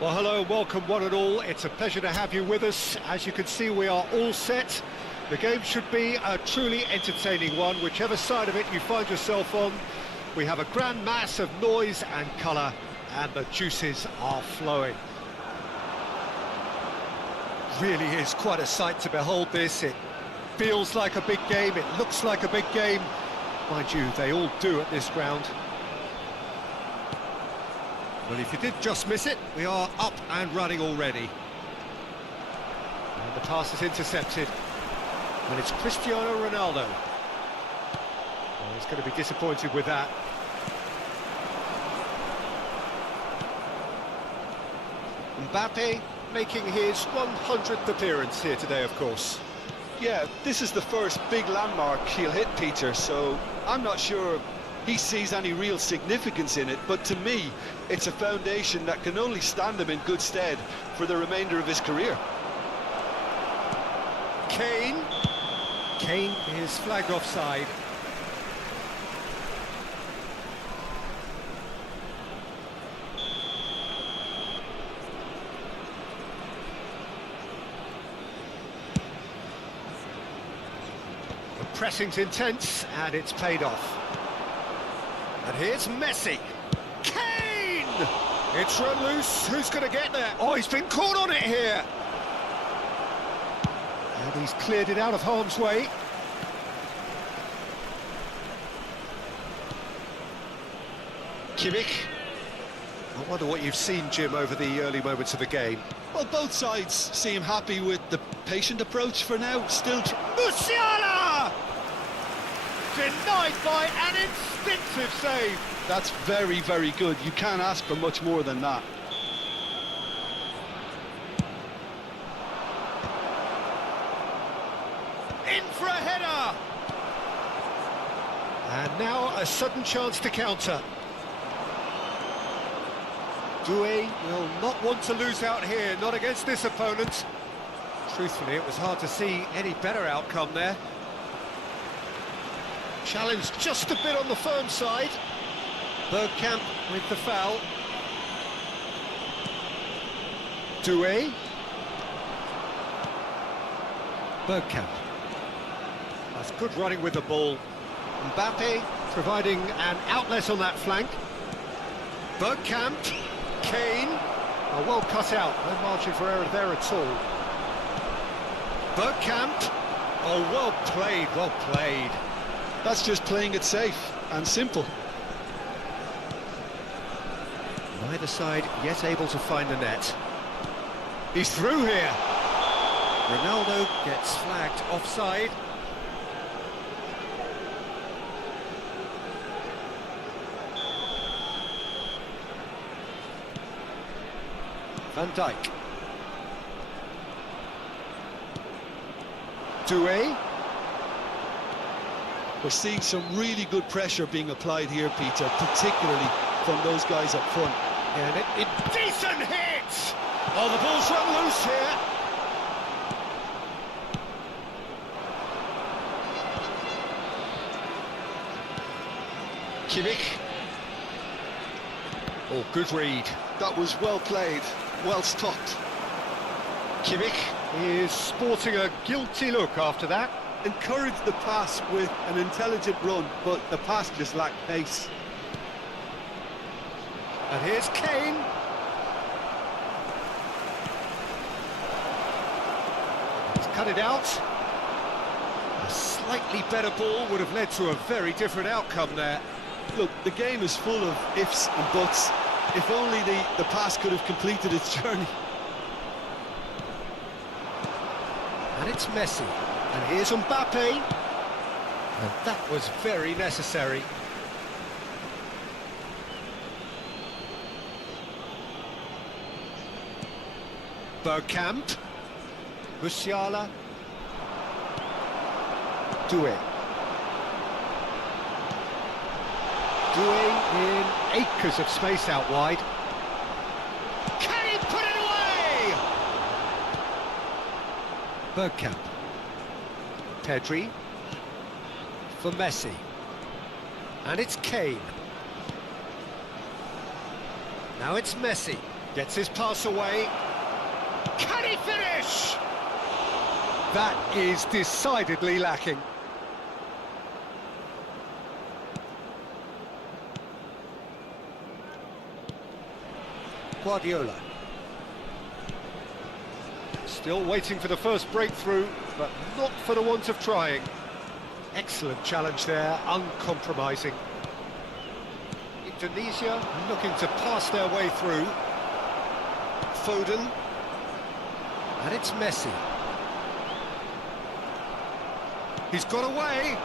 Well, hello and welcome one and all. It's a pleasure to have you with us. As you can see, we are all set. The game should be a truly entertaining one, whichever side of it you find yourself on. We have a grand mass of noise and colour, and the juices are flowing. Really is quite a sight to behold this. It feels like a big game, it looks like a big game. Mind you, they all do at this ground. Well, if you did just miss it, we are up and running already. And the pass is intercepted. And it's Cristiano Ronaldo. Well, he's going to be disappointed with that. Mbappe making his 100th appearance here today, of course. Yeah, this is the first big landmark he'll hit, Peter, so I'm not sure he sees any real significance in it, but to me, it's a foundation that can only stand him in good stead for the remainder of his career. Kane is flagged offside. The pressing's intense, and it's paid off. And here's Messi. Kane! It's run loose. Who's going to get there? Oh, he's been caught on it here. And he's cleared it out of harm's way. Kimmich. I wonder what you've seen, Jim, over the early moments of the game. Well, both sides seem happy with the patient approach for now. Still... Musiala! Denied by an instinctive save. That's very, very good. You can't ask for much more than that. In for a header! And now a sudden chance to counter. Duel will not want to lose out here, not against this opponent. Truthfully, it was hard to see any better outcome there. Challenge just a bit on the firm side. Bergkamp with the foul. Duel. Bergkamp. That's good running with the ball. Mbappe providing an outlet on that flank. Bergkamp. Kane. Oh, well cut out. No margin for error there at all. Bergkamp. Oh, well played, well played. That's just playing it safe and simple. Neither side yet able to find the net. He's through here. Ronaldo gets flagged offside. Van Dijk. Duel. We're seeing some really good pressure being applied here, Peter, particularly from those guys up front. And it decent hit! Oh, the ball's run loose here. Kimmich. Oh, good read. That was well played, well stopped. Kimmich is sporting a guilty look after that. Encouraged the pass with an intelligent run, but the pass just lacked pace. And here's Kane. He's cut it out. A slightly better ball would have led to a very different outcome there. Look, the game is full of ifs and buts. If only the pass could have completed its journey. And it's Messi. And here's Mbappe. And that was very necessary. Bergkamp. Musiala. Duel. Duel in acres of space out wide. Can he put it away? Bergkamp. Pedri. For Messi. And it's Kane. Now it's Messi. Gets his pass away. Can he finish? That is decidedly lacking. Guardiola. Still waiting for the first breakthrough, but not for the want of trying. Excellent challenge there, uncompromising. Indonesia looking to pass their way through. Foden. And it's Messi. He's got away.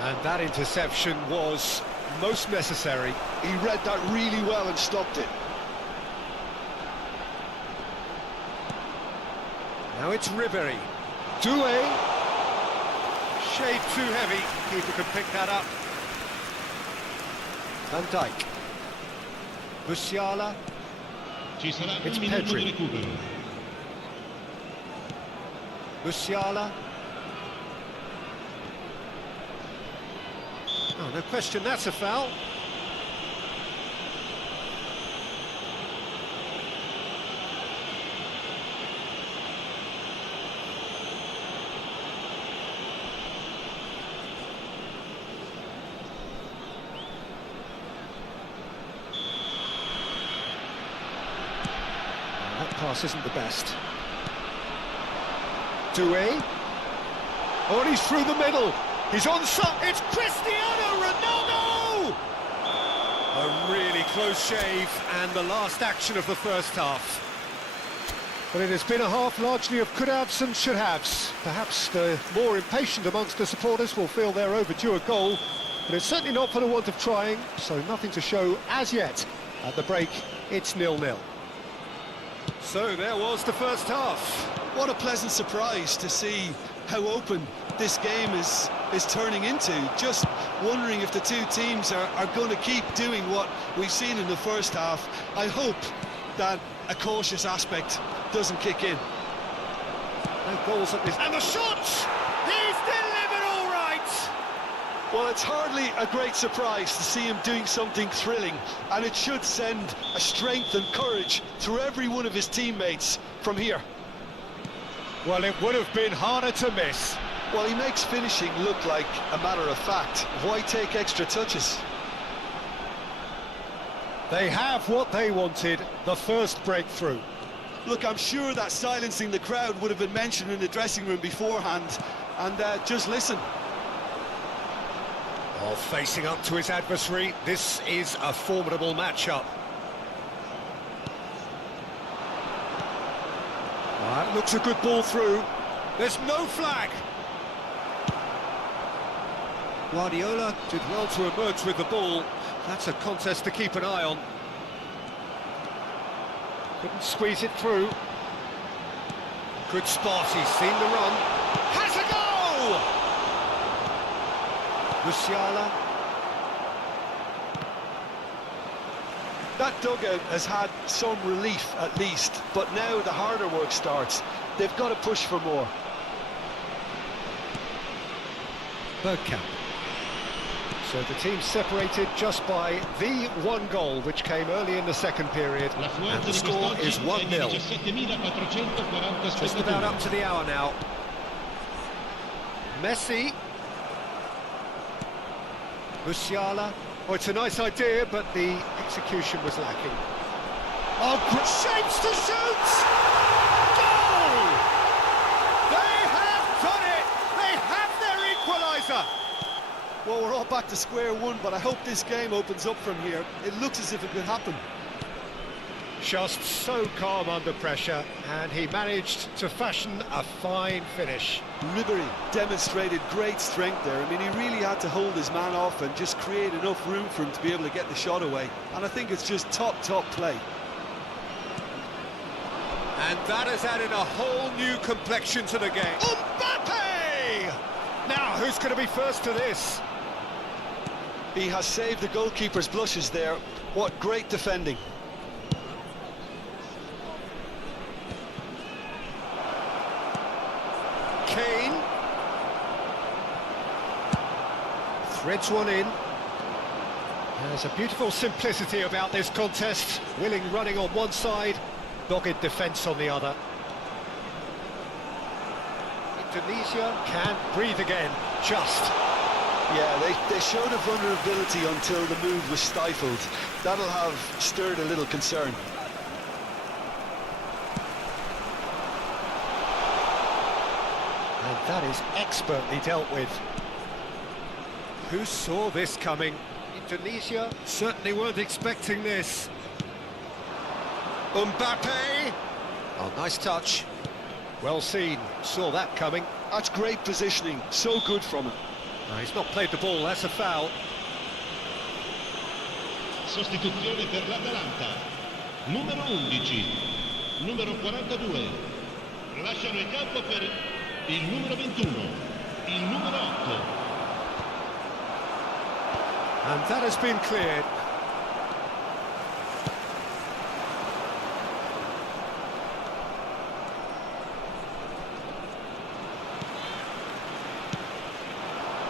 And that interception was most necessary. He read that really well and stopped it. Now it's Ribery. Duel. Shade too heavy. Keeper could pick that up. Van Dijk. Musiala. It's Pedri. Musiala. Oh, no question, that's a foul. That pass isn't the best. Duel. Oh, and he's through the middle. He's on side. It's Cristiano Ronaldo! A really close shave, and the last action of the first half. But it has been a half largely of could-haves and should-haves. Perhaps the more impatient amongst the supporters will feel they're overdue a goal, but it's certainly not for the want of trying, so nothing to show as yet. At the break, it's 0-0. So there was the first half. What a pleasant surprise to see how open this game is turning into. Just wondering if the two teams are going to keep doing what we've seen in the first half. I hope that a cautious aspect doesn't kick in. No goals at this. And the shots! He's delivered all right! Well, it's hardly a great surprise to see him doing something thrilling, and it should send a strength and courage through every one of his teammates from here. Well, it would have been harder to miss. Well, he makes finishing look like a matter of fact. Why take extra touches? They have what they wanted, the first breakthrough. Look, I'm sure that silencing the crowd would have been mentioned in the dressing room beforehand, and just listen. While facing up to his adversary, this is a formidable matchup. That looks a good ball through. There's no flag. Guardiola did well to emerge with the ball. That's a contest to keep an eye on. Couldn't squeeze it through. Good spot, he's seen the run. Has a goal! Musiala. That dugout has had some relief at least, but now the harder work starts. They've got to push for more. Bergkamp. So the team separated just by the one goal, which came early in the second period, and the score is 1-0. Just about up to the hour now. Messi. Musiala. Oh, it's a nice idea, but the execution was lacking. Oh, shapes to shoot! Goal! They have done it! They have their equaliser! Well, we're all back to square one, but I hope this game opens up from here. It looks as if it could happen. Just so calm under pressure, and he managed to fashion a fine finish. Ribery demonstrated great strength there. I mean, he really had to hold his man off and just create enough room for him to be able to get the shot away. And I think it's just top play. And that has added a whole new complexion to the game. Mbappe! Now, who's going to be first to this? He has saved the goalkeeper's blushes there. What great defending. Kane. Threads one in. There's a beautiful simplicity about this contest. Willing running on one side, dogged defence on the other. Indonesia can breathe again, just. Yeah, they showed a vulnerability until the move was stifled. That'll have stirred a little concern. And that is expertly dealt with. Who saw this coming? Indonesia certainly weren't expecting this. Mbappe! Oh, nice touch. Well seen, saw that coming. That's great positioning, so good from him. No, he's not played the ball, that's a foul. Sostituzione per l'Atalanta. Numero 11, numero 42. Lasciano il campo per il numero 21, il numero 8. And that has been cleared.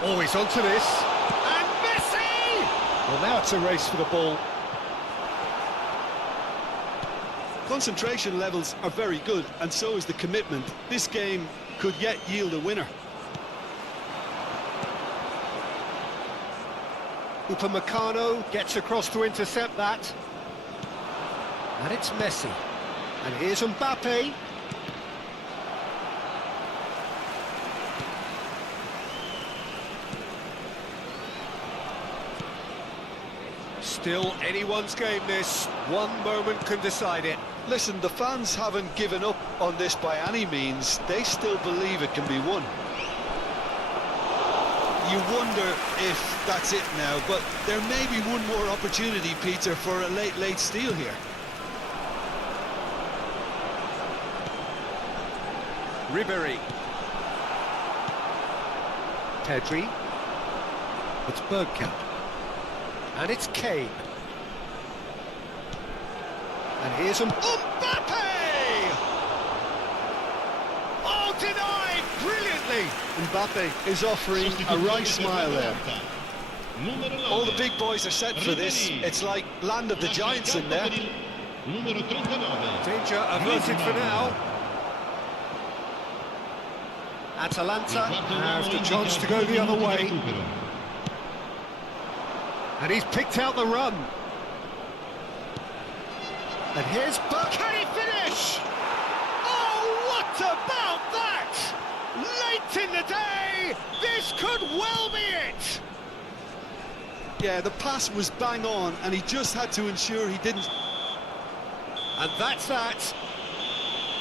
Oh, he's onto this. And Messi! Well, now it's a race for the ball. Concentration levels are very good, and so is the commitment. This game could yet yield a winner. Upamecano gets across to intercept that. And it's Messi. And here's Mbappe. Still anyone's game this. One moment can decide it. Listen, the fans haven't given up on this by any means. They still believe it can be won. You wonder if that's it now, but there may be one more opportunity, Peter, for a late steal here. Ribery. Pedri. It's Bergkamp. And it's Kane. And here's Mbappe! Oh, denied brilliantly! Mbappe is offering a right smile there. All the big boys are set for this. It's like land of the giants in there. Danger averted for now. Atalanta have the chance to go the other way. And he's picked out the run. And here's can he finish? Oh, what about that? Late in the day, this could well be it. Yeah, the pass was bang on, and he just had to ensure he didn't. And that's that.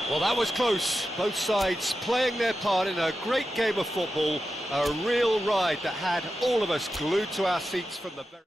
Well, that was close. Both sides playing their part in a great game of football. A real ride that had all of us glued to our seats from the very...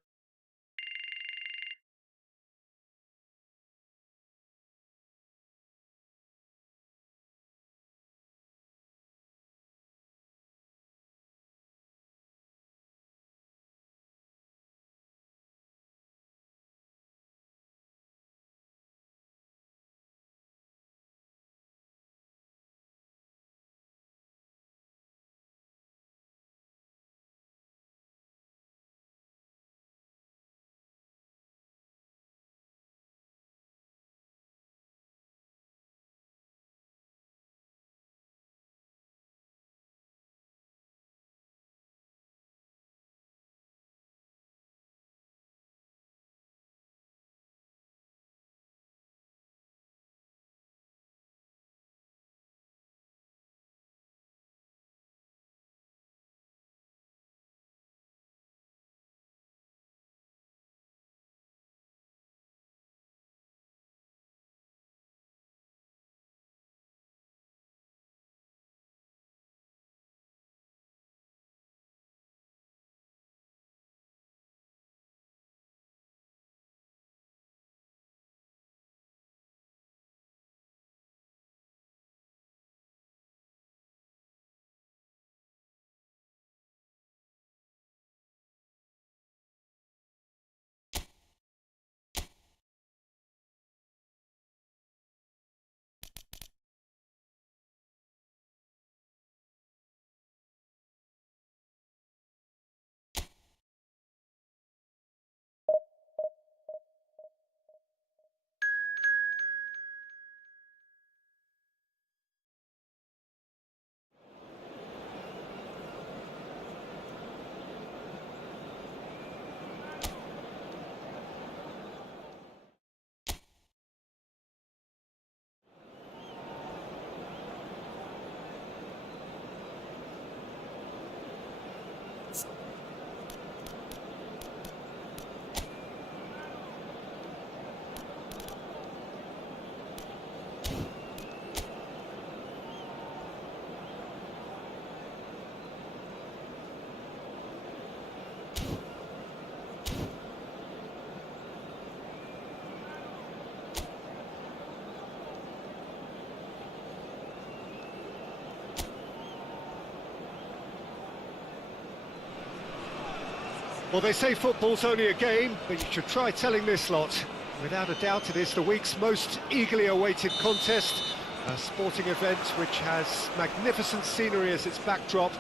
Well, they say football's only a game, but you should try telling this lot. Without a doubt, it is the week's most eagerly awaited contest, a sporting event which has magnificent scenery as its backdrop.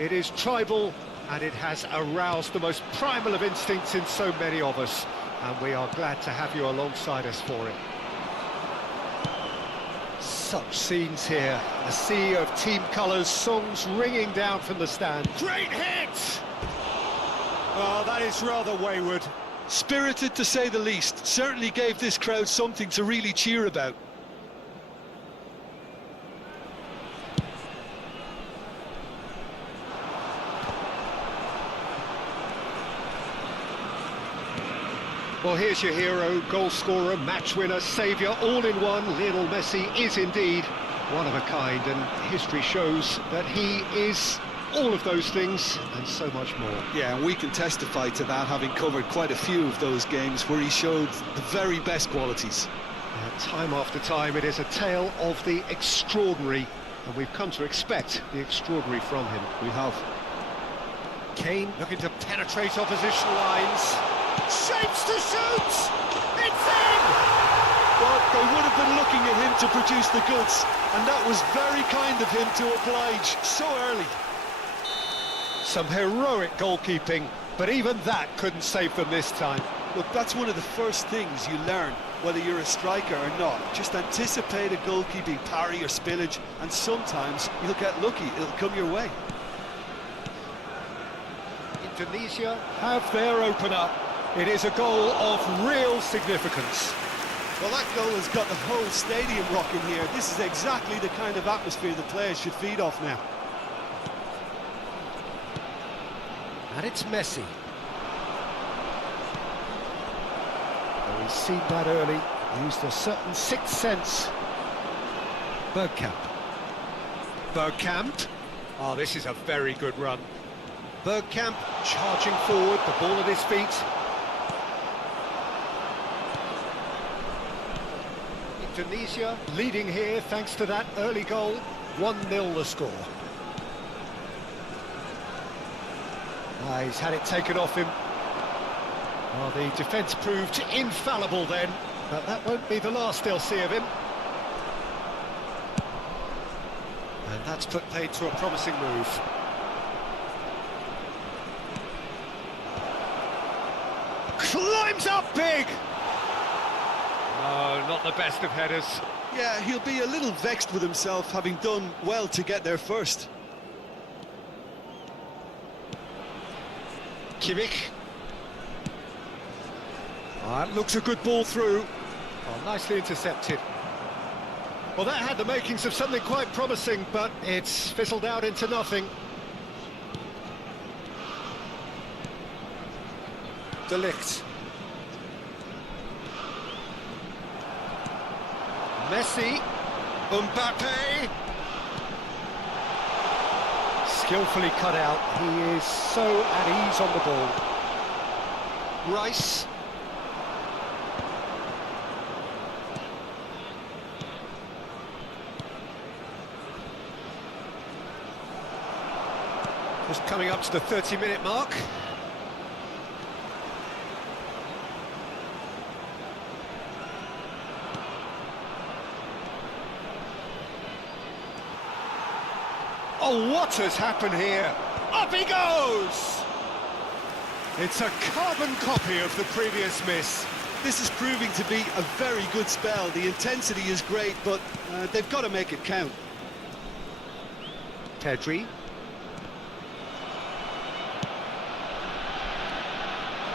It is tribal, and it has aroused the most primal of instincts in so many of us, and we are glad to have you alongside us for it. Such scenes here, a sea of team colours, songs ringing down from the stand. Great hit! Oh, that is rather wayward. Spirited to say the least, certainly gave this crowd something to really cheer about. Well, here's your hero, goal scorer, match winner, saviour, all in one. Lionel Messi is indeed one of a kind, and history shows that he is all of those things and so much more. Yeah, and we can testify to that, having covered quite a few of those games where he showed the very best qualities. Time after time, it is a tale of the extraordinary, and we've come to expect the extraordinary from him. We have. Kane looking to penetrate opposition lines. Shapes to shoot! It's in! Well, they would have been looking at him to produce the goods, and that was very kind of him to oblige so early. Some heroic goalkeeping, but even that couldn't save them this time. Look, that's one of the first things you learn, whether you're a striker or not. Just anticipate a goalkeeping parry or spillage, and sometimes you'll get lucky, it'll come your way. Indonesia have their opener. It is a goal of real significance. Well, that goal has got the whole stadium rocking here. This is exactly the kind of atmosphere the players should feed off now. And it's Messi. Oh, he's seen that early, used a certain sixth sense. Bergkamp. Bergkamp. Oh, this is a very good run. Bergkamp charging forward, the ball at his feet. Indonesia leading here thanks to that early goal. 1-0 the score. He's had it taken off him. Well, the defence proved infallible then, but that won't be the last they'll see of him. And that's put paid to a promising move. Climbs up big! No, not the best of headers. Yeah, he'll be a little vexed with himself, having done well to get there first. Kimmich. That looks a good ball through. Oh, nicely intercepted. Well, that had the makings of something quite promising, but it's fizzled out into nothing. De Ligt. Messi. Mbappe. Skillfully cut out. He is so at ease on the ball. Rice. Just coming up to the 30-minute mark. Oh, what has happened here? Up he goes! It's a carbon copy of the previous miss. This is proving to be a very good spell. The intensity is great, but they've got to make it count. Pedri.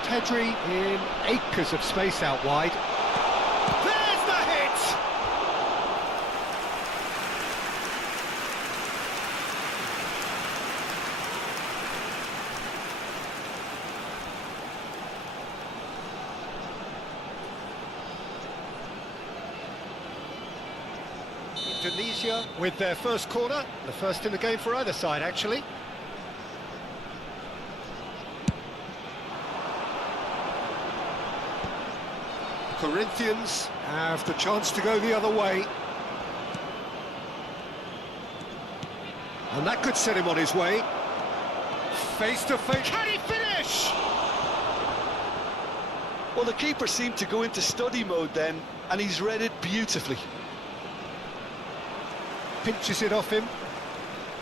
Pedri in acres of space out wide. There's the hit! Indonesia with their first corner, the first in the game for either side, actually. Corinthians have the chance to go the other way. And that could set him on his way. Face to face. Can he finish? Well, the keeper seemed to go into study mode then, and he's read it beautifully. Pinches it off him.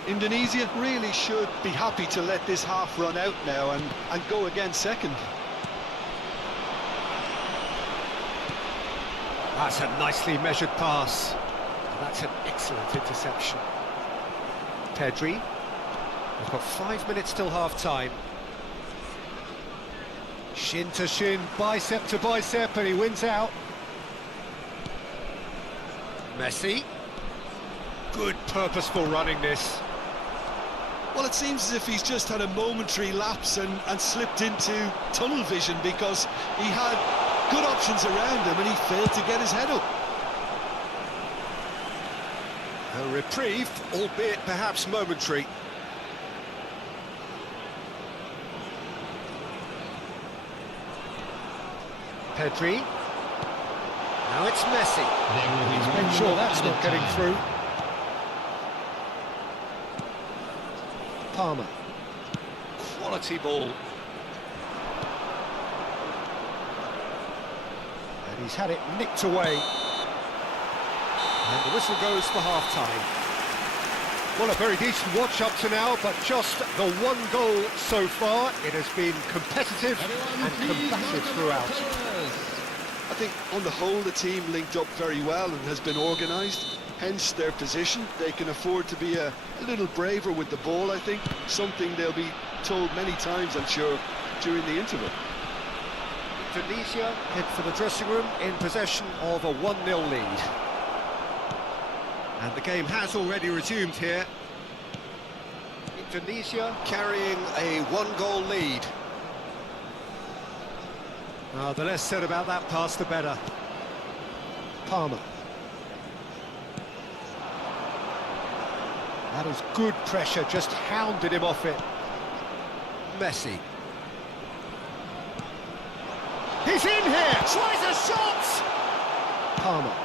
Indonesia really should be happy to let this half run out now and go again second. That's a nicely measured pass. That's an excellent interception. Pedri. We've got 5 minutes till half-time. Shin to shin, bicep to bicep, and he wins out. Messi. Good purposeful running this. Well, it seems as if he's just had a momentary lapse and slipped into tunnel vision, because he had good options around him and he failed to get his head up. A reprieve, albeit perhaps momentary. Pedri. Now it's Messi. He's made sure that's not getting through. Palmer. Quality ball. And he's had it nicked away. And the whistle goes for half-time. Well, a very decent watch up to now, but just the one goal so far. It has been competitive and combative throughout. I think on the whole the team linked up very well and has been organised, hence their position. They can afford to be a little braver with the ball, I think, something they'll be told many times, I'm sure, during the interval. Indonesia head for the dressing room in possession of a 1-0 lead. And the game has already resumed here. Indonesia carrying a 1-goal lead. The less said about that pass, the better. Palmer. That is good pressure, just hounded him off it. Messi. He's in here! Tries a shot! Palmer.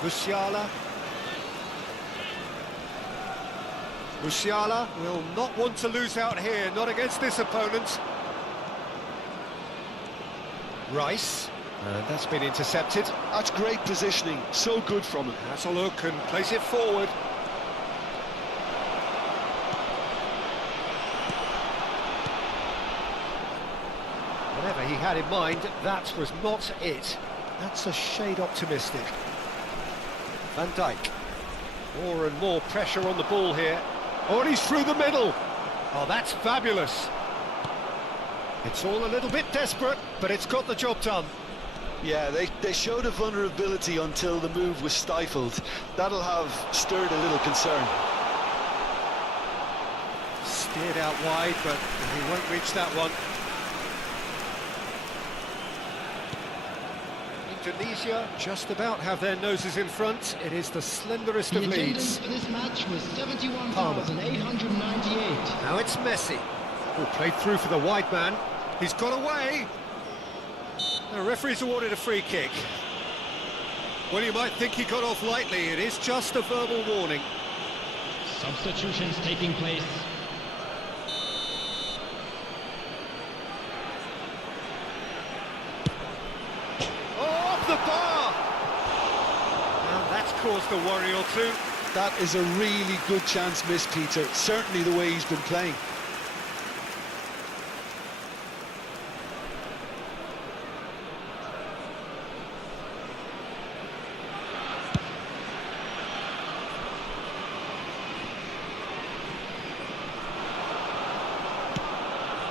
Musiala. Musiala will not want to lose out here, not against this opponent. Rice, and that's been intercepted. That's great positioning, so good from him. That's a look and plays it forward. Whatever he had in mind, that was not it. That's a shade optimistic. Van Dijk. More and more pressure on the ball here. Oh, and he's through the middle. Oh, that's fabulous. It's all a little bit desperate, but it's got the job done. Yeah, they showed a vulnerability until the move was stifled. That'll have stirred a little concern. Steered out wide, but he won't reach that one. Indonesia just about have their noses in front. It is the slenderest of leads. For this match was 71,898. Now it's Messi. Oh, played through for the wide man. He's got away. The referee's awarded a free kick. Well, you might think he got off lightly. It is just a verbal warning. Substitutions taking place. The bar! And that's caused a worry or two. That is a really good chance missed, Peter. Certainly the way he's been playing.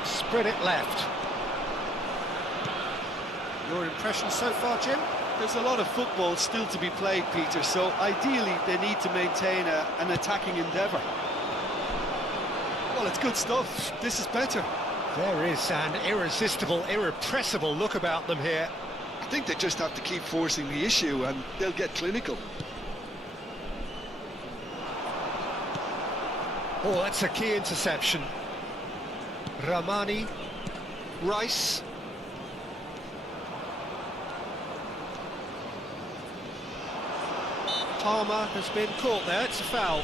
Spread it left. Your impression so far, Jim? There's a lot of football still to be played, Peter, so ideally they need to maintain an attacking endeavour. Well, it's good stuff. This is better. There is an irresistible, irrepressible look about them here. I think they just have to keep forcing the issue and they'll get clinical. Oh, that's a key interception. Ramani. Rice. Palmer has been caught there, it's a foul.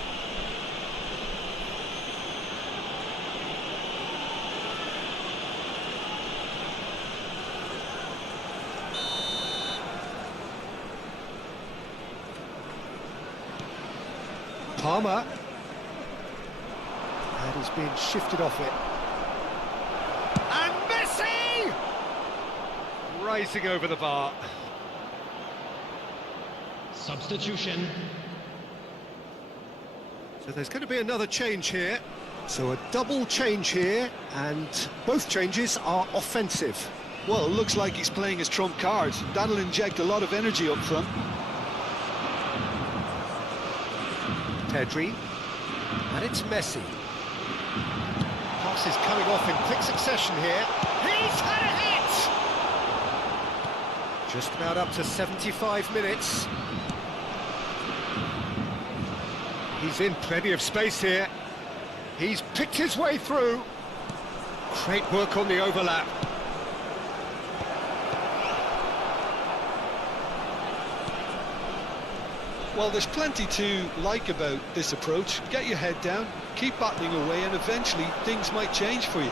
Palmer. And he's been shifted off it. And Messi! Racing over the bar. Substitution. So there's going to be another change here. So a double change here, and both changes are offensive. Well, it looks like he's playing his trump card. That'll inject a lot of energy up front. Pedri. And it's Messi. Passes coming off in quick succession here. He's had a hit! Just about up to 75 minutes. He's in plenty of space here. He's picked his way through. Great work on the overlap. Well, there's plenty to like about this approach. Get your head down, keep battling away, and eventually things might change for you.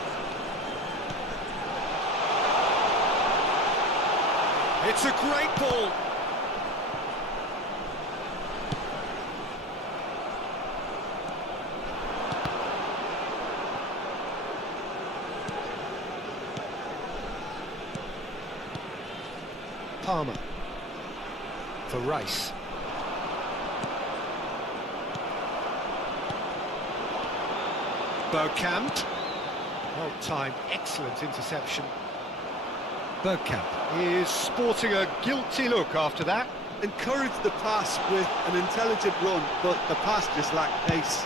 It's a great ball. Palmer. For Rice. Bergkamp. Well timed, excellent interception. Bergkamp is sporting a guilty look after that. Encourage the pass with an intelligent run, but the pass just lacked pace.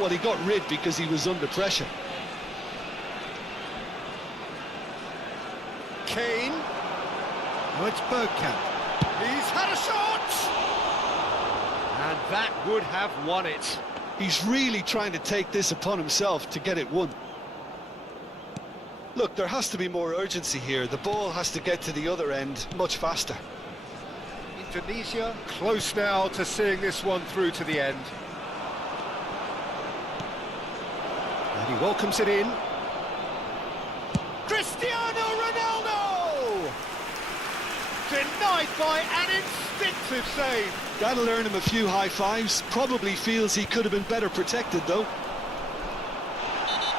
Well, he got rid because he was under pressure. Kane. Oh, it's Bergkamp. He's had a shot! And that would have won it. He's really trying to take this upon himself to get it won. Look, there has to be more urgency here. The ball has to get to the other end much faster. Indonesia close now to seeing this one through to the end. And he welcomes it in. Cristiano Ronaldo! Denied by an instinctive save. That'll earn him a few high fives. Probably feels he could have been better protected, though.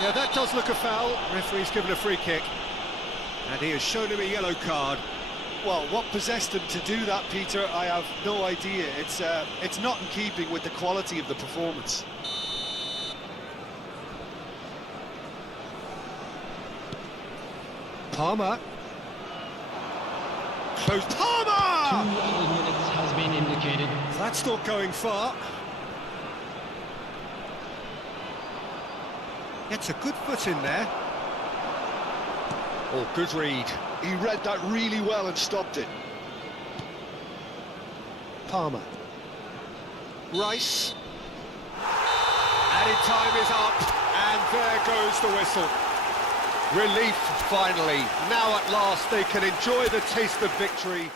Yeah, that does look a foul. Referee's given a free kick. And he has shown him a yellow card. Well, what possessed him to do that, Peter, I have no idea. It's not in keeping with the quality of the performance. Palmer. Close. Palmer! 2 added minutes has been indicated. That's not going far. Gets a good foot in there. Oh, good read. He read that really well and stopped it. Palmer. Rice. Added time is up, and there goes the whistle. Relief, finally. Now at last they can enjoy the taste of victory.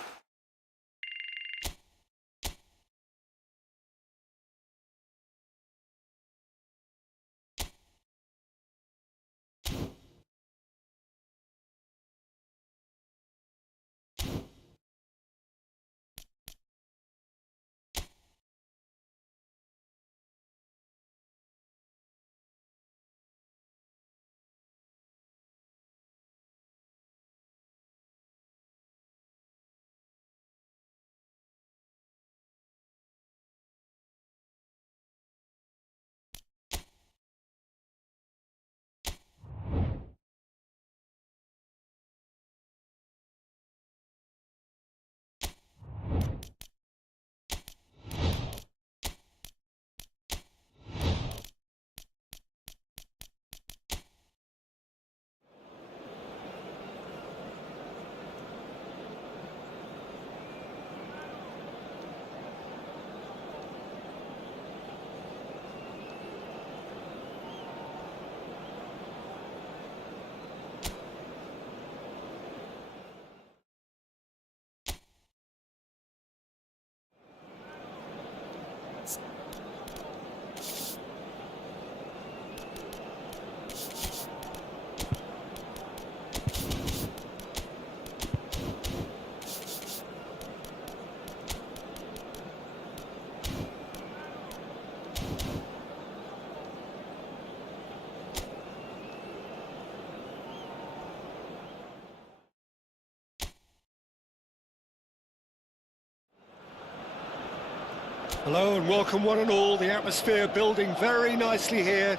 Hello and welcome one and all. The atmosphere building very nicely here.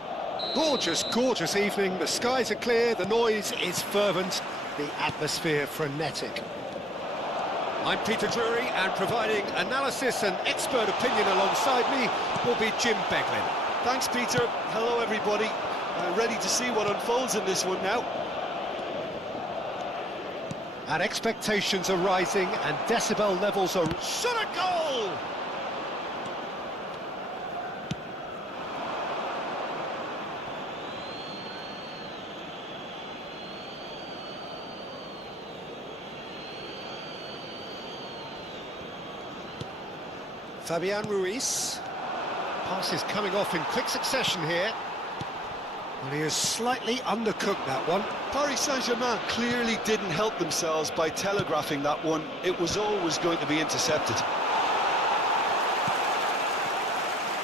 Gorgeous, gorgeous evening. The skies are clear, the noise is fervent, the atmosphere frenetic. I'm Peter Drury, and providing analysis and expert opinion alongside me will be Jim Beglin. Thanks, Peter. Hello, everybody. Ready to see what unfolds in this one now. And expectations are rising and decibel levels are... Shot a goal! Fabian Ruiz. Pass is coming off in quick succession here. Well, he has slightly undercooked that one. Paris Saint-Germain clearly didn't help themselves by telegraphing that one. It was always going to be intercepted.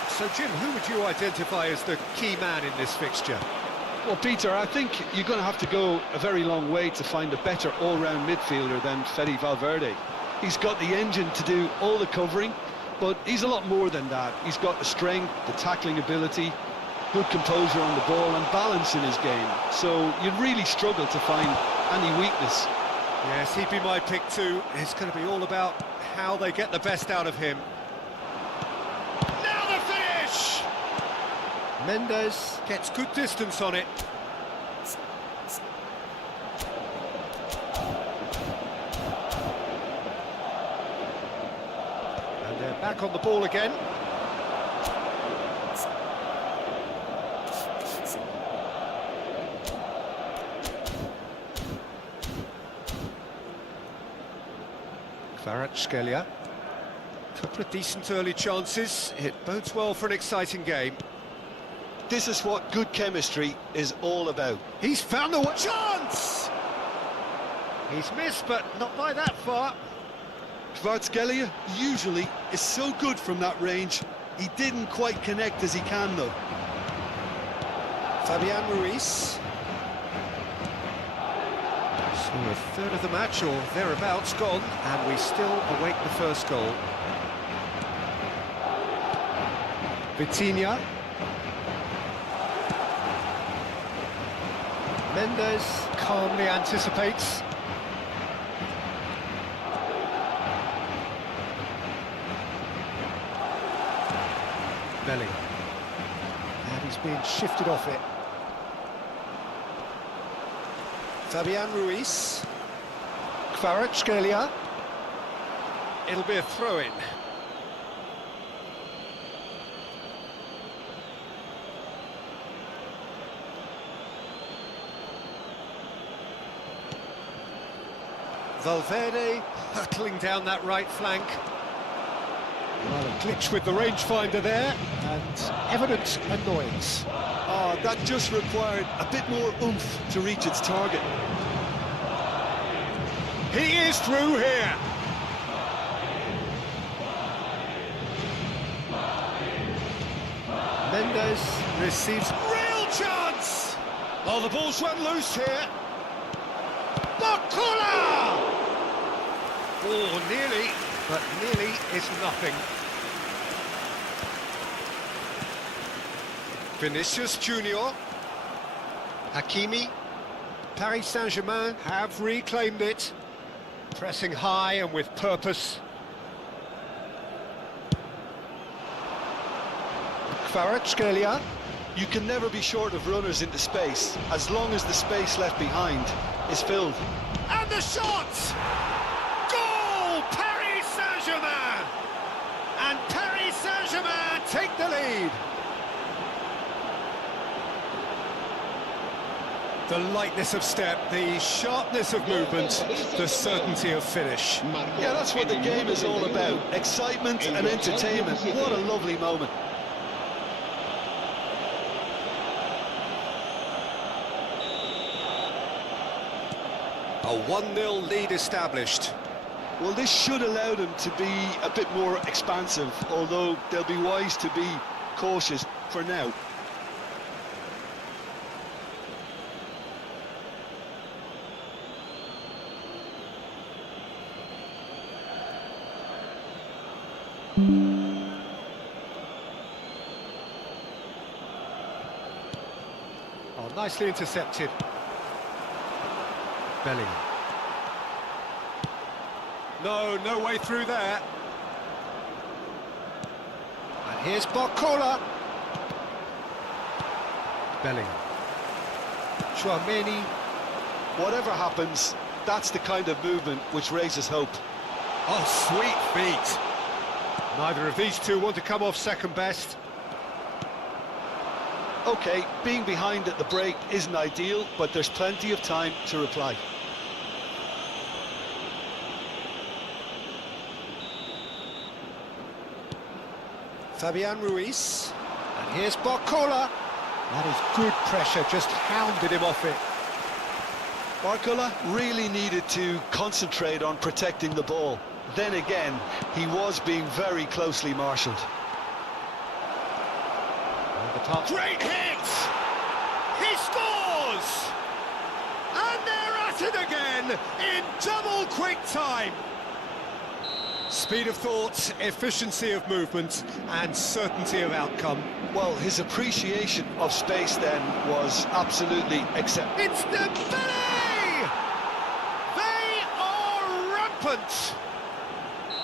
So, Jim, who would you identify as the key man in this fixture? Well, Peter, I think you're going to have to go a very long way to find a better all-round midfielder than Fede Valverde. He's got the engine to do all the covering, but he's a lot more than that. He's got the strength, the tackling ability, good composure on the ball and balance in his game. So you'd really struggle to find any weakness. Yes, he'd be my pick too. It's going to be all about how they get the best out of him. Now the finish! Mendes gets good distance on it. And they're back on the ball again. Kvaratskhelia. Couple of decent early chances. It bodes well for an exciting game. This is what good chemistry is all about. He's found the chance! He's missed, but not by that far. Kvaratskhelia usually is so good from that range. He didn't quite connect as he can, though. Fabian Ruiz. So a third of the match, or thereabouts, gone, and we still await the first goal. Vitinha. Mendes calmly anticipates. BELIIN. And he's being shifted off it. Fabian Ruiz. Kvaratskhelia. It'll be a throw-in. Valverde hurtling down that right flank. Well, a glitch with the rangefinder there, and evident annoyance. Oh, that just required a bit more oomph to reach its target. He is through here. Mendes receives real chance. Oh, the ball's run loose here. Bakula! Oh, nearly, but nearly is nothing. Vinicius Junior. Hakimi. Paris Saint-Germain have reclaimed it. Pressing high and with purpose. Kvaratskhelia. You can never be short of runners into space, as long as the space left behind is filled. And the shot! Goal! Paris Saint-Germain! And Paris Saint-Germain take the lead. The lightness of step, the sharpness of movement, the certainty of finish. Yeah, that's what the game is all about. Excitement and entertainment. What a lovely moment. A 1-0 lead established. Well, this should allow them to be a bit more expansive, although they'll be wise to be cautious for now. nicely intercepted. BELIIN. No way through there. And here's Barcola. BELIIN. Chouameni. Whatever happens, that's the kind of movement which raises hope. Oh, sweet feet. Neither of these two want to come off second best. OK, being behind at the break isn't ideal, but there's plenty of time to reply. Fabian Ruiz. And here's Barcola. That is good pressure, just hounded him off it. Barcola really needed to concentrate on protecting the ball. Then again, he was being very closely marshalled. Great hit! He scores! And they're at it again in double quick time. Speed of thought, efficiency of movement, and certainty of outcome. Well, his appreciation of space then was absolutely exceptional. It's the belly! They are rampant!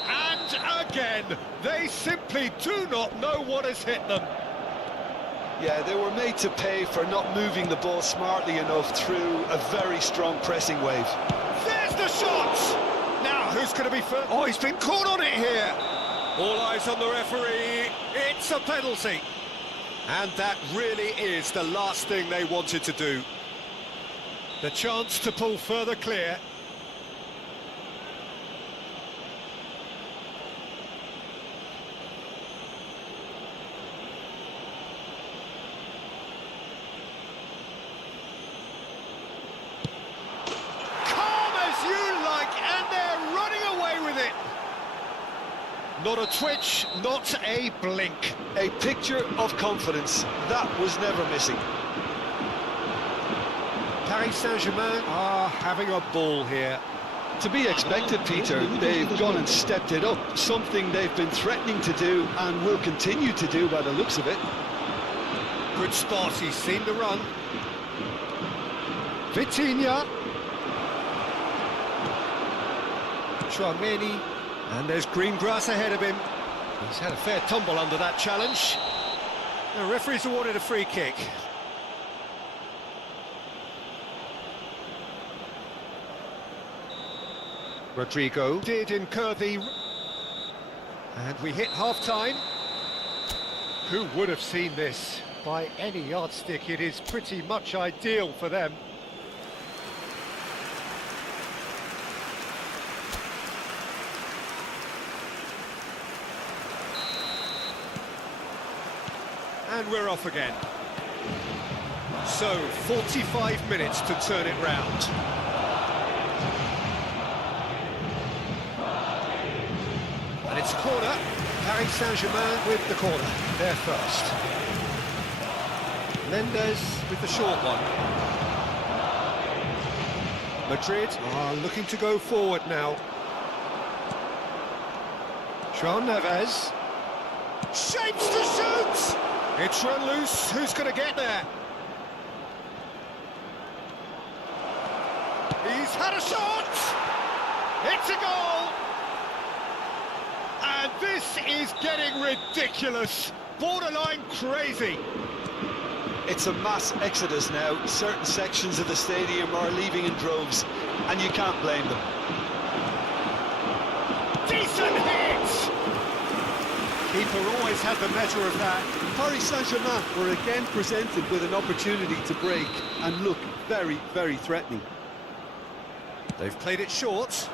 And again, they simply do not know what has hit them. Yeah, they were made to pay for not moving the ball smartly enough through a very strong pressing wave. There's the shot! Now, who's going to be first? Oh, he's been caught on it here. All eyes on the referee. It's a penalty. And that really is the last thing they wanted to do. The chance to pull further clear. Not a twitch, not a blink. A picture of confidence. That was never missing. Paris Saint-Germain are having a ball here. To be expected, Peter. They've gone and stepped it up. Something they've been threatening to do and will continue to do by the looks of it. Good spot, he's seen the run. Vitinha. Chouameni. And there's green grass ahead of him. He's had a fair tumble under that challenge. The referee's awarded a free kick. Rodrigo did incur the... And we hit half-time. Who would have seen this? By any yardstick, it is pretty much ideal for them. And we're off again. So, 45 minutes to turn it round. And it's a corner. Paris Saint-Germain with the corner. They're first. Mendes with the short one. Madrid are looking to go forward now. João Neves. Shapes to shoot! It's run loose, who's going to get there? He's had a shot! It's a goal! And this is getting ridiculous, borderline crazy. It's a mass exodus now. Certain sections of the stadium are leaving in droves, and you can't blame them. Decent hit! Keeper always had the measure of that. Paris Saint-Germain were again presented with an opportunity to break and look very, very threatening. They've played it short.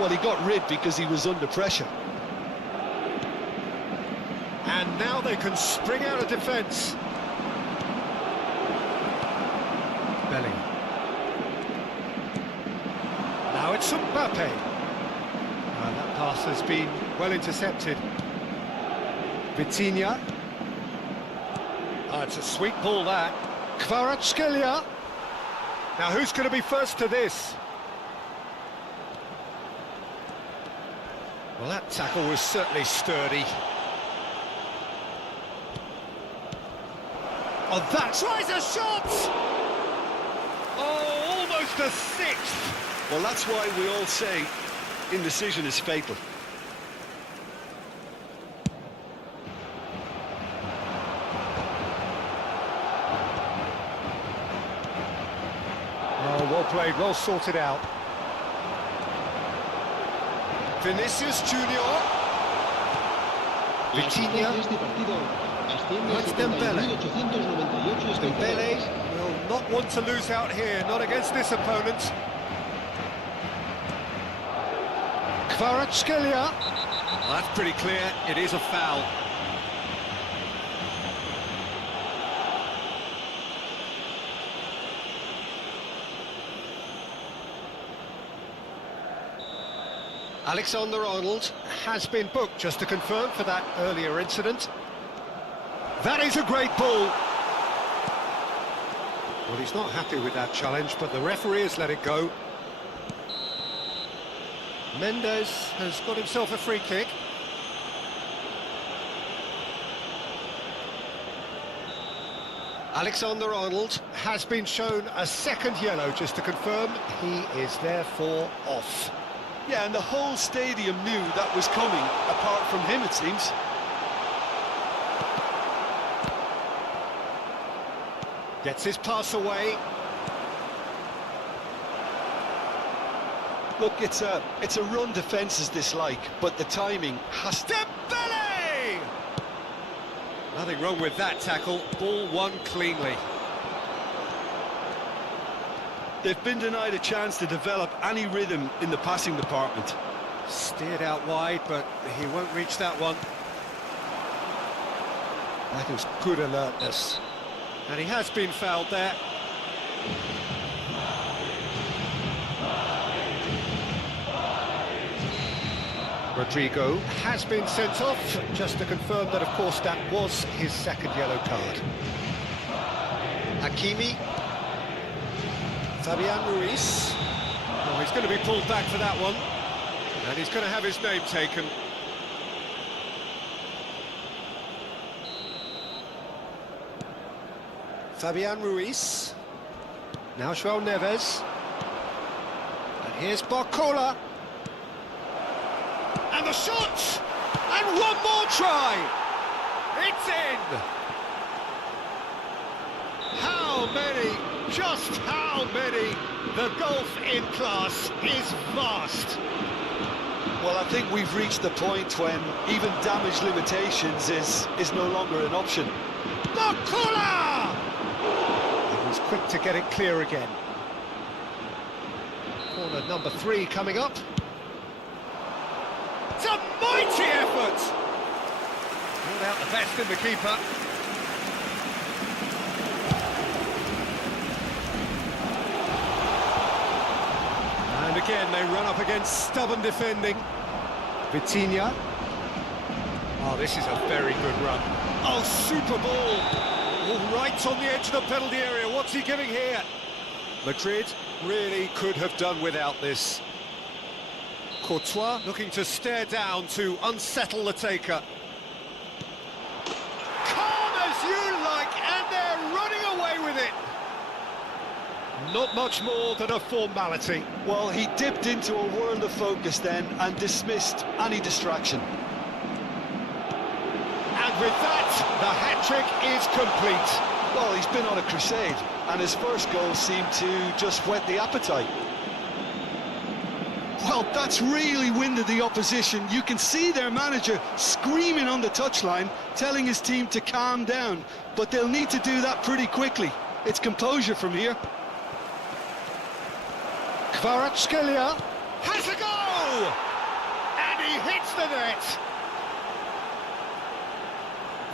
Well, he got rid because he was under pressure. And now they can spring out of defence. BELIIN. Now it's Mbappe. That pass has been well intercepted. Vitinha. It's a sweet ball, that. Kvaratskhelia. Now who's going to be first to this? Well, that tackle was certainly sturdy. Oh, that tries a shot! Oh, almost a sixth! Well, that's why we all say indecision is fatal. Oh, well played, well sorted out. Vinicius Junior. Vitinha. That's Dembele. Dembele will not want to lose out here, not against this opponent. Kvaratskhelia. Well, that's pretty clear, it is a foul. Alexander-Arnold has been booked, just to confirm, for that earlier incident. That is a great ball. Well, he's not happy with that challenge, but the referee has let it go. Mendes has got himself a free kick. Alexander-Arnold has been shown a second yellow, just to confirm. He is therefore off. Yeah, and the whole stadium knew that was coming, apart from him, it seems. Gets his pass away. Look, it's a run defence is dislike, but the timing has to... Dembele! Nothing wrong with that tackle. Ball won cleanly. They've been denied a chance to develop any rhythm in the passing department. Steered out wide, but he won't reach that one. That was good alertness. And he has been fouled there. Rodrigo has been sent off, just to confirm that, of course, that was his second yellow card. Hakimi. Fabian Ruiz. Oh, he's going to be pulled back for that one. And he's going to have his name taken. Fabian Ruiz. Now João Neves. And here's Barcola. And the shot! And one more try! It's in! How many? Just how many? The gulf in class is vast. Well, I think we've reached the point when even damage limitations is no longer an option. Barcola! He was quick to get it clear again. Corner number 3 coming up. It's a mighty effort! Brought out the best in the keeper. And again, they run up against stubborn defending. Vitinha. Oh, this is a very good run. Oh, super ball! Oh, right on the edge of the penalty area. What's he giving here? Madrid really could have done without this. Courtois looking to stare down to unsettle the taker. Calm as you like, and they're running away with it. Not much more than a formality. Well, he dipped into a world of focus then and dismissed any distraction. And with that, the hat-trick is complete. Well, he's been on a crusade, and his first goal seemed to just whet the appetite. Well, that's really winded the opposition. You can see their manager screaming on the touchline, telling his team to calm down, but they'll need to do that pretty quickly. It's composure from here. Kvaratskhelia has a go! And he hits the net!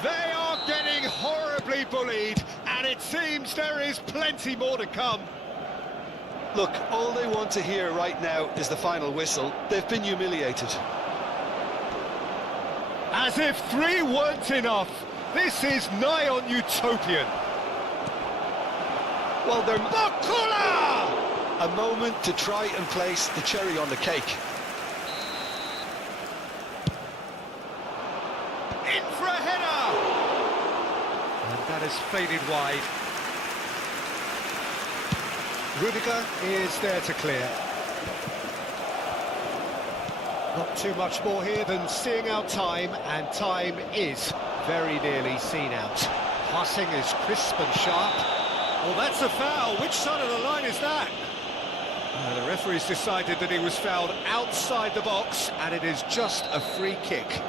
They are getting horribly bullied, and it seems there is plenty more to come. Look, all they want to hear right now is the final whistle. They've been humiliated. As if 3 weren't enough, this is nigh on utopian. Well, they're... Barcola! A moment to try and place the cherry on the cake. In for a header! And that has faded wide. Rudiger is there to clear. Not too much more here than seeing out time, and time is very nearly seen out. Passing is crisp and sharp. Well, that's a foul. Which side of the line is that? The referee's decided that he was fouled outside the box, and it is just a free kick.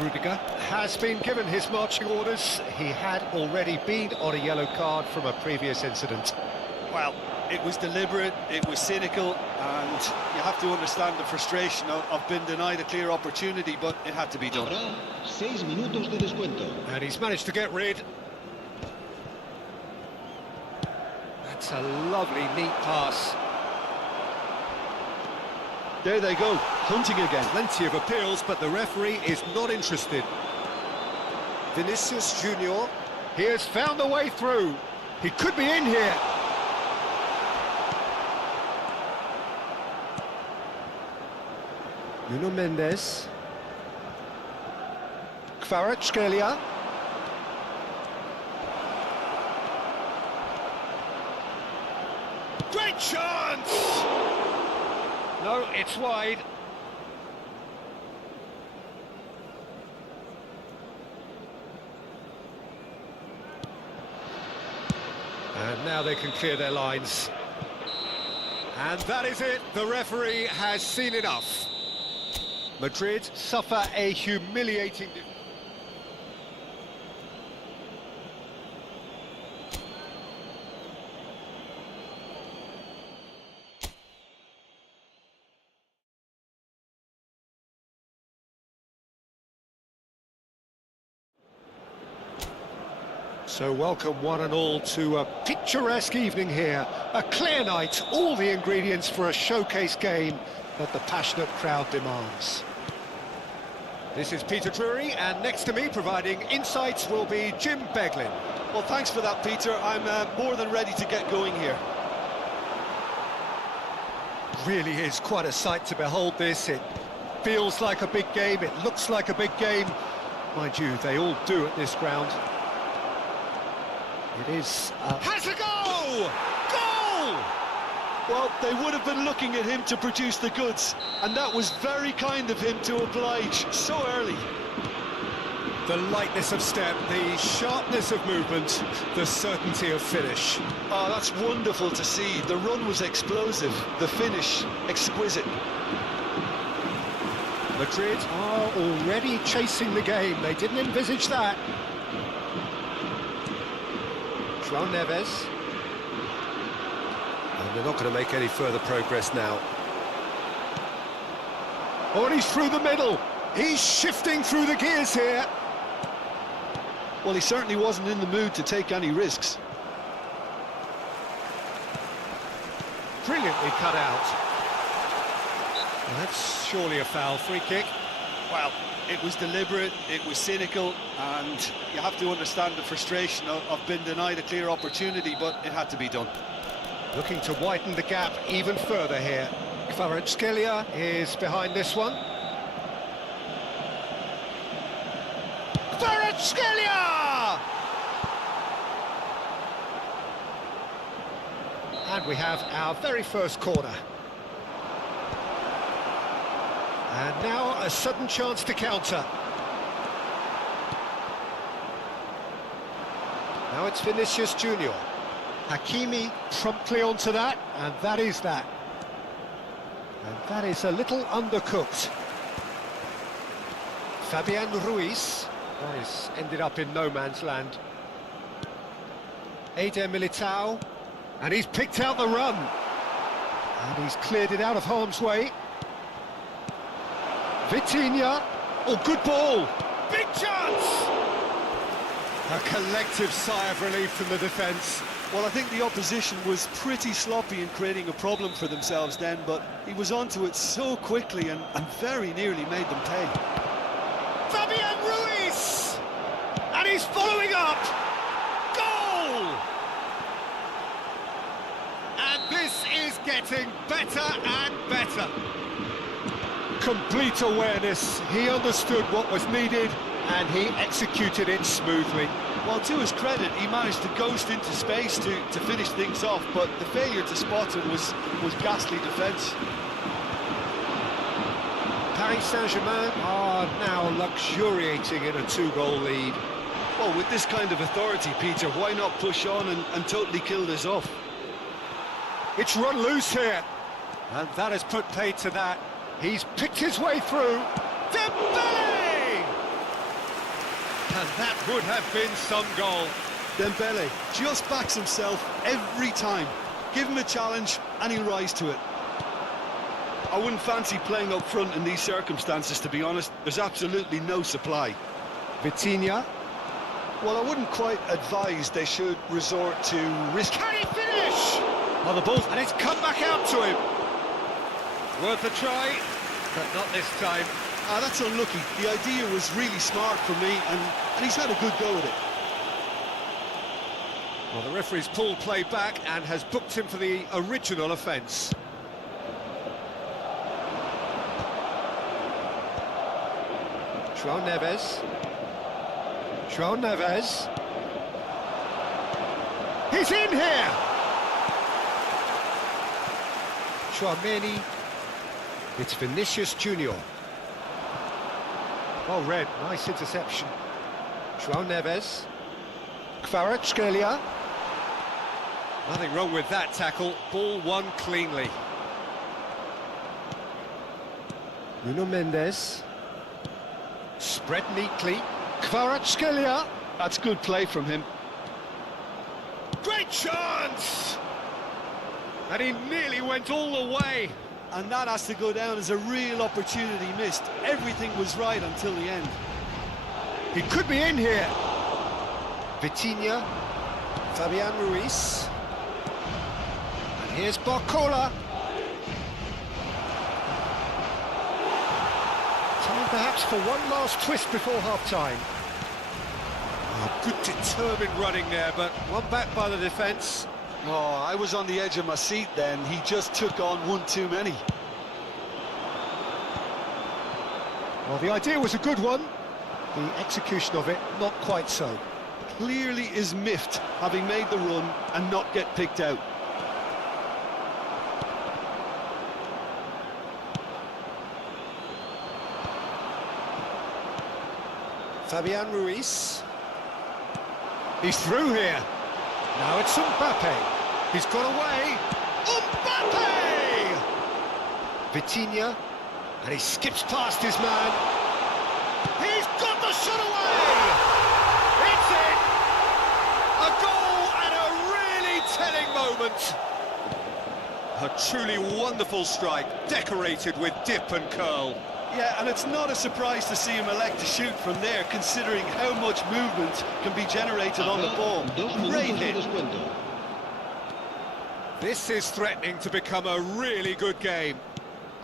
Rudiger has been given his marching orders. He had already been on a yellow card from a previous incident. Well, it was deliberate, it was cynical, and you have to understand the frustration of being denied a clear opportunity, but it had to be done. Habrá 6 minutos de descuento. And he's managed to get rid. That's a lovely, neat pass. There they go, hunting again. Plenty of appeals, but the referee is not interested. Vinicius Junior, he has found a way through. He could be in here. Nuno Mendes. Kvaratskhelia. Great chance! No, it's wide. And now they can clear their lines. And that is it. The referee has seen enough. Madrid suffer a humiliating defeat. So welcome one and all to a picturesque evening here. A clear night, all the ingredients for a showcase game that the passionate crowd demands. This is Peter Drury, and next to me providing insights will be Jim Beglin. Well, thanks for that, Peter. I'm more than ready to get going here. Really is quite a sight to behold this. It feels like a big game, it looks like a big game. Mind you, they all do at this ground. It is... Has a goal! Goal! Well, they would have been looking at him to produce the goods, and that was very kind of him to oblige so early. The lightness of step, the sharpness of movement, the certainty of finish. Oh, that's wonderful to see. The run was explosive, the finish exquisite. Madrid are already chasing the game. They didn't envisage that. João Neves. And they're not going to make any further progress now. Oh, and he's through the middle. He's shifting through the gears here. Well, he certainly wasn't in the mood to take any risks. Brilliantly cut out. Well, that's surely a foul. Free kick. Well, it was deliberate, it was cynical, and you have to understand the frustration of being denied a clear opportunity, but it had to be done. Looking to widen the gap even further here. Kvaratskhelia is behind this one. Kvaratskhelia! And we have our very first corner. And now a sudden chance to counter. Now it's Vinicius Junior. Hakimi promptly onto that, and that is that. And that is a little undercooked. Fabian Ruiz. That is ended up in no man's land. Eder Militao. And he's picked out the run. And he's cleared it out of harm's way. Vitinha, oh, good ball, big chance! A collective sigh of relief from the defence. Well, I think the opposition was pretty sloppy in creating a problem for themselves then, but he was onto it so quickly and very nearly made them pay. Fabian Ruiz! And he's following up! Goal! And this is getting better and better. Complete awareness, he understood what was needed and he executed it smoothly. Well, to his credit, he managed to ghost into space to finish things off, but the failure to spot him was ghastly defence. Paris Saint-Germain are now luxuriating in a 2-goal lead. Well, with this kind of authority, Peter, why not push on and totally kill this off? It's run loose here, and that has put paid to that. He's picked his way through. Dembele! And that would have been some goal. Dembele just backs himself every time. Give him a challenge and he'll rise to it. I wouldn't fancy playing up front in these circumstances, to be honest. There's absolutely no supply. Vitinha. Well, I wouldn't quite advise they should resort to risk. Can he finish? On the ball, and it's come back out to him. Worth a try, but not this time. Ah, that's unlucky. The idea was really smart for me, and he's had a good go at it. Well, the referee's pulled play back and has booked him for the original offence. João Neves. João Neves. He's in here! Chouameni. It's Vinicius Junior. Well read, nice interception. João Neves. Kvaratskhelia. Nothing wrong with that tackle, ball won cleanly. Nuno Mendes. Spread neatly. Kvaratskhelia. That's good play from him. Great chance! And he nearly went all the way. And that has to go down as a real opportunity missed. Everything was right until the end. He could be in here. Vitinha. Fabian Ruiz. And here's Barcola. Time perhaps for one last twist before half-time. Oh, good determined running there, but one back by the defence. Oh, I was on the edge of my seat then. He just took on one too many. Well, the idea was a good one. The execution of it, not quite so. Clearly is miffed, having made the run and not get picked out. Fabian Ruiz. He's through here. Now it's Mbappe. He's got away. Mbappe! Vitinha. And he skips past his man. He's got the shot away! It's in! A goal and a really telling moment. A truly wonderful strike, decorated with dip and curl. Yeah, and it's not a surprise to see him elect to shoot from there, considering how much movement can be generated on the ball. Great hit. This is threatening to become a really good game.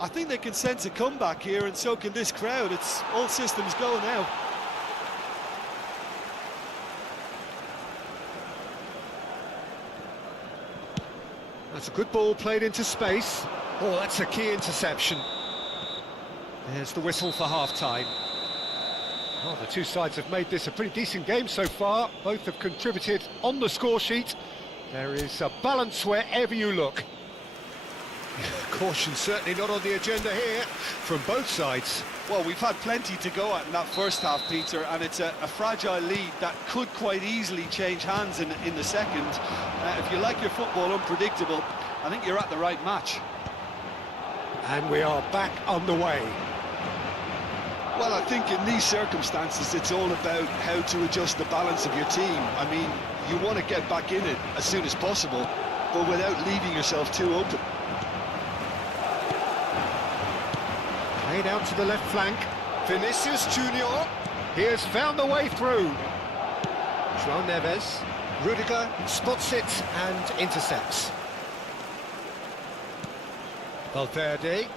I think they can sense a comeback here, and so can this crowd. It's all systems go now. That's a good ball played into space. Oh, that's a key interception. There's the whistle for half-time. Well, the two sides have made this a pretty decent game so far. Both have contributed on the score sheet. There is a balance wherever you look. Caution certainly not on the agenda here from both sides. Well, we've had plenty to go at in that first half, Peter, and it's a fragile lead that could quite easily change hands in the second. If you like your football unpredictable, I think you're at the right match. And we are back on the way. Well, I think in these circumstances, it's all about how to adjust the balance of your team. I mean, you want to get back in it as soon as possible, but without leaving yourself too open. Played out to the left flank. Vinicius Junior. He has found the way through. João Neves. Rudiger spots it and intercepts. Valverde.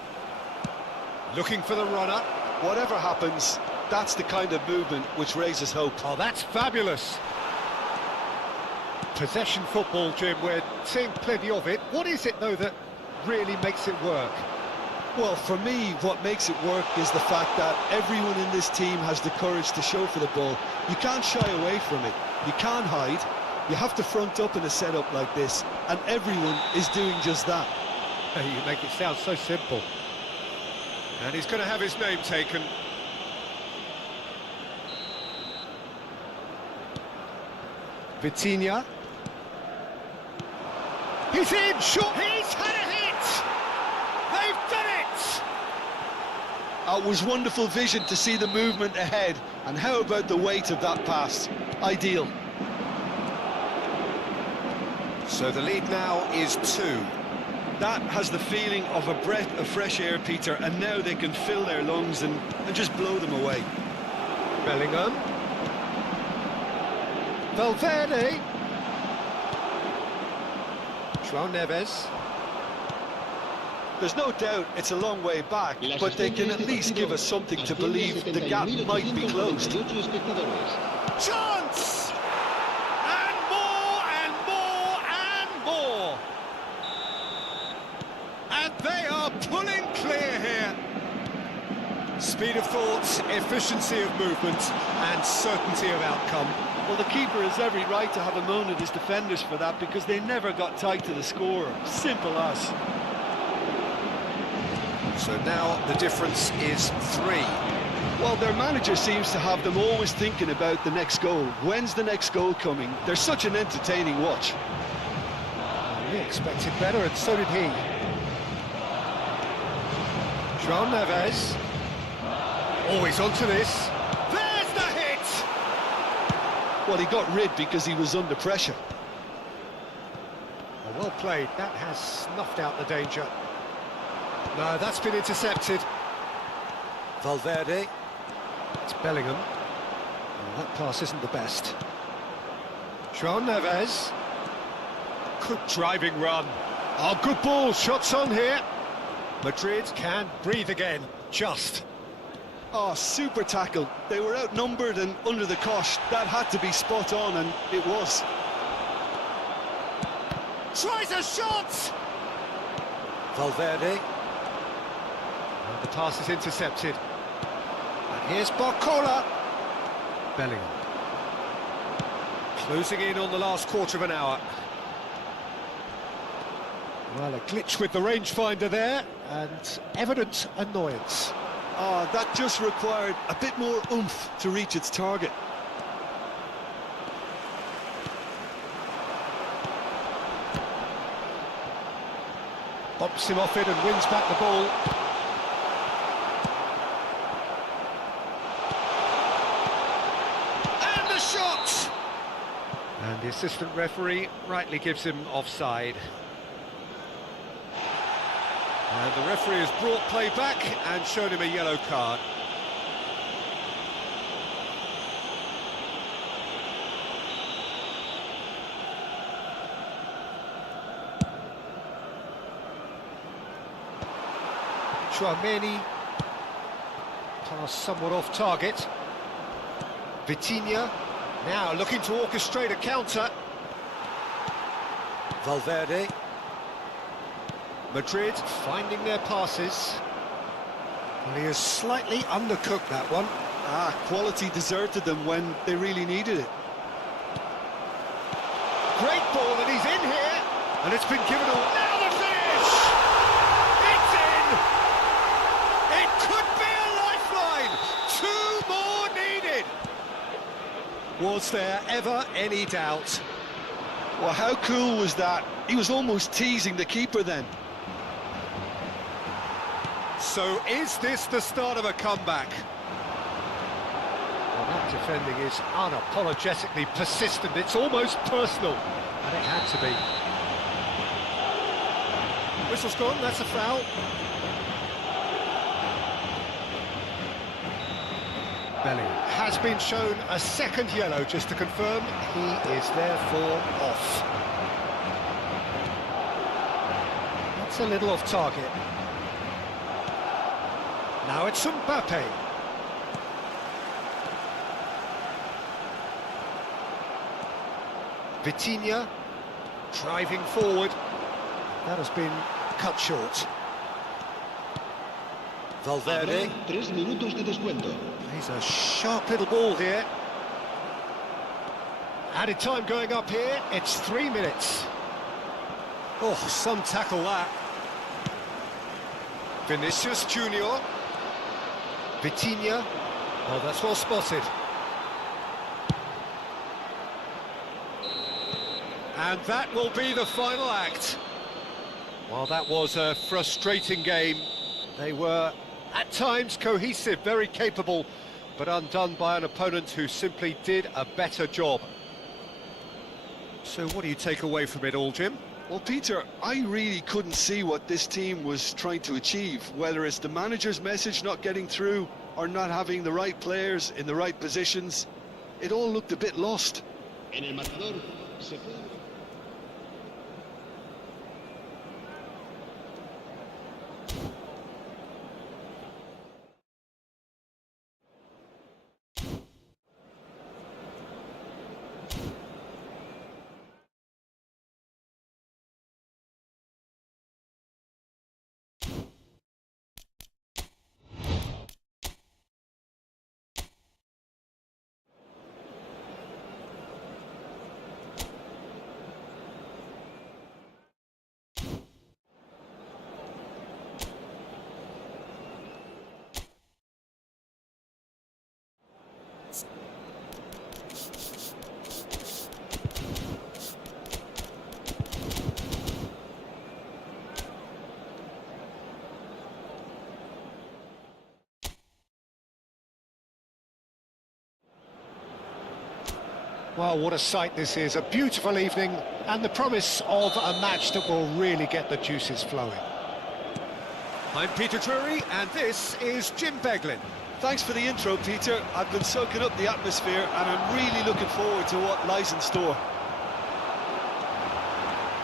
Looking for the runner. Whatever happens, that's the kind of movement which raises hope. Oh, that's fabulous. Possession football, Jim, we're seeing plenty of it. What is it, though, that really makes it work? Well, for me, what makes it work is the fact that everyone in this team has the courage to show for the ball. You can't shy away from it. You can't hide. You have to front up in a setup like this, and everyone is doing just that. You make it sound so simple. And he's going to have his name taken. Vitinha. He's in, shot! He's had a hit! They've done it! It was wonderful vision to see the movement ahead, and how about the weight of that pass? Ideal. So the lead now is 2. That has the feeling of a breath of fresh air, Peter, and now they can fill their lungs and just blow them away. Bellingham. Valverde. João Neves. There's no doubt it's a long way back, but they can at least give us something to believe the gap might be closed. Chance! And more, and more, and more! And they are pulling clear here. Speed of thought, efficiency of movement, and certainty of outcome. Well, the keeper has every right to have a moan at his defenders for that, because they never got tight to the scorer. Simple as. So now the difference is 3. Well, their manager seems to have them always thinking about the next goal. When's the next goal coming? They're such an entertaining watch. He expected better, and so did he. João Neves. Always onto this. There's the hit! Well, he got rid because he was under pressure. Well played. That has snuffed out the danger. No, that's been intercepted. Valverde. It's Bellingham. Oh, that pass isn't the best. João Neves. Good driving run. Oh, good ball. Shots on here. Madrid can breathe again. Just. Oh, super tackle. They were outnumbered and under the cosh. That had to be spot on, and it was. Tries a shot! Valverde. And the pass is intercepted. And here's Barcola. Bellingham. Closing in on the last quarter of an hour. Well, a glitch with the rangefinder there, and evident annoyance. Oh, that just required a bit more oomph to reach its target. Bumps him off it and wins back the ball. And the shot! And the assistant referee rightly gives him offside. And the referee has brought play back and shown him a yellow card. Chouameni, pass somewhat off target. Vitinha, now looking to orchestrate a counter. Valverde. Madrid finding their passes. Well, he has slightly undercooked that one. Quality deserted them when they really needed it. Great ball, and he's in here. And it's been given away. Now the finish! It's in! It could be a lifeline! 2 more needed! Was there ever any doubt? Well, how cool was that? He was almost teasing the keeper then. So is this the start of a comeback? Well, that defending is unapologetically persistent. It's almost personal. And it had to be. Whistle's gone, that's a foul. Bellingham has been shown a second yellow, just to confirm. He is therefore off. That's a little off target. Now it's Mbappe. Vitinha driving forward. That has been cut short. Valverde. 3 minutos de descuento. He's a sharp little ball here. Added time going up here, it's 3 minutes. Oh, some tackle that. Vinicius Junior. Vitinha. Oh, that's well spotted. And that will be the final act. Well, that was a frustrating game. They were, at times, cohesive, very capable, but undone by an opponent who simply did a better job. So what do you take away from it all, Jim? Well, Peter, I really couldn't see what this team was trying to achieve, whether it's the manager's message not getting through or not having the right players in the right positions. It all looked a bit lost. En el marcador se puede... Well, what a sight this is, a beautiful evening, and the promise of a match that will really get the juices flowing. I'm Peter Drury, and this is Jim Beglin. Thanks for the intro, Peter. I've been soaking up the atmosphere and I'm really looking forward to what lies in store.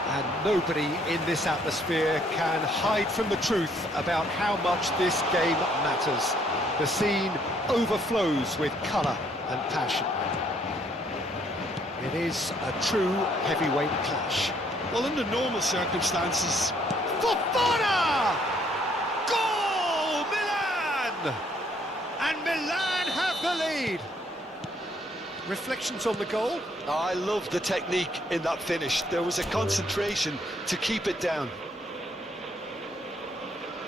And nobody in this atmosphere can hide from the truth about how much this game matters. The scene overflows with colour and passion. It is a true heavyweight clash. Well, under normal circumstances... Fofana! Goal! Milan! And Milan have the lead. Reflections on the goal? I love the technique in that finish. There was a concentration to keep it down.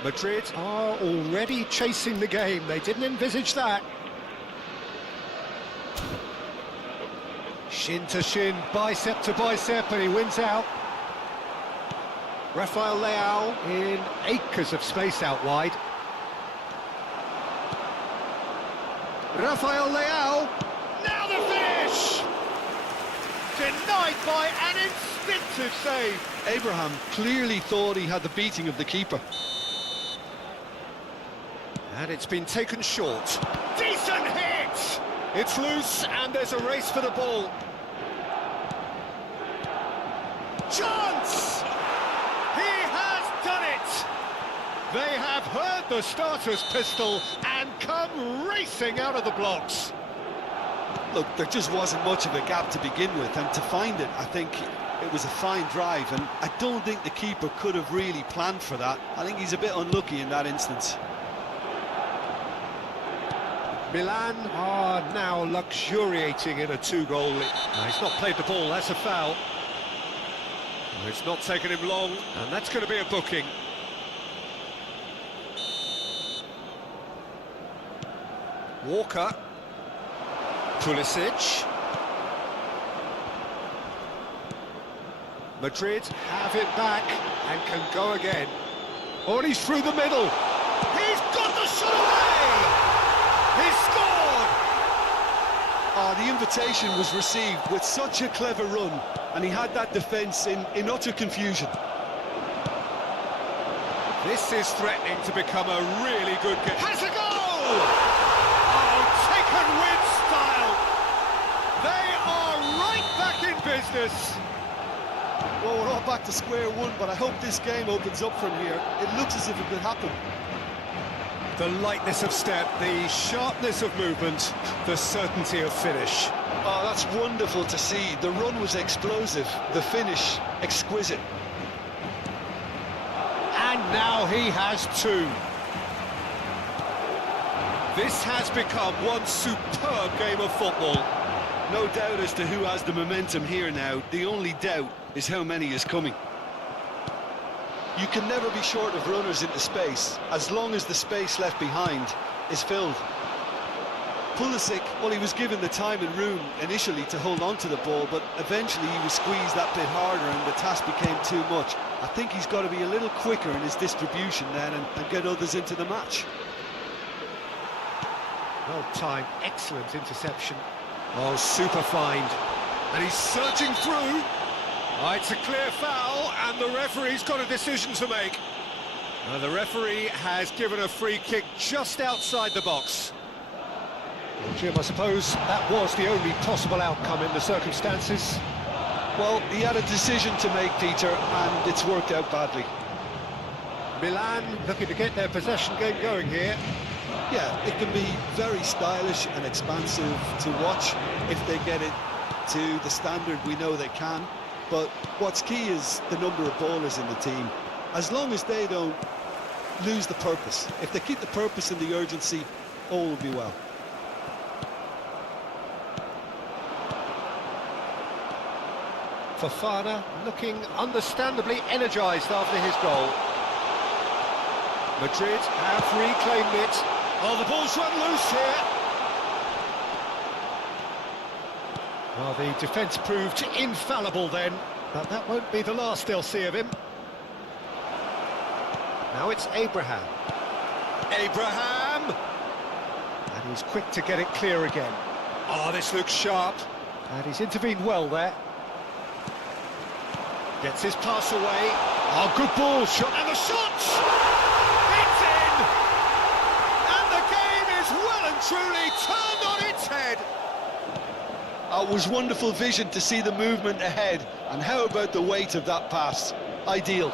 Madrid are already chasing the game. They didn't envisage that. Shin to shin, bicep to bicep, and he wins out. Rafael Leao in acres of space out wide. Rafael Leao, now the finish! Denied by an instinctive save. Abraham clearly thought he had the beating of the keeper. And it's been taken short. Decent hit! It's loose, and there's a race for the ball. Chance! He has done it! They have heard the starter's pistol and come racing out of the blocks. Look, there just wasn't much of a gap to begin with, and to find it, I think it was a fine drive, and I don't think the keeper could have really planned for that. I think he's a bit unlucky in that instance. Milan are now luxuriating in a two-goal lead. No, he's not played the ball, that's a foul. It's not taken him long, and that's going to be a booking. Walker. Pulisic. Madrid have it back and can go again. Oh, and he's through the middle. He's got the shot away! He's scored! The invitation was received with such a clever run, and he had that defence in utter confusion. This is threatening to become a really good game. Has a goal! Oh, taken with style! They are right back in business! Well, we're all back to square one, but I hope this game opens up from here. It looks as if it could happen. The lightness of step, the sharpness of movement, the certainty of finish. Oh, that's wonderful to see. The run was explosive, the finish exquisite. And now he has two. This has become one superb game of football. No doubt as to who has the momentum here now. The only doubt is how many is coming. You can never be short of runners into space, as long as the space left behind is filled. Pulisic, well, he was given the time and room initially to hold on to the ball, but eventually he was squeezed that bit harder and the task became too much. I think he's got to be a little quicker in his distribution then and get others into the match. Well timed, excellent interception. Oh, super find. And he's searching through. Oh, it's a clear foul, and the referee's got a decision to make. The referee has given a free kick just outside the box. Well, Jim, I suppose that was the only possible outcome in the circumstances. Well, he had a decision to make, Peter, and it's worked out badly. Milan looking to get their possession game going here. Yeah, it can be very stylish and expansive to watch if they get it to the standard we know they can. But what's key is the number of ballers in the team. As long as they don't lose the purpose, if they keep the purpose and the urgency, all will be well. Fofana looking understandably energised after his goal. Madrid have reclaimed it. Oh, the ball's run loose here. Well, the defence proved infallible then, but that won't be the last they'll see of him. Now it's Abraham. Abraham! And he's quick to get it clear again. Oh, this looks sharp. And he's intervened well there. Gets his pass away. Oh, good ball, shot, and the shot! It's in! And the game is well and truly turned on its head. It was wonderful vision to see the movement ahead, and how about the weight of that pass? Ideal.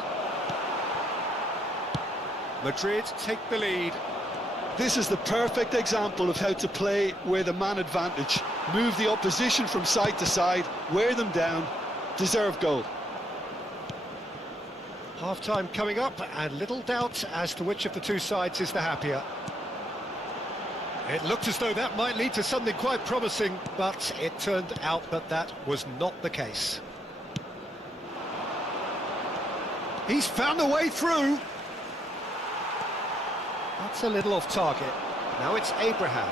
Madrid take the lead. This is the perfect example of how to play with a man advantage. Move the opposition from side to side, wear them down, deserve goal. Half-time coming up, and little doubt as to which of the two sides is the happier. It looked as though that might lead to something quite promising, but it turned out that that was not the case. He's found a way through. That's a little off target. Now it's Abraham.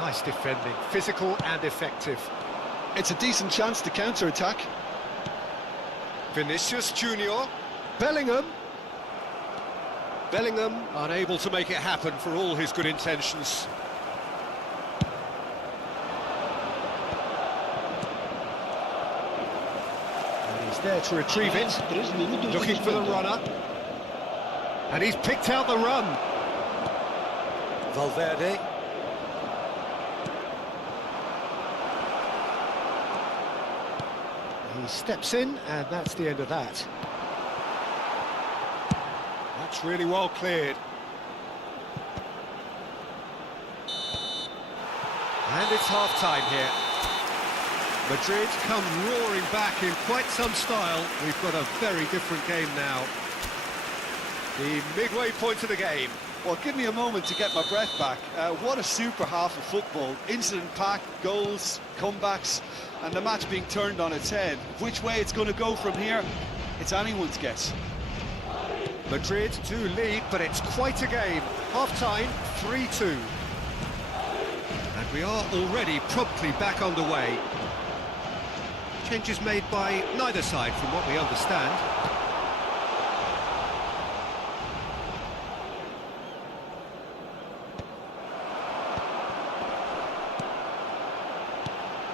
Nice defending, physical and effective. It's a decent chance to counter-attack. Vinicius Junior. Bellingham. Bellingham unable to make it happen for all his good intentions. And he's there to retrieve it, looking for the runner. And he's picked out the run. Valverde. He steps in, and that's the end of that. That's really well cleared. And it's half-time here. Madrid come roaring back in quite some style. We've got a very different game now. The midway point of the game. Well, give me a moment to get my breath back. What a super half of football. Incident-packed, goals, comebacks, and the match being turned on its head. Which way it's going to go from here, it's anyone's guess. Madrid do lead, but it's quite a game. Half-time, 3-2. And we are already promptly back underway. Changes made by neither side, from what we understand.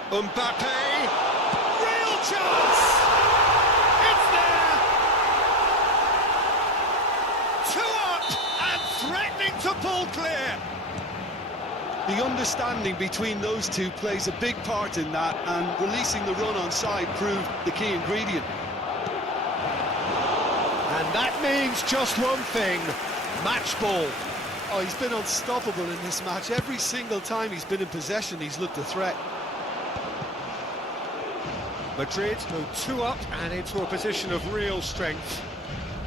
Mbappe, real chance! It's there! 2 up and threatening to pull clear. The understanding between those two plays a big part in that, and releasing the run on side proved the key ingredient. And that means just one thing, match ball. Oh, he's been unstoppable in this match. Every single time he's been in possession, he's looked a threat. Madrid go 2 up and into a position of real strength.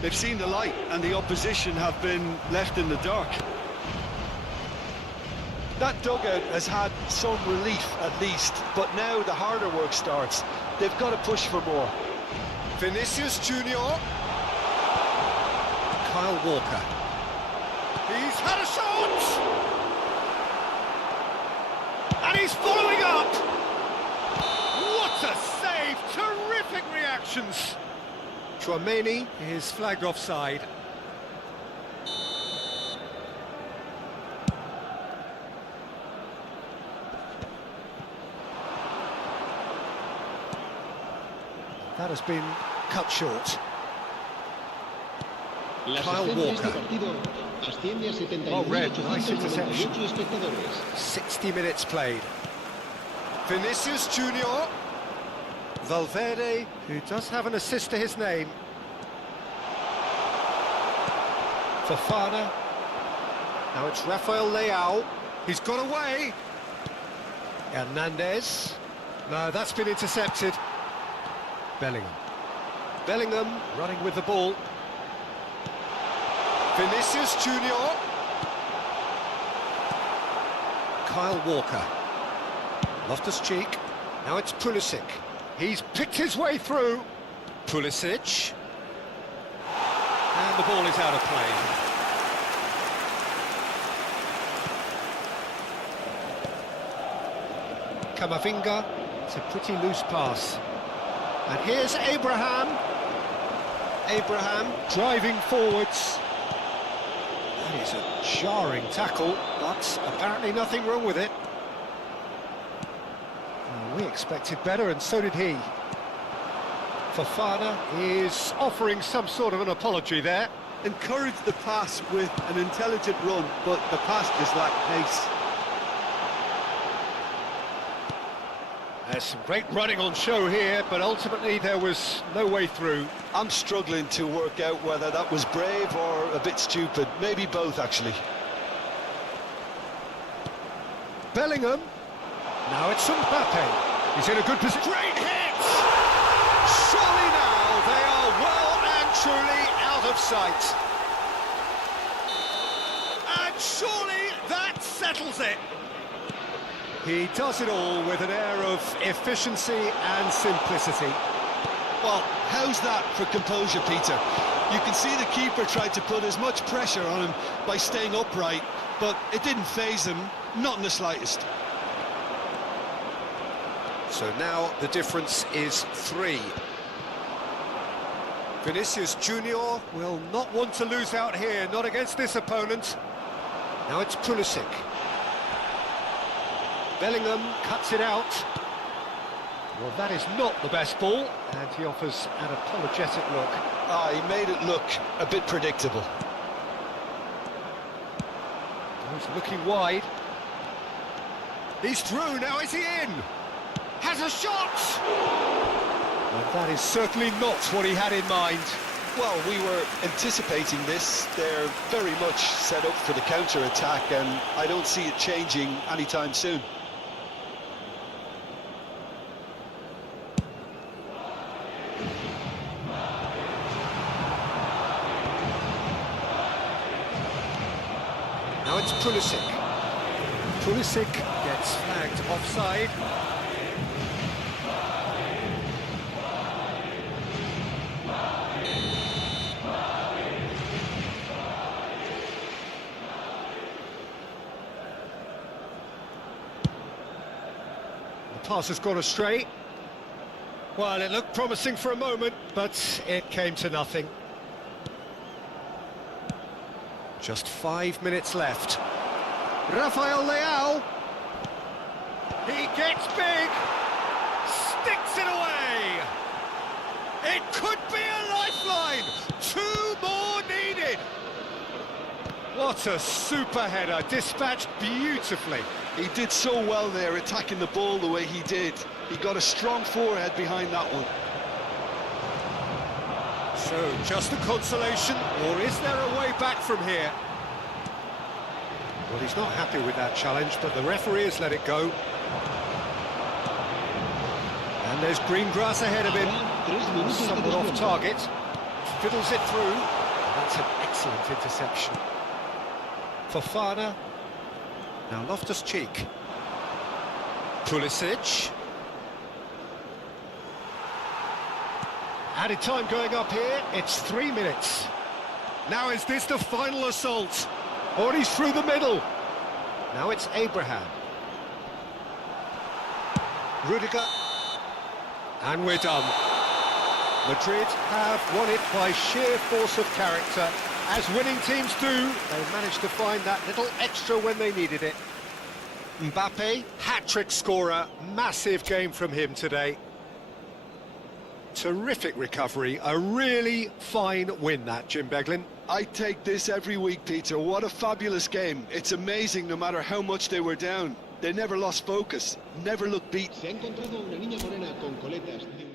They've seen the light, and the opposition have been left in the dark. That dugout has had some relief at least, but now the harder work starts. They've got to push for more. Vinicius Junior. Kyle Walker. He's had a shot! And he's following up! What a save! Terrific reactions! Chouameni is flagged offside. That has been cut short. Kyle Walker. Oh, red, nice interception. 60 minutes played. Vinicius Junior. Valverde, who does have an assist to his name. Fofana. Now it's Rafael Leao. He's got away. Hernandez. No, that's been intercepted. Bellingham. Bellingham running with the ball. Vinicius Junior. Kyle Walker. Loftus-Cheek. Now it's Pulisic. He's picked his way through. Pulisic. And the ball is out of play. Camavinga. It's a pretty loose pass. And here's Abraham. Abraham driving forwards. That is a jarring tackle, but apparently nothing wrong with it. Well, we expected better, and so did he. Fofana is offering some sort of an apology there. Encouraged the pass with an intelligent run, but the pass just lacked pace. There's some great running on show here, but ultimately there was no way through. I'm struggling to work out whether that was brave or a bit stupid. Maybe both, actually. Bellingham. Now it's Mbappe. He's in a good position. Great hit! Surely now they are well and truly out of sight. And surely that settles it. He does it all with an air of efficiency and simplicity. Well, how's that for composure, Peter? You can see the keeper tried to put as much pressure on him by staying upright, but it didn't faze him, not in the slightest. So now the difference is 3. Vinicius Junior will not want to lose out here, not against this opponent. Now it's Pulisic. Bellingham cuts it out. Well, that is not the best ball, and he offers an apologetic look. He made it look a bit predictable. He's looking wide. He's through, now is he in? Has a shot! Well, that is certainly not what he had in mind. Well, we were anticipating this. They're very much set up for the counter-attack, and I don't see it changing anytime soon. Now it's Pulisic. Pulisic gets flagged offside. The pass has gone astray. Well, it looked promising for a moment, but it came to nothing. Just 5 minutes left. Rafael Leao. He gets big. Sticks it away. It could be a lifeline. 2 more needed. What a super header, dispatched beautifully. He did so well there, attacking the ball the way he did. He got a strong forehead behind that one. So, just a consolation, or is there a way back from here? Well, he's not happy with that challenge, but the referee has let it go. And there's green grass ahead of him. Somewhat off target. Fiddles it through. That's an excellent interception. Fofana. Now Loftus-Cheek. Pulisic. Added time going up here, it's 3 minutes. Now is this the final assault? Or he's through the middle. Now it's Abraham. Rudiger. And we're done. Madrid have won it by sheer force of character. As winning teams do, they managed to find that little extra when they needed it. Mbappe, hat-trick scorer, massive game from him today. Terrific recovery, a really fine win that, Jim Beglin. I take this every week, Peter. What a fabulous game. It's amazing no matter how much they were down. They never lost focus, never looked beat. Se ha encontrado una niña morena con coletas de...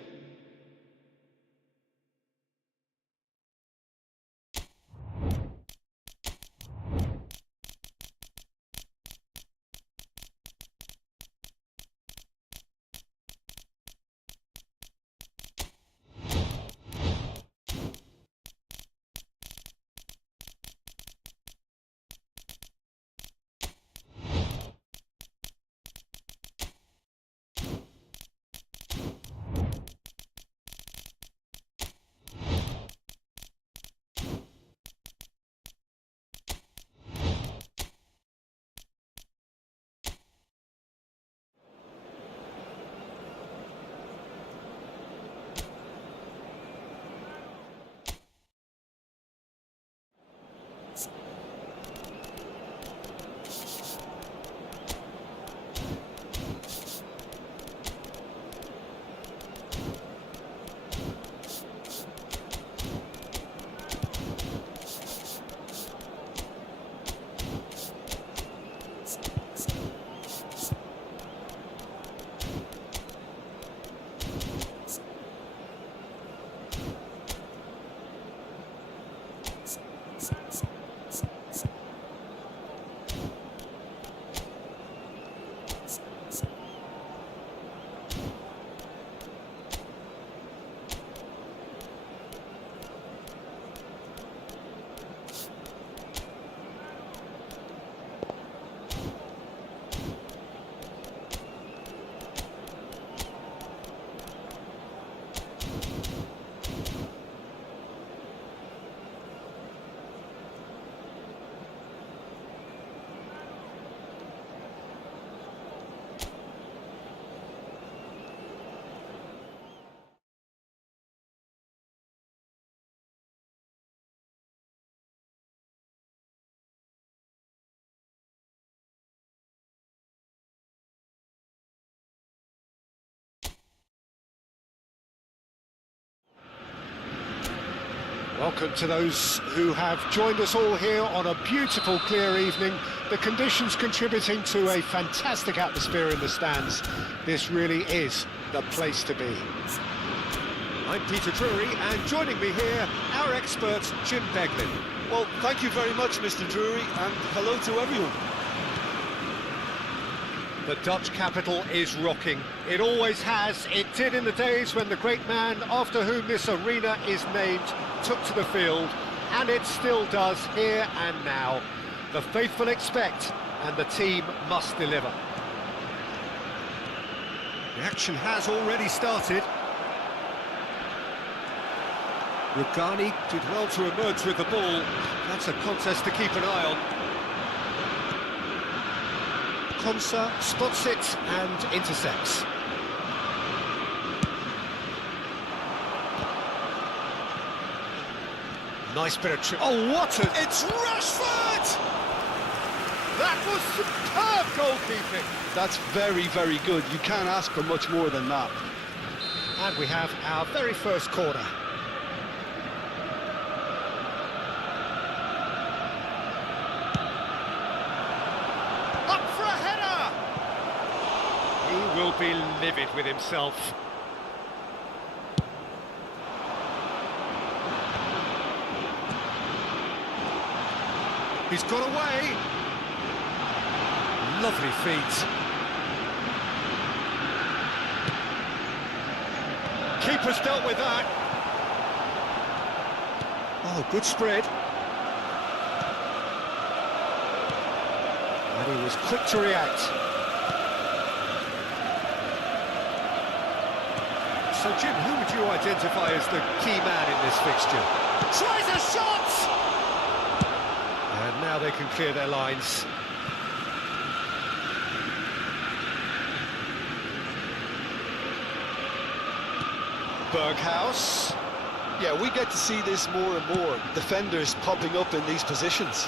Welcome to those who have joined us all here on a beautiful, clear evening. The conditions contributing to a fantastic atmosphere in the stands. This really is the place to be. I'm Peter Drury, and joining me here, our expert, Jim Beglin. Well, thank you very much, Mr. Drury, and hello to everyone. The Dutch capital is rocking. It always has. It did in the days when the great man after whom this arena is named took to the field, and it still does here and now. The faithful expect, and the team must deliver. The action has already started. Rugani did well to emerge with the ball. That's a contest to keep an eye on. Konsa spots it and intercepts. Nice bit of oh, what a... It's Rashford! That was superb goalkeeping! That's very, very good. You can't ask for much more than that. And we have our very first corner. Up for a header! He will be livid with himself. He's got away. Lovely feet. Keeper's dealt with that. Oh, good spread. And he was quick to react. So, Jim, who would you identify as the key man in this fixture? Tries a shot! And now they can clear their lines. Berghaus. Yeah, we get to see this more and more. Defenders popping up in these positions.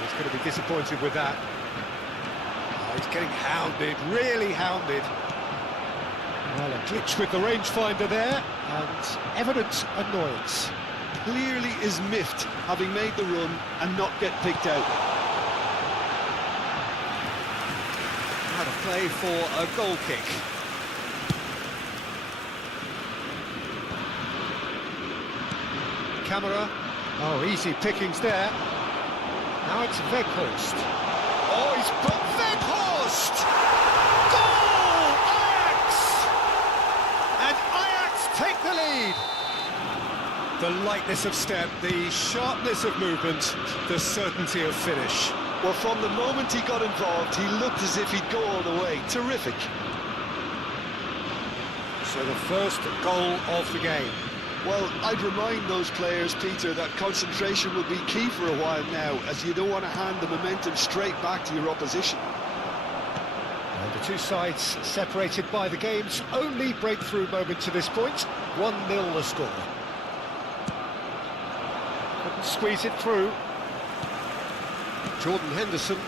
He's going to be disappointed with that. Oh, he's getting hounded, really hounded. Well, a glitch with the rangefinder there, and evident annoyance. Clearly is miffed, having made the run and not get picked out. How to play for a goal kick. Camera. Oh, easy pickings there. Now it's Weghorst. Oh, he's put Weghorst! Goal! Ajax! And Ajax take the lead. The lightness of step, the sharpness of movement, the certainty of finish. Well, from the moment he got involved, he looked as if he'd go all the way. Terrific. So the first goal of the game. Well, I'd remind those players, Peter, that concentration will be key for a while now, as you don't want to hand the momentum straight back to your opposition. And the two sides separated by the game's only breakthrough moment to this point. 1-0 the score. Couldn't squeeze it through. Jordan Henderson,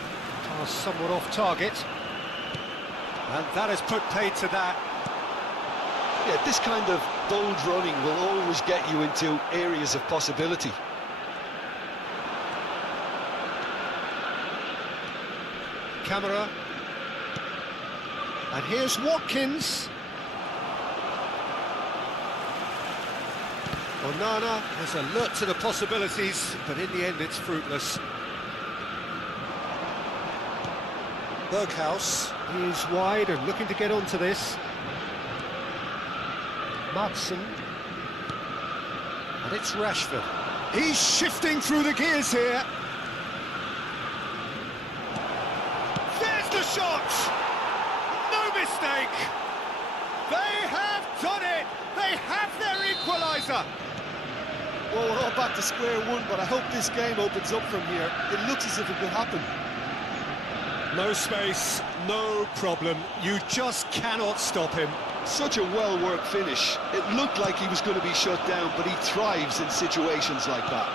pass somewhat off target. And that has put paid to that. Yeah, this kind of bold running will always get you into areas of possibility. Camera. And here's Watkins. Onana is alert to the possibilities, but in the end it's fruitless. Berghaus is wide and looking to get onto this. Madsen. And it's Rashford. He's shifting through the gears here. There's the shot! No mistake! They have done it! They have their equaliser! Well, we're all back to square one, but I hope this game opens up from here. It looks as if it could happen. No space, no problem. You just cannot stop him. Such a well-worked finish. It looked like he was going to be shut down, but he thrives in situations like that.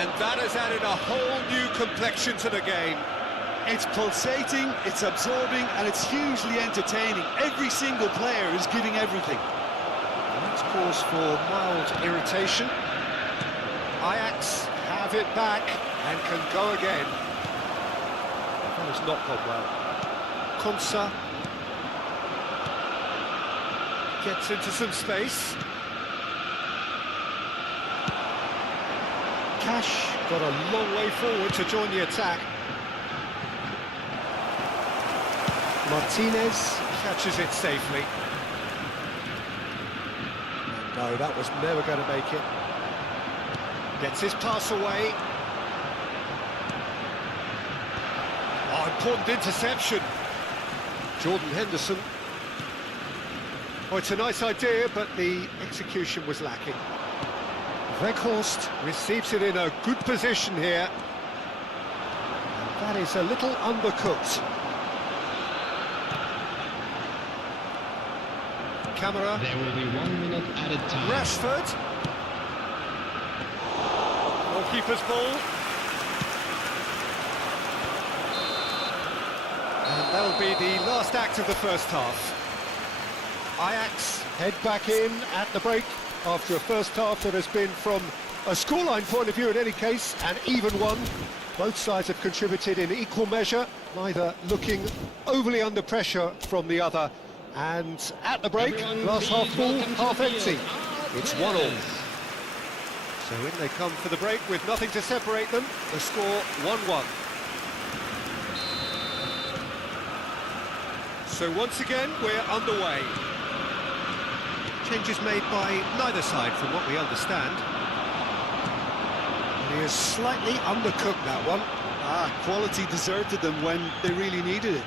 And that has added a whole new complexion to the game. It's pulsating, it's absorbing, and it's hugely entertaining. Every single player is giving everything. And that's cause for mild irritation. Ajax have it back and can go again. That has not gone well. Konsa gets into some space. Cash got a long way forward to join the attack. Martinez catches it safely. And no, that was never going to make it. Gets his pass away. Oh, important interception. Jordan Henderson. Oh, it's a nice idea, but the execution was lacking. Weghorst receives it in a good position here. And that is a little undercooked. Camera. There will be 1 minute added time. Rashford. Goalkeeper's ball. And that'll be the last act of the first half. Ajax head back in at the break after a first half that has been, from a scoreline point of view in any case, an even one. Both sides have contributed in equal measure, neither looking overly under pressure from the other. And at the break, glass half full, half empty. It's 1-1. So in they come for the break with nothing to separate them. The score 1-1. So once again, we're underway. Changes made by neither side, from what we understand. And he has slightly undercooked that one. Quality deserted them when they really needed it.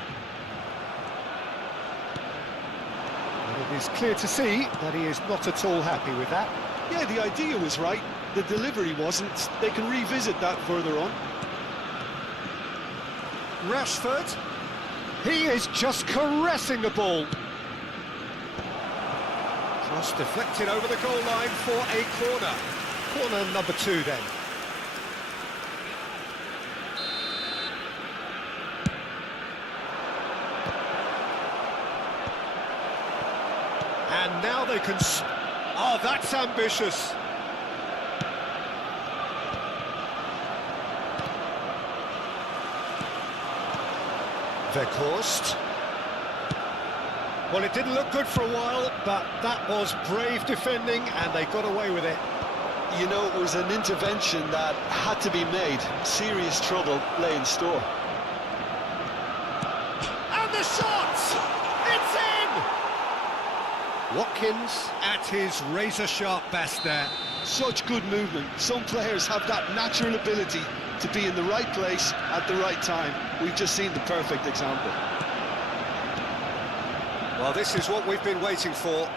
And it is clear to see that he is not at all happy with that. Yeah, the idea was right, the delivery wasn't. They can revisit that further on. Rashford, he is just caressing the ball. Cross deflected over the goal line for a corner. Corner number 2 then. And now they can... Oh, that's ambitious. Weghorst. Well, it didn't look good for a while, but that was brave defending, and they got away with it. You know, it was an intervention that had to be made. Serious trouble lay in store. And the shot! It's in! Watkins at his razor-sharp best there. Such good movement. Some players have that natural ability to be in the right place at the right time. We've just seen the perfect example. Well, this is what we've been waiting for.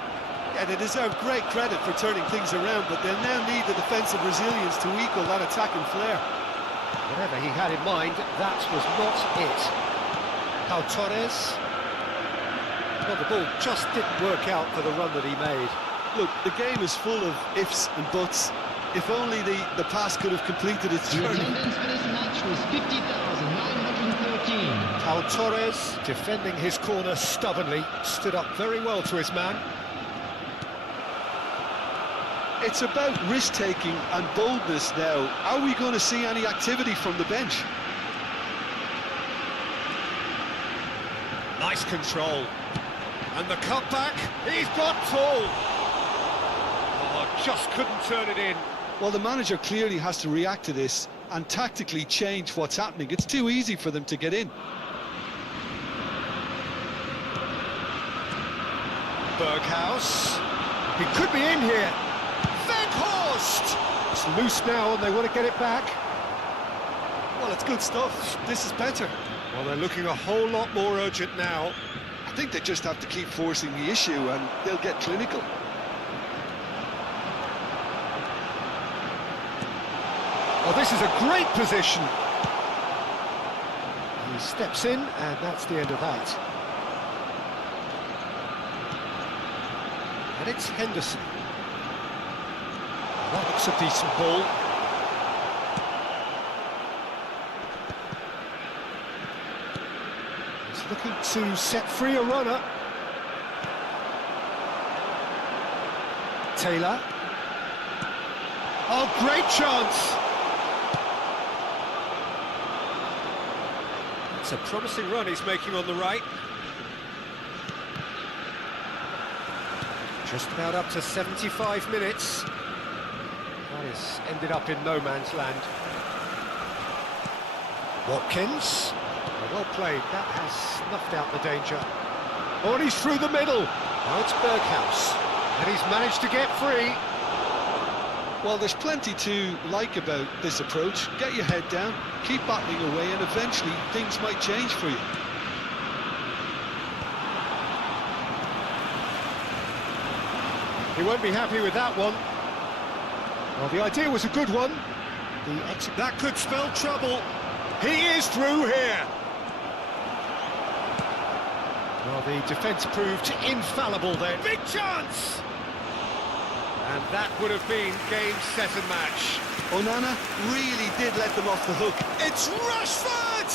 Yeah, they deserve great credit for turning things around, but they'll now need the defensive resilience to equal that attacking flair. Whatever he had in mind, that was not it. Pau Torres. Well, the ball just didn't work out for the run that he made. Look, the game is full of ifs and buts. If only the pass could have completed its The journey. attendance for this match was 50,913. Pau Torres, defending his corner stubbornly, stood up very well to his man. It's about risk-taking and boldness now. Are we going to see any activity from the bench? Nice control. And the cutback, he's got tall. Oh, just couldn't turn it in. Well, the manager clearly has to react to this and tactically change what's happening. It's too easy for them to get in. Berghaus. He could be in here. Weghorst! It's loose now and they want to get it back. Well, it's good stuff. This is better. Well, they're looking a whole lot more urgent now. I think they just have to keep forcing the issue and they'll get clinical. Oh, this is a great position. He steps in, and that's the end of that. And it's Henderson. That looks a decent ball. He's looking to set free a runner. Taylor. Oh, great chance! It's a promising run he's making on the right. Just about up to 75 minutes. That has ended up in no man's land. Watkins. Well played. That has snuffed out the danger. Oh, and he's through the middle. Now it's Berghaus. And he's managed to get free. Well, there's plenty to like about this approach. Get your head down, keep battling away, and eventually things might change for you. He won't be happy with that one. Well, the idea was a good one. That could spell trouble. He is through here. Well, the defence proved infallible then. Big chance! And that would have been game, set and match. Onana really did let them off the hook. It's Rashford!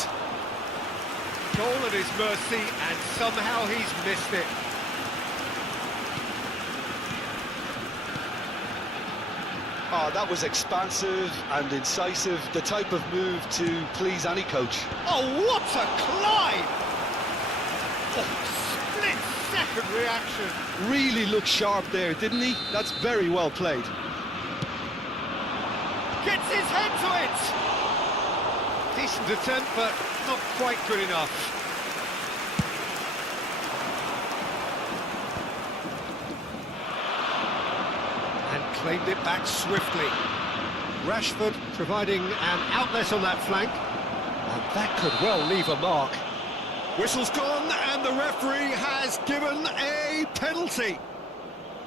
Goal at his mercy, and somehow he's missed it. Oh, that was expansive and incisive, the type of move to please any coach. Oh, what a climb! Oh, split-second reaction. Really looked sharp there, didn't he? That's very well played. Gets his head to it! Decent attempt, but not quite good enough. claimed it back swiftly. Rashford providing an outlet on that flank, and that could well leave a mark. Whistle's gone, and the referee has given a penalty.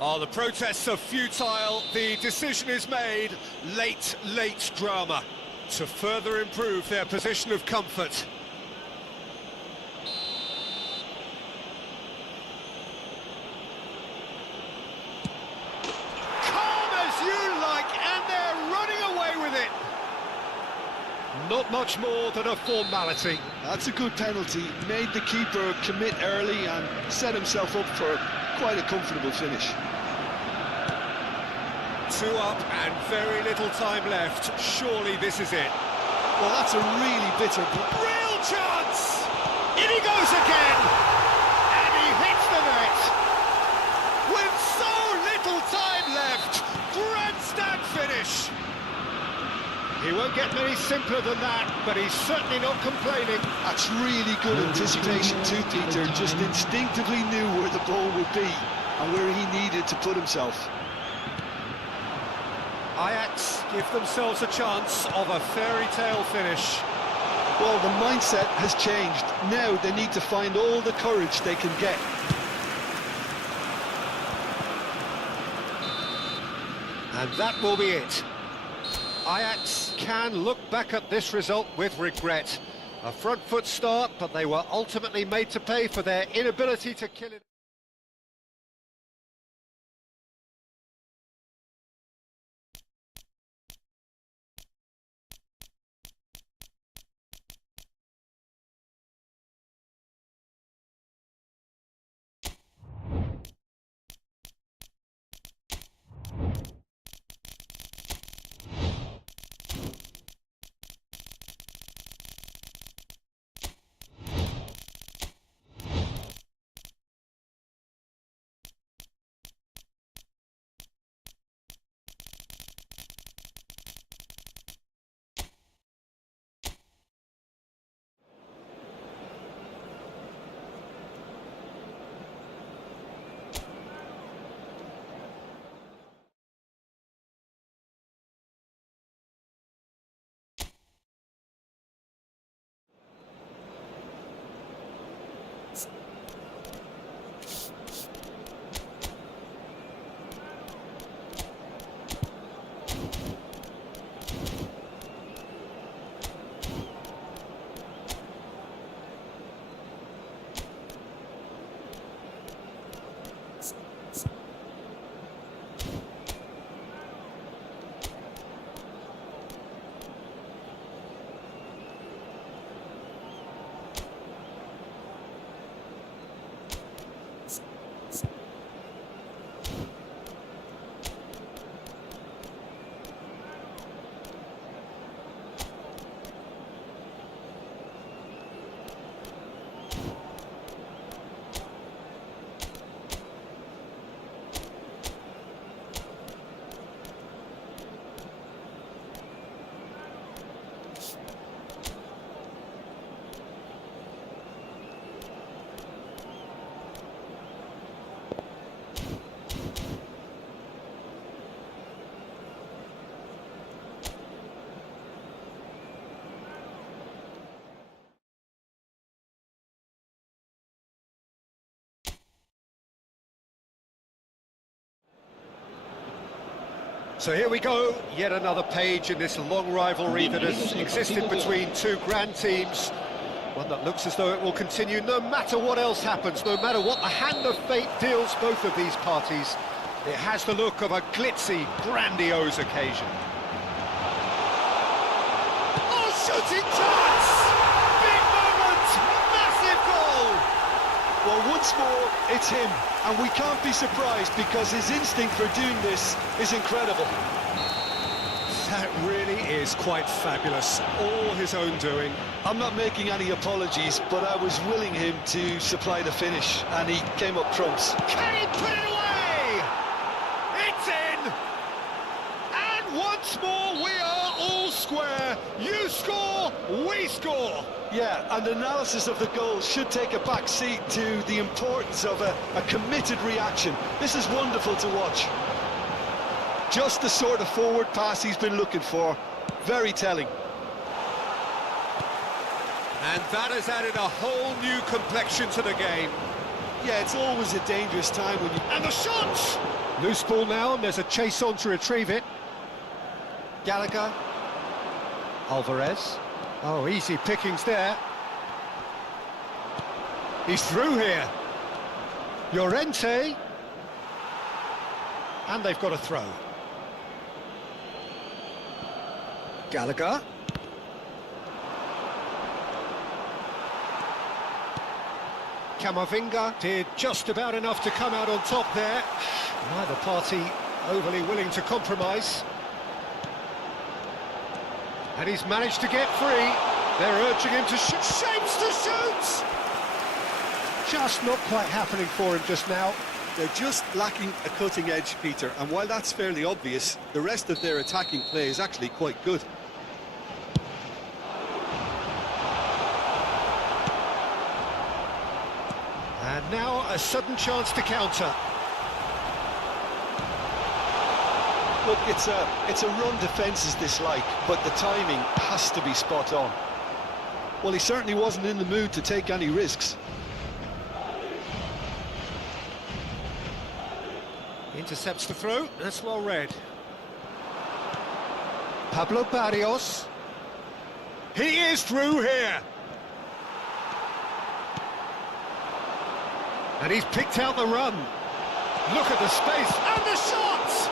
Oh, the protests are futile. The decision is made. Late drama to further improve their position of comfort. Calm as you like, and they're running away with it. Not much more than a formality. That's a good penalty. Made the keeper commit early and set himself up for quite a comfortable finish. 2 up and very little time left. Surely this is it. Well, that's a really bitter... Real chance! In he goes again! And he hits the net! With so little time left! Grandstand finish! He won't get many simpler than that, but he's certainly not complaining. That's really good anticipation too, Peter. Just instinctively knew where the ball would be and where he needed to put himself. Ajax give themselves a chance of a fairy tale finish. Well, the mindset has changed. Now they need to find all the courage they can get. And that will be it. Ajax can look back at this result with regret. A front foot start, but they were ultimately made to pay for their inability to kill it. So here we go, yet another page in this long rivalry that has existed between two grand teams. One that looks as though it will continue no matter what else happens, no matter what the hand of fate deals both of these parties. It has the look of a glitzy, grandiose occasion. Oh, shooting chance! Big moment! Massive goal! Well, once more, it's him, and we can't be surprised because his instinct for doing this is incredible. That really is quite fabulous, all his own doing. I'm not making any apologies, but I was willing him to supply the finish, and he came up trumps. Can he put it away? It's in! And once more we are all square. You score, we score. Yeah, and analysis of the goal should take a back seat to the importance of a committed reaction. This is wonderful to watch. Just the sort of forward pass he's been looking for. Very telling. And that has added a whole new complexion to the game. Yeah, it's always a dangerous time when you... And the shots! Loose ball now, and there's a chase on to retrieve it. Gallagher. Alvarez. Oh, easy pickings there. He's through here. Llorente. And they've got a throw. Gallagher. Camavinga did just about enough to come out on top there. Neither party overly willing to compromise. And he's managed to get free. They're urging him to shoot. Shapes to shoot! Just not quite happening for him just now. They're just lacking a cutting edge, Peter, and while that's fairly obvious, the rest of their attacking play is actually quite good. And now a sudden chance to counter. Look, it's a run defence's dislike, but the timing has to be spot on. Well, he certainly wasn't in the mood to take any risks. Intercepts the throw, that's well read. Pablo Barrios. He is through here. And he's picked out the run. Look at the space, and the shot!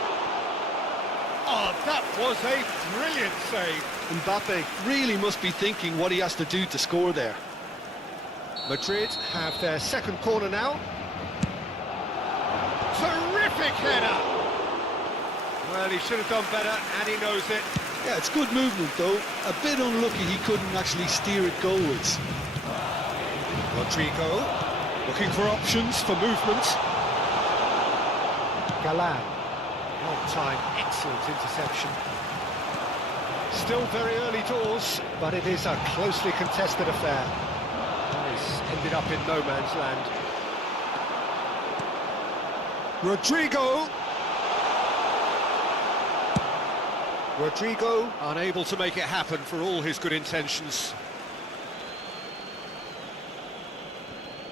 Oh, that was a brilliant save. Mbappe really must be thinking what he has to do to score there. Madrid have their second corner now. Terrific header! Well, he should have done better, and he knows it. Yeah, it's good movement, though. A bit unlucky he couldn't actually steer it goalwards. Rodrigo, looking for options for movement. Galan, long time, excellent interception. Still very early doors, but it is a closely contested affair. It's ended up in no man's land. Rodrigo! Rodrigo unable to make it happen for all his good intentions.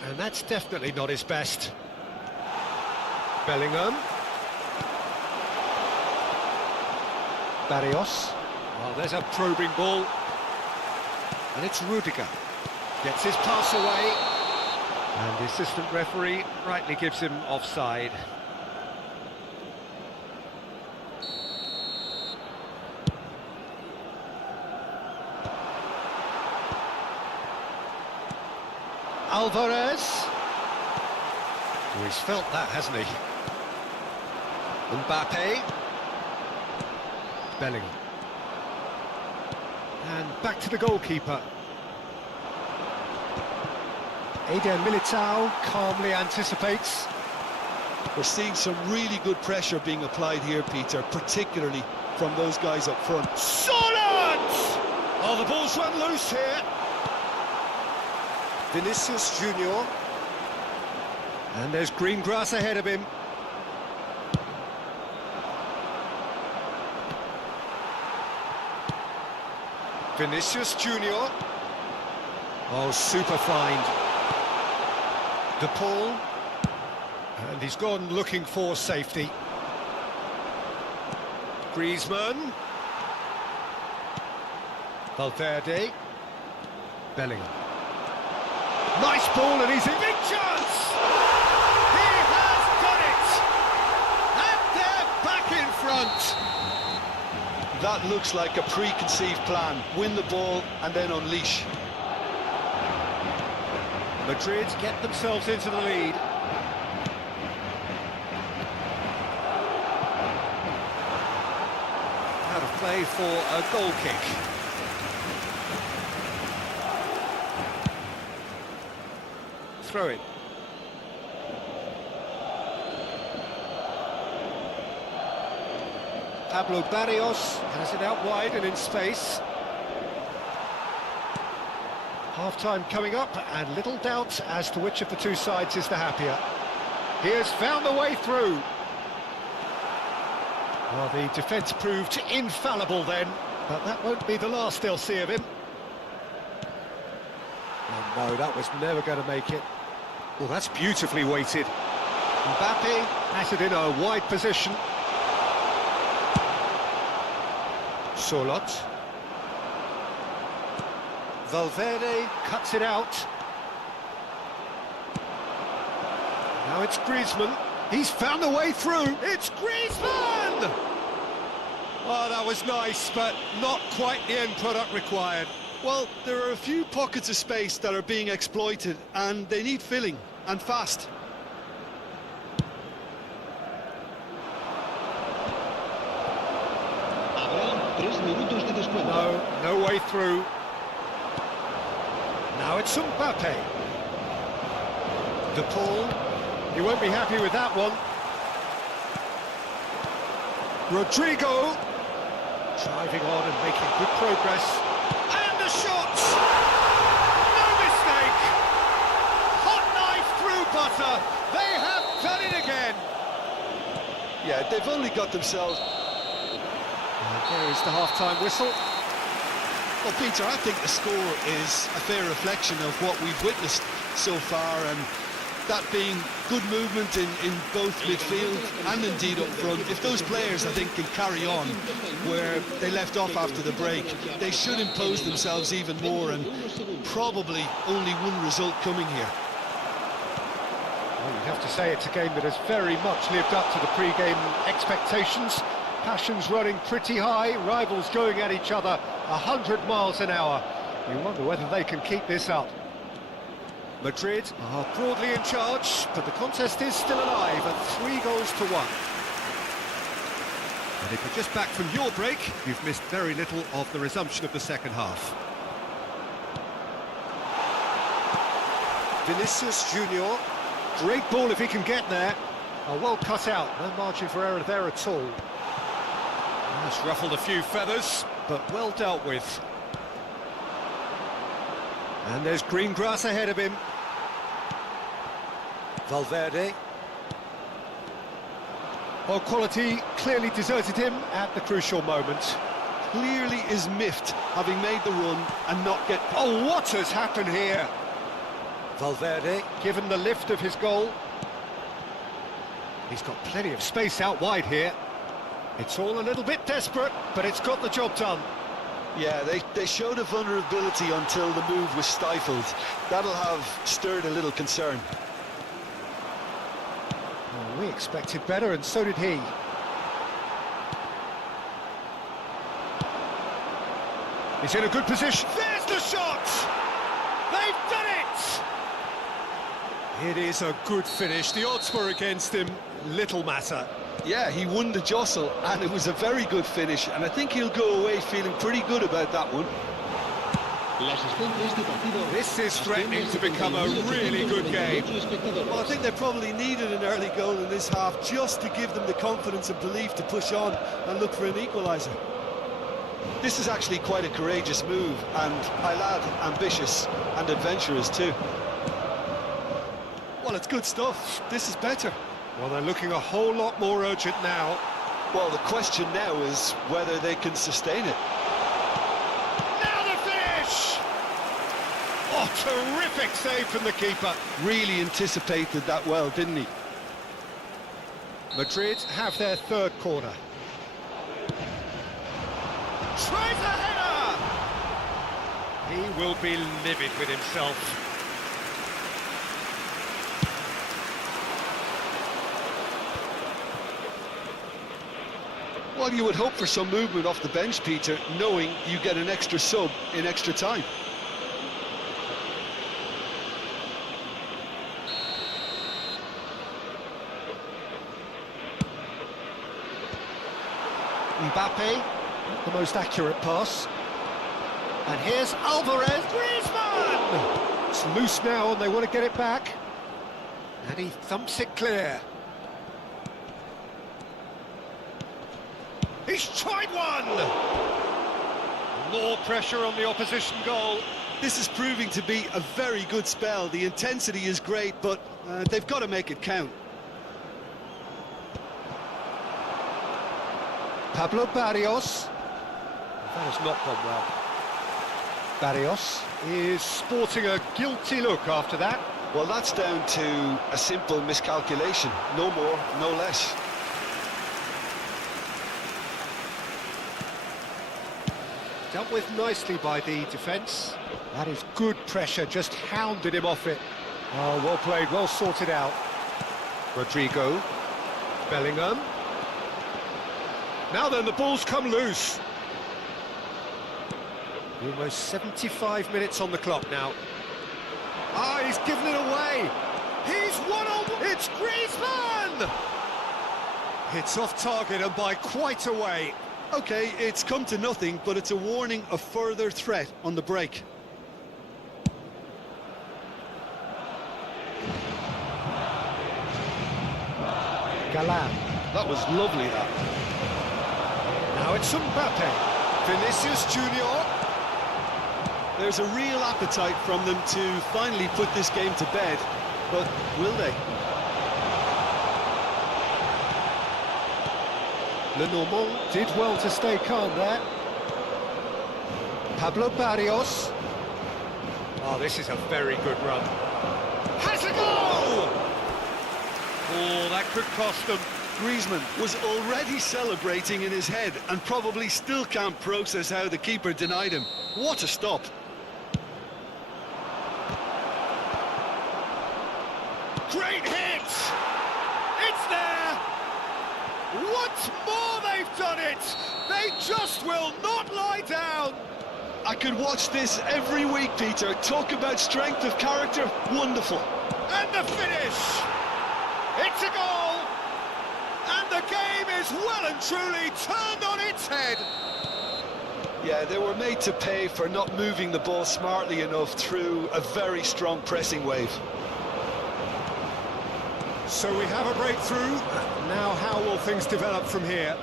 And that's definitely not his best. Bellingham. Barrios. Well, there's a probing ball. And it's Rudiger. Gets his pass away. And the assistant referee rightly gives him offside. Alvarez. Oh, he's felt that, hasn't he? Mbappe. Bellingham. And back to the goalkeeper. Eder Militao calmly anticipates. We're seeing some really good pressure being applied here, Peter, particularly from those guys up front. Solid! Oh, the ball's run loose here. Vinicius Junior. And there's green grass ahead of him. Vinicius Junior. Oh, super find. De Paul. And he's gone looking for safety. Griezmann. Valverde. Bellingham. Nice ball, and he's in. Big chance! He has done it! And they're back in front. That looks like a preconceived plan. Win the ball and then unleash. Madrid get themselves into the lead. Out of play for a goal kick. Throw it. Pablo Barrios has it out wide and in space. Half-time coming up, and little doubt as to which of the two sides is the happier. He has found the way through. Well, the defence proved infallible then, but that won't be the last they'll see of him. Oh no, that was never going to make it. Well, that's beautifully weighted. Mbappe has it in a wide position. Solot. Valverde cuts it out. Now it's Griezmann. He's found a way through. It's Griezmann! Oh, that was nice, but not quite the end product required. Well, there are a few pockets of space that are being exploited, and they need filling, and fast. Habrá 3 minutos de descuento. No way through. Now it's Mbappe. De Paul. He won't be happy with that one. Rodrigo. Driving on and making good progress. And the shot! No mistake! Hot knife through butter. They have done it again. Yeah, they've only got themselves... And there is the half-time whistle. Well, Peter, I think the score is a fair reflection of what we've witnessed so far, and that being good movement in both midfield and indeed up front. If those players, I think, can carry on where they left off after the break, they should impose themselves even more, and probably only one result coming here. Well, you'd have to say it's a game that has very much lived up to the pre-game expectations. Passions running pretty high, rivals going at each other 100 miles an hour. You wonder whether they can keep this up. Madrid are broadly in charge, but the contest is still alive at 3-1. And if you're just back from your break, you've missed very little of the resumption of the second half. Vinicius Junior, great ball if he can get there. Oh, well cut out, no margin for error there at all. That's ruffled a few feathers, but well dealt with. And there's green grass ahead of him. Valverde. Well, quality clearly deserted him at the crucial moment. Clearly is miffed, having made the run and not get... Oh, what has happened here? Valverde, given the lift of his goal. He's got plenty of space out wide here. It's all a little bit desperate, but it's got the job done. Yeah, they showed a vulnerability until the move was stifled. That'll have stirred a little concern. Well, we expected better, and so did he. He's in a good position. There's the shot! They've done it! It is a good finish. The odds were against him. Little matter. Yeah, he won the jostle, and it was a very good finish, and I think he'll go away feeling pretty good about that one. This is threatening to become a really good game. Well, I think they probably needed an early goal in this half just to give them the confidence and belief to push on and look for an equaliser. This is actually quite a courageous move, and my lad, ambitious and adventurous too. Well, it's good stuff. This is better. Well, they're looking a whole lot more urgent now. Well, the question now is whether they can sustain it. Now the finish! Oh, terrific save from the keeper. Really anticipated that well, didn't he? Madrid have their third corner. Tries a header! He will be livid with himself. Well, you would hope for some movement off the bench, Peter, knowing you get an extra sub in extra time. Mbappe, not the most accurate pass. And here's Alvarez. Griezmann! It's loose now and they want to get it back. And he thumps it clear. He's tried one! More pressure on the opposition goal. This is proving to be a very good spell. The intensity is great, but they've got to make it count. Pablo Barrios. That has not gone well. Barrios is sporting a guilty look after that. Well, that's down to a simple miscalculation. No more, no less. Dealt with nicely by the defence. That is good pressure, just hounded him off it. Oh, well played, well sorted out. Rodrigo. Bellingham. Now then, the ball's come loose. Almost 75 minutes on the clock now. Ah, he's given it away. He's one-on-one. It's Griezmann! It's off target and by quite a way. Okay, it's come to nothing, but it's a warning of further threat on the break. Galan. That was lovely, that. Now it's Mbappe. Vinicius Junior. There's a real appetite from them to finally put this game to bed, but will they? Lenormand did well to stay calm there. Pablo Barrios. Oh, this is a very good run. Has a goal! Oh, that could cost them. Griezmann was already celebrating in his head and probably still can't process how the keeper denied him. What a stop. Great hit! It's there! Once more they've done it! They just will not lie down! I could watch this every week, Peter. Talk about strength of character. Wonderful. And the finish! It's a goal! And the game is well and truly turned on its head! Yeah, they were made to pay for not moving the ball smartly enough through a very strong pressing wave. So we have a breakthrough. Now how will things develop from here?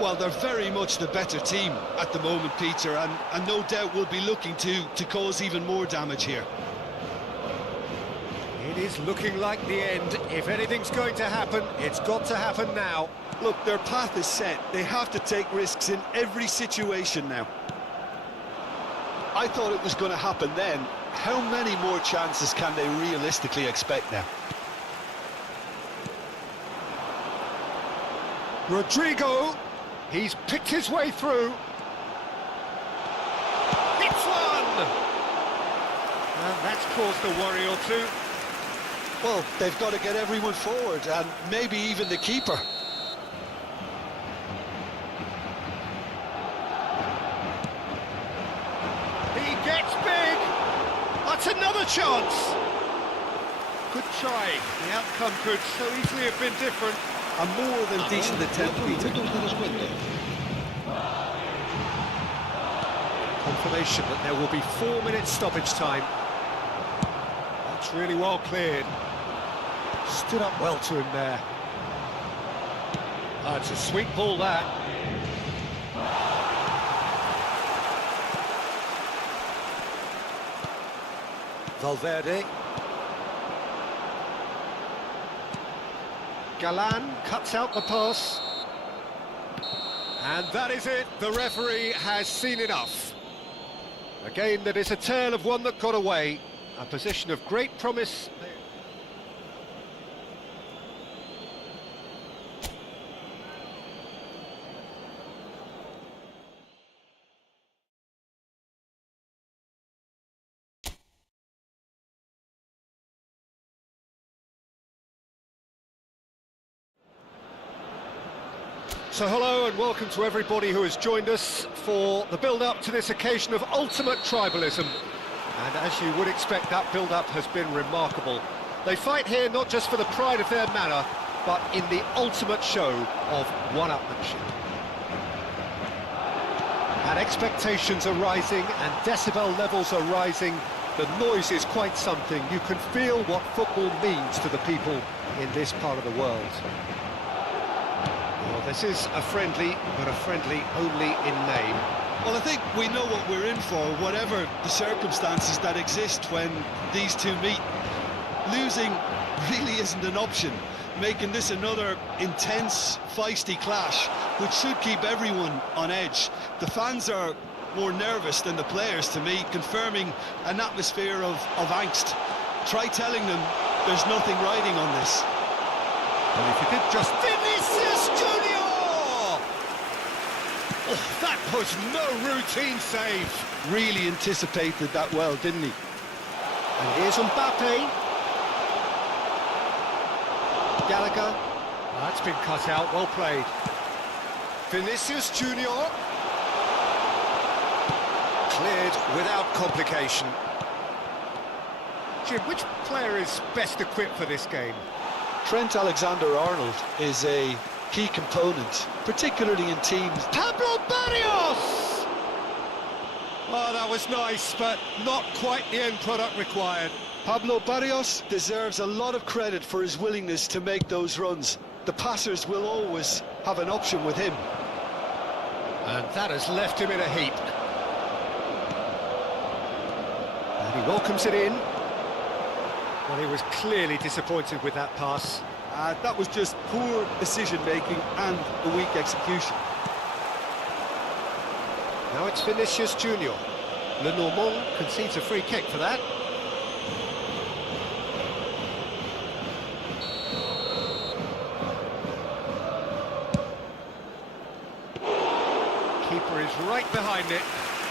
Well, they're very much the better team at the moment, Peter, and no doubt will be looking to cause even more damage here. It is looking like the end. If anything's going to happen, it's got to happen now. Look, their path is set. They have to take risks in every situation now. I thought it was going to happen then. How many more chances can they realistically expect now? Rodrigo, he's picked his way through. Hits one! And that's caused a worry or two. Well, they've got to get everyone forward, and maybe even the keeper. He gets big! That's another chance! Good try. The outcome could so easily have been different. A more than decent attempt, Peter. Confirmation that there will be 4 minutes stoppage time. That's really well cleared. Stood up well to him there. It's a sweet ball, that. Valverde. Galan cuts out the pass. And that is it. The referee has seen enough. A game that is a tale of one that got away. A position of great promise. So hello and welcome to everybody who has joined us for the build-up to this occasion of ultimate tribalism. And as you would expect, that build-up has been remarkable. They fight here not just for the pride of their manor, but in the ultimate show of one-upmanship. And expectations are rising and decibel levels are rising. The noise is quite something. You can feel what football means to the people in this part of the world. Well, this is a friendly, but a friendly only in name. Well, I think we know what we're in for, whatever the circumstances that exist when these two meet. Losing really isn't an option. making this another intense, feisty clash, which should keep everyone on edge. The fans are more nervous than the players, to me, confirming an atmosphere of angst. Try telling them there's nothing riding on this. And if you did just... Vinicius Junior! Oh, that was no routine save. Really anticipated that well, didn't he? And here's Mbappe. Gallagher. That's been cut out, well played. Vinicius Junior. Cleared without complication. Jim, which player is best equipped for this game? Trent Alexander-Arnold is a key component, particularly in teams. Pablo Barrios! Oh, that was nice, but not quite the end product required. Pablo Barrios deserves a lot of credit for his willingness to make those runs. The passers will always have an option with him. And that has left him in a heap. And he welcomes it in. Well, he was clearly disappointed with that pass. That was just poor decision-making and a weak execution. Now it's Vinicius Junior. Lenormand concedes a free kick for that. Keeper is right behind it.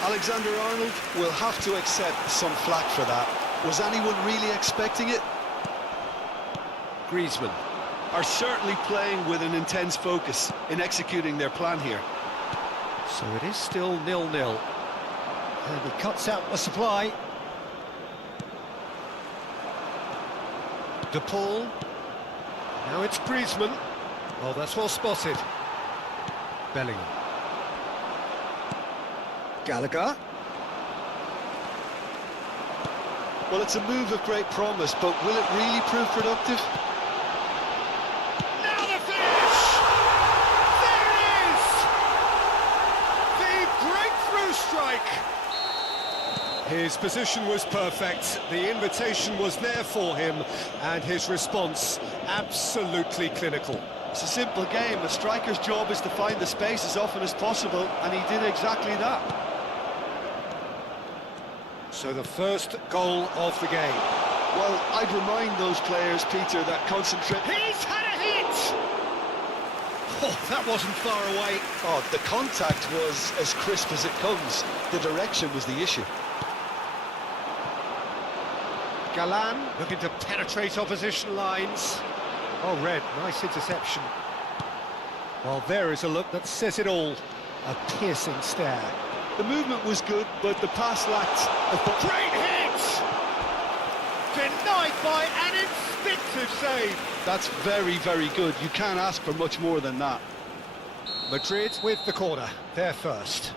Alexander-Arnold will have to accept some flack for that. Was anyone really expecting it? Griezmann. Are certainly playing with an intense focus in executing their plan here. So it is still 0-0. And he cuts out the supply. De Paul. Now it's Griezmann. Oh, that's well spotted. Bellingham. Gallagher. Well, it's a move of great promise, but will it really prove productive? Now the finish! There it is! The breakthrough strike! His position was perfect, the invitation was there for him, and his response absolutely clinical. It's a simple game. A striker's job is to find the space as often as possible, and he did exactly that. So the first goal of the game. Well, I'd remind those players, Peter, that concentrate... He's had a hit! Oh, that wasn't far away. Oh, the contact was as crisp as it comes. The direction was the issue. Galan looking to penetrate opposition lines. Oh, Red, nice interception. Well, there is a look that says it all. A piercing stare. The movement was good, but the pass lacked a... Great hit! Denied by an instinctive save. That's very, very good. You can't ask for much more than that. Madrid with the corner. They're first.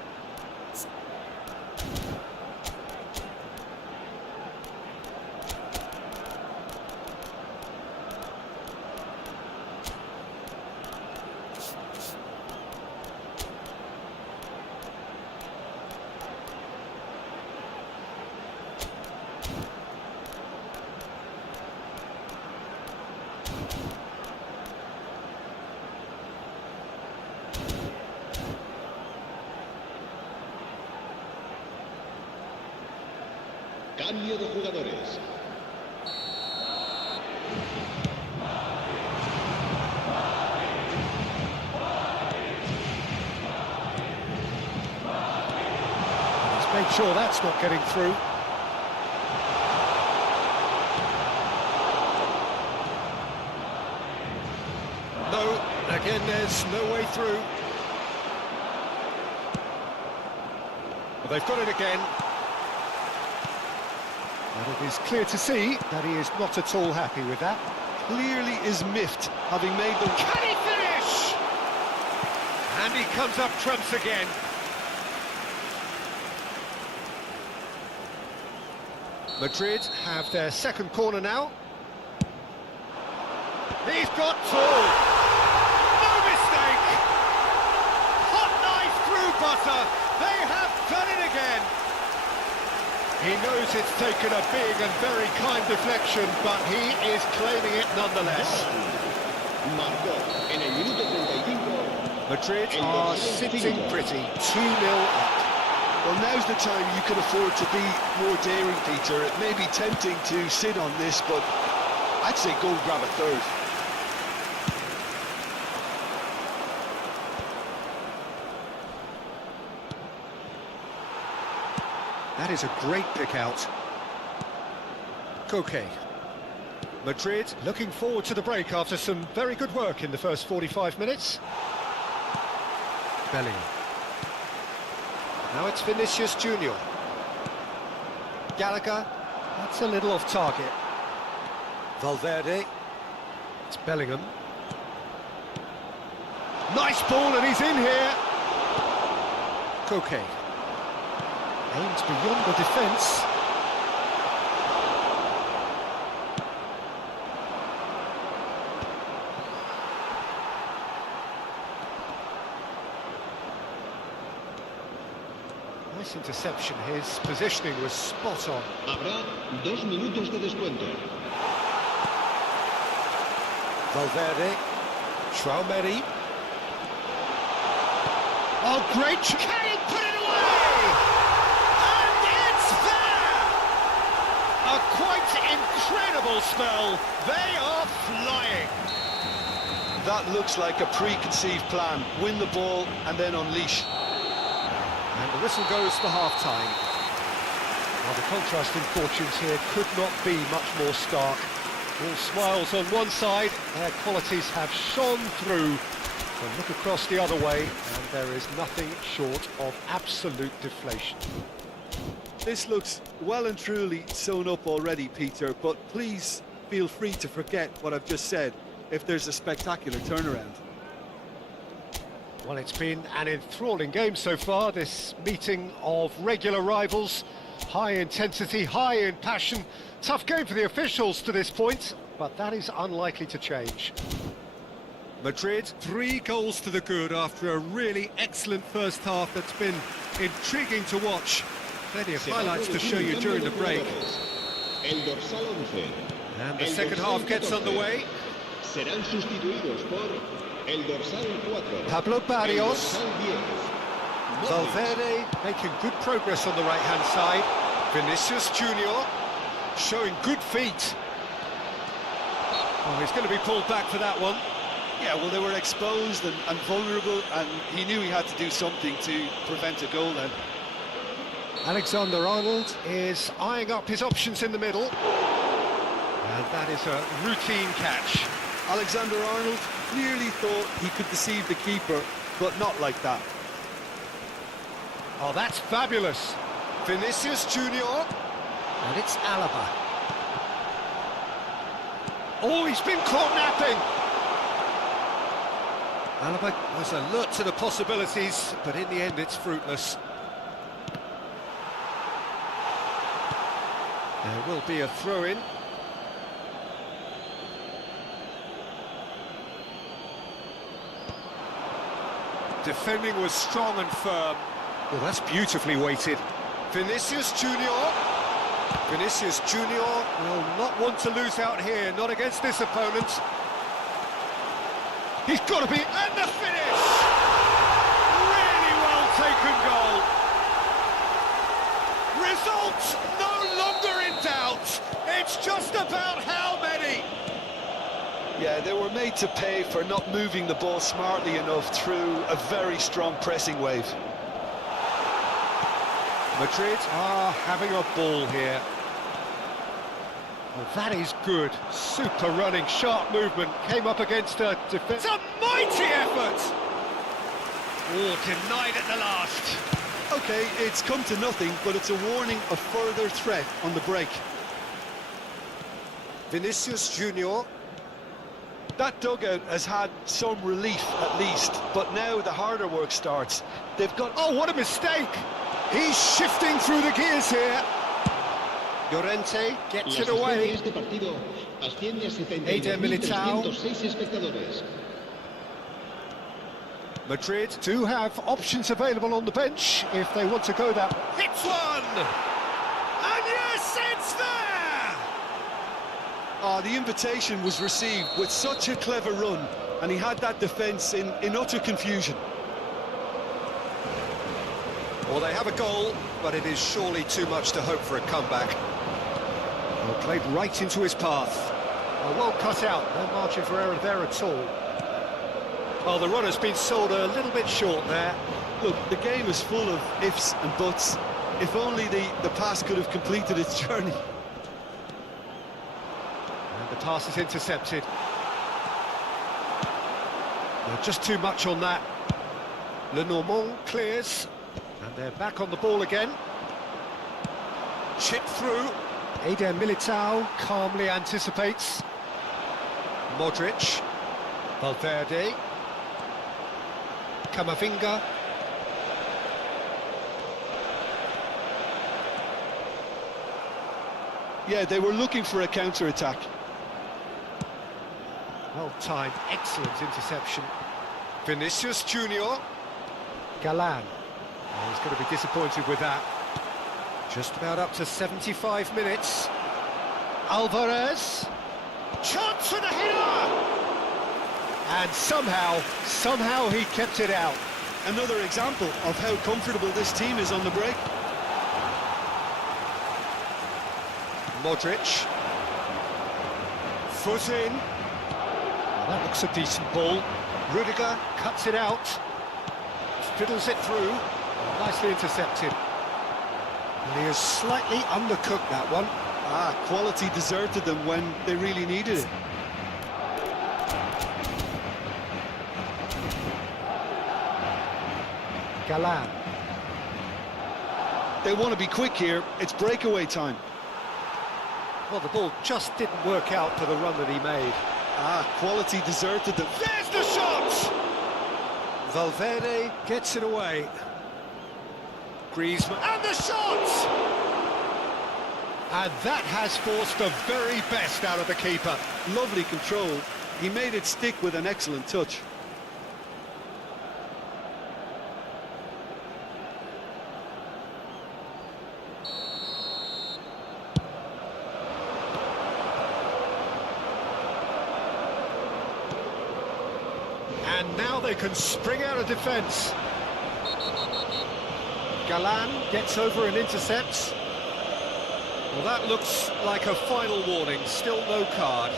Cambio de jugadores. Let's make sure that's not getting through. No, again there's no way through. Well, they've got it again. And it is clear to see that he is not at all happy with that. Clearly is miffed, having made them... Can he finish? And he comes up trumps again. Madrid have their second corner now. He's got two. No mistake. Hot knife through butter. They have done it again. He knows it's taken a big and very kind deflection, but he is claiming it nonetheless. Marcó en el minuto 35. Madrid are sitting pretty, 2-0 up. Well, now's the time you can afford to be more daring, Peter. It may be tempting to sit on this, but I'd say go and grab a third. That is a great pick out. Koke. Madrid looking forward to the break after some very good work in the first 45 minutes. BELIIN. Now it's Vinicius Junior. Gallagher, that's a little off target. Valverde. It's Bellingham. Nice ball and he's in here. Koke. Aims beyond the defence. Nice interception. His positioning was spot on. Habrá 2 minutos de descuento. Valverde. Traumeri. Oh, great! Can he put it away? And it's there! A quite incredible spell. They are flying. That looks like a preconceived plan. Win the ball and then unleash. And the whistle goes for half-time. Well, the contrast in fortunes here could not be much more stark. All smiles on one side, their qualities have shone through. And look across the other way, and there is nothing short of absolute deflation. This looks well and truly sewn up already, Peter, but please feel free to forget what I've just said if there's a spectacular turnaround. Well, it's been an enthralling game so far, this meeting of regular rivals. High intensity, high in passion. Tough game for the officials to this point, but that is unlikely to change. Madrid, 3 goals to the good after a really excellent first half that's been intriguing to watch. Plenty of highlights to show you during the break. El dorsal 11. And the second half gets underway. Serán sustituidos por el dorsal 4. Pablo Barrios. El dorsal 10. Valverde making good progress on the right-hand side. Vinicius Junior showing good feet. Oh, he's going to be pulled back for that one. Yeah, well, they were exposed and vulnerable, and he knew he had to do something to prevent a goal then. Alexander-Arnold is eyeing up his options in the middle. And that is a routine catch. Alexander-Arnold clearly thought he could deceive the keeper, but not like that. Oh, that's fabulous. Vinicius Junior. And it's Alaba. Oh, he's been caught napping. Alaba was alert to the possibilities, but in the end it's fruitless. There will be a throw-in. Defending was strong and firm. Well, that's beautifully weighted. Vinicius Junior. Vinicius Junior will not want to lose out here, not against this opponent. He's got to be, and the finish! Really well taken goal. Result no longer in doubt. It's just about how many. Yeah, they were made to pay for not moving the ball smartly enough through a very strong pressing wave. Madrid are having a ball here. Well, that is good. Super running, sharp movement. Came up against a defence. It's a mighty effort! Oh, denied at the last. Okay, it's come to nothing, but it's a warning of further threat on the break. Vinicius Junior. That dugout has had some relief at least, but now the harder work starts. They've got... Oh, what a mistake! He's shifting through the gears here. Llorente gets it away. Este partido asciende a Eder Militao. 72.306 espectadores. Madrid do have options available on the bench if they want to go that way. Hits one! And yes, it's there! The invitation was received with such a clever run, and he had that defence in utter confusion. Well, they have a goal, but it is surely too much to hope for a comeback. Well, played right into his path. Well cut out, no margin for error there at all. Well, the runner's been sold a little bit short there. Look, the game is full of ifs and buts. If only the pass could have completed its journey. And the pass is intercepted. Just too much on that. Lenormand clears. And they're back on the ball again. Chip through. Eder Militao calmly anticipates. Modric. Valverde. Camavinga. Yeah, they were looking for a counter-attack. Well-timed, excellent interception. Vinicius Junior. Galan. Oh, he's going to be disappointed with that. Just about up to 75 minutes. Alvarez. Chance for the header! And somehow he kept it out. Another example of how comfortable this team is on the break. Modric. Foot in. Well, that looks a decent ball. Rudiger cuts it out. Fiddles it through. Nicely intercepted. And he has slightly undercooked that one. Quality deserted them when they really needed it. Galan. They want to be quick here. It's breakaway time. Well, the ball just didn't work out for the run that he made. Quality deserted them. There's the shot! Valverde gets it away. Griezmann, and the shot! And that has forced the very best out of the keeper. Lovely control. He made it stick with an excellent touch. And now they can spring out of defence. Galan gets over and intercepts. Well, that looks like a final warning. Still no card.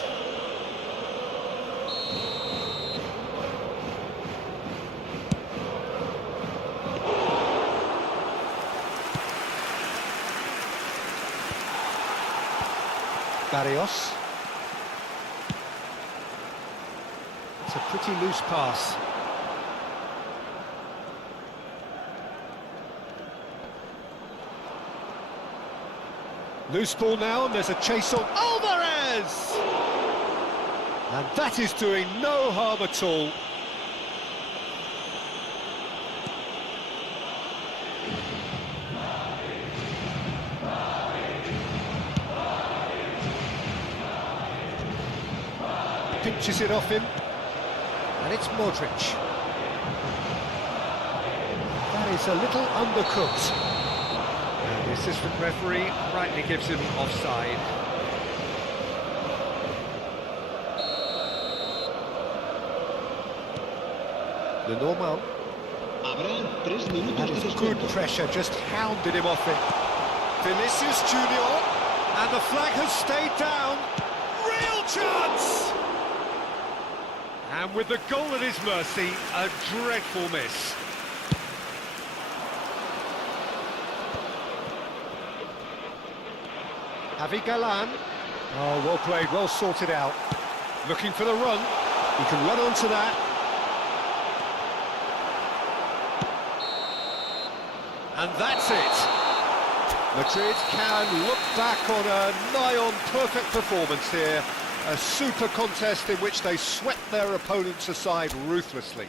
Barrios. It's a pretty loose pass. Loose ball now, and there's a chase on Alvarez! And that is doing no harm at all. Pinches it off him. And it's Modric. That is a little undercooked. And the assistant referee rightly gives him offside. Lenormand. Habrá 3 minutos That de is good descuento. pressure, just hounded him off it. Vinicius Junior, and the flag has stayed down. Real chance! And with the goal at his mercy, a dreadful miss. Javi Galan. Oh, well played, well sorted out. Looking for the run. He can run onto that. And that's it. Madrid can look back on a nigh-on perfect performance here. A super contest in which they swept their opponents aside ruthlessly.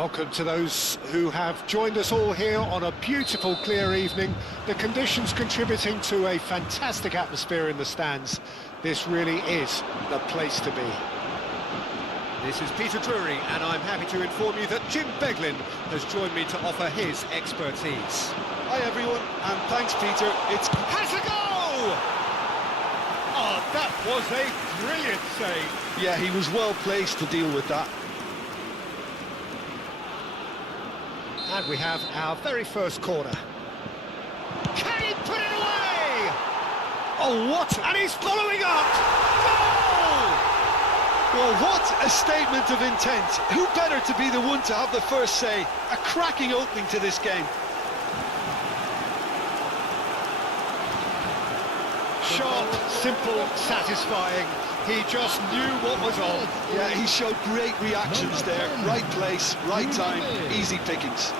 Welcome to those who have joined us all here on a beautiful, clear evening. The conditions contributing to a fantastic atmosphere in the stands. This really is the place to be. This is Peter Drury, and I'm happy to inform you that Jim Beglin has joined me to offer his expertise. Hi everyone, and thanks Peter. It's Has a go! Oh, that was a brilliant save. yeah, he was well placed to deal with that. And we have our very first corner. Can he put it away? Oh, what? And he's following up! Goal! Well, what a statement of intent. Who better to be the one to have the first say? A cracking opening to this game. Sharp, simple, satisfying. He just knew what was on. Yeah, he showed great reactions there. Right place, right time, easy pickings.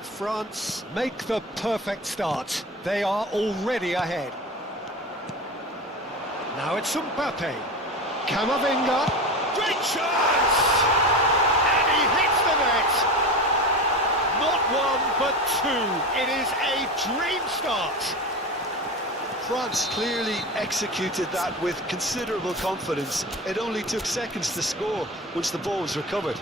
France make the perfect start. They are already ahead. Now it's Mbappe. Camavinga. Great chance! And he hits the net. Not one, but two. It is a dream start. France clearly executed that with considerable confidence. It only took seconds to score once the ball was recovered.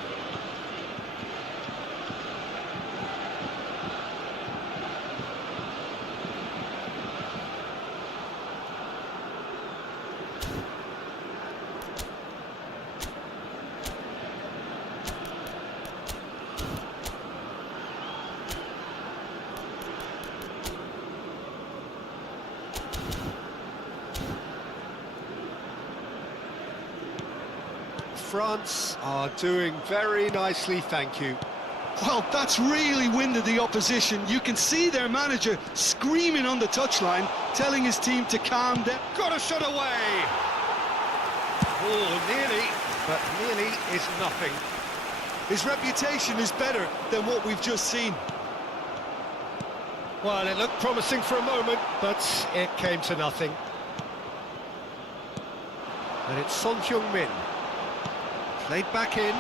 France are doing very nicely, thank you. Well, that's really winded the opposition. You can see their manager screaming on the touchline, telling his team to calm down. Got a shot away! Oh, nearly, but nearly is nothing. His reputation is better than what we've just seen. Well, it looked promising for a moment, but it came to nothing. And it's Son Heung-min. Played back in.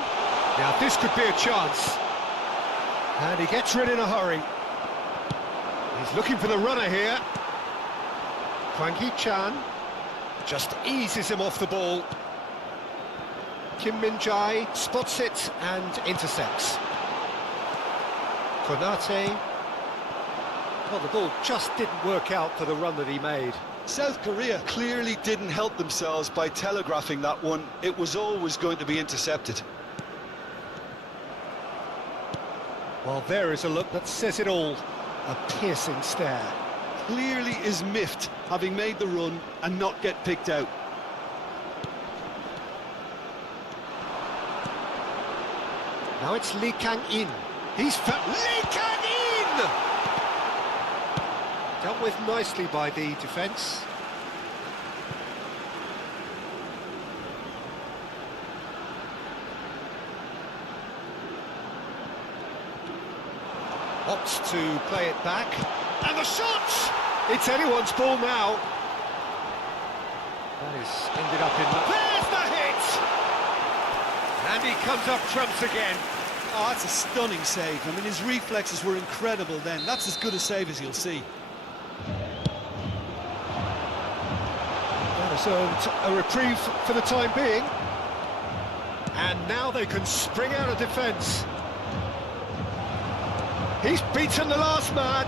Now this could be a chance. And he gets rid in a hurry. He's looking for the runner here. Hwang Hee-chan just eases him off the ball. Kim Min-jae spots it and intercepts. Konate. Well, the ball just didn't work out for the run that he made. South Korea clearly didn't help themselves by telegraphing that one. It was always going to be intercepted. Well, there is a look that says it all. A piercing stare. Clearly is miffed, having made the run and not get picked out. Now it's Lee Kang-in. He's Lee Kang-in! Dealt with nicely by the defence. Opts to play it back. And the shot! It's anyone's ball now. That is ended up in the... There's the hit! And he comes up trumps again. Oh, that's a stunning save. I mean, his reflexes were incredible then. That's as good a save as you'll see. That has earned a reprieve for the time being. And now they can spring out of defence. He's beaten the last man.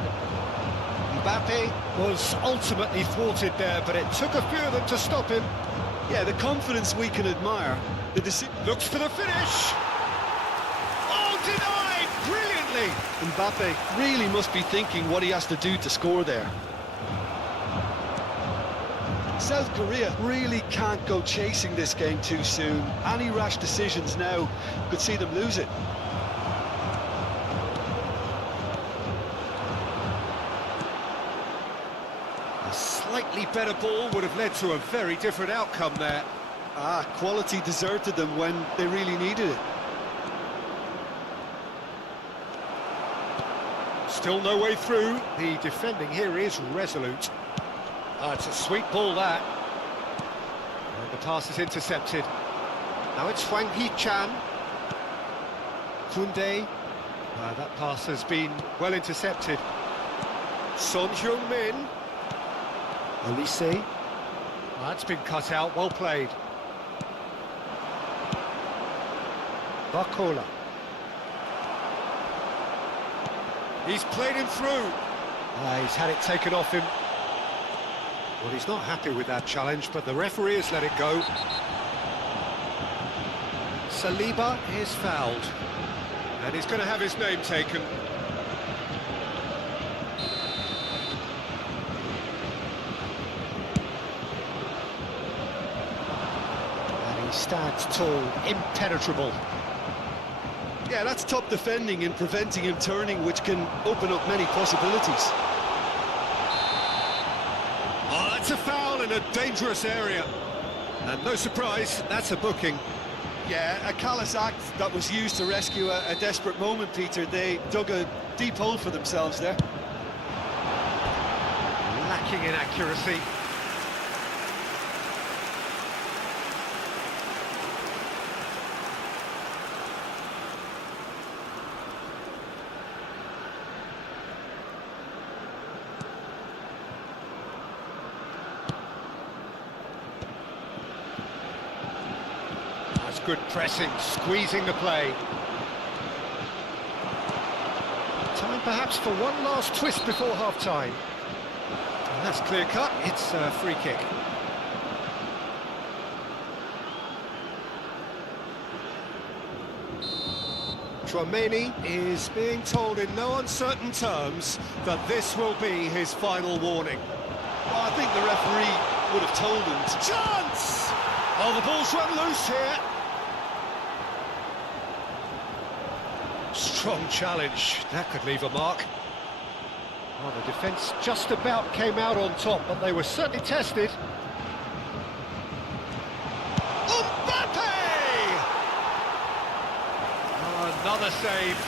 Mbappe was ultimately thwarted there, but it took a few of them to stop him. Yeah, the confidence we can admire. Looks for the finish. Oh, denied brilliantly. Mbappe really must be thinking what he has to do to score there. South Korea really can't go chasing this game too soon. Any rash decisions now could see them lose it. A slightly better ball would have led to a very different outcome there. Quality deserted them when they really needed it. Still no way through. The defending here is resolute. Oh, it's a sweet ball, that. And the pass is intercepted. Now it's Hwang Hee-chan. Kunde. That pass has been well intercepted. Son Heung-min. Olise. That's been cut out, well played. Bakola. He's played him through. He's had it taken off him. Well, he's not happy with that challenge, but the referee has let it go. Saliba is fouled. And he's going to have his name taken. And he stands tall, impenetrable. Yeah, that's top defending and preventing him turning, which can open up many possibilities. Oh, that's a foul in a dangerous area. And no surprise, that's a booking. Yeah, a callous act that was used to rescue a desperate moment, Peter. They dug a deep hole for themselves there. Lacking in accuracy. Good pressing, squeezing the play. Time perhaps for one last twist before half-time. And that's clear-cut, it's a free kick. Chouameni is being told in no uncertain terms that this will be his final warning. Well, I think the referee would have told him to... Chance! Oh, the ball's run loose here. Strong challenge, that could leave a mark. Well, the defence just about came out on top, but they were certainly tested. Mbappe! Oh, another save.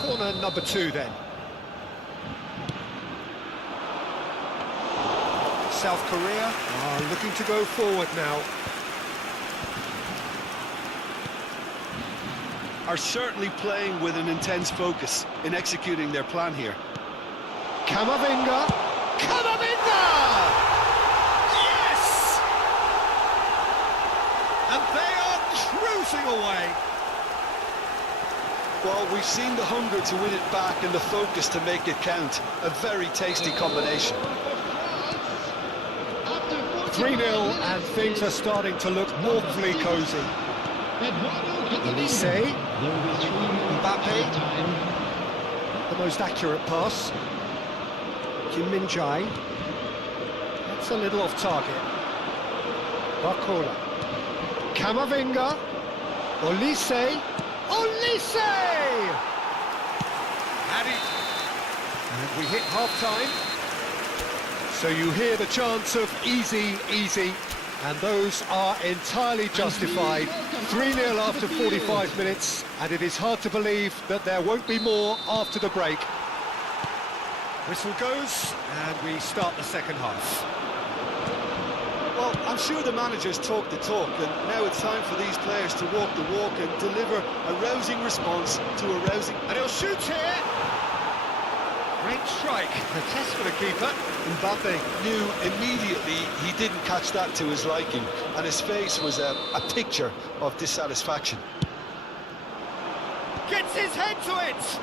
Corner number 2 then. South Korea are looking to go forward now. Are certainly playing with an intense focus in executing their plan here. Camavinga! Camavinga! Yes! And they are cruising away. Well, we've seen the hunger to win it back and the focus to make it count. A very tasty combination. 3-0 and things are starting to look awfully cosy. Olise, Mbappe, the most accurate pass. Kim Min-jae, that's a little off target. Bakola, Camavinga, Olise, and we hit half-time. So you hear the chants of easy, easy, and those are entirely justified. 3-0 after 45 minutes, and it is hard to believe that there won't be more after the break. Whistle goes, and we start the second half. Well, I'm sure the managers talk the talk, and now it's time for these players to walk the walk and deliver a rousing response to a rousing... And he'll shoot here! Great strike, the test for the keeper. Mbappe knew immediately he didn't catch that to his liking, and his face was a picture of dissatisfaction. Gets his head to it!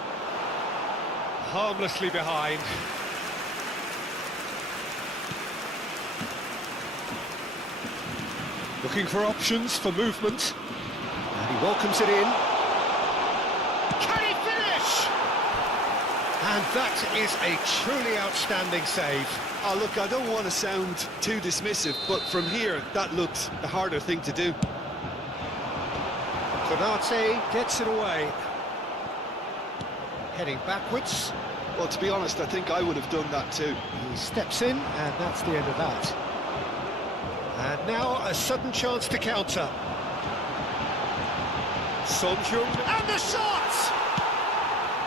Harmlessly behind. Looking for options for movement. And he welcomes it in. Can he finish? And that is a truly outstanding save. Oh, look, I don't want to sound too dismissive, but from here, that looked the harder thing to do. Konate gets it away. Heading backwards. Well, to be honest, I think I would have done that too. He steps in, and that's the end of that. And now a sudden chance to counter. Son Heung, and the shot!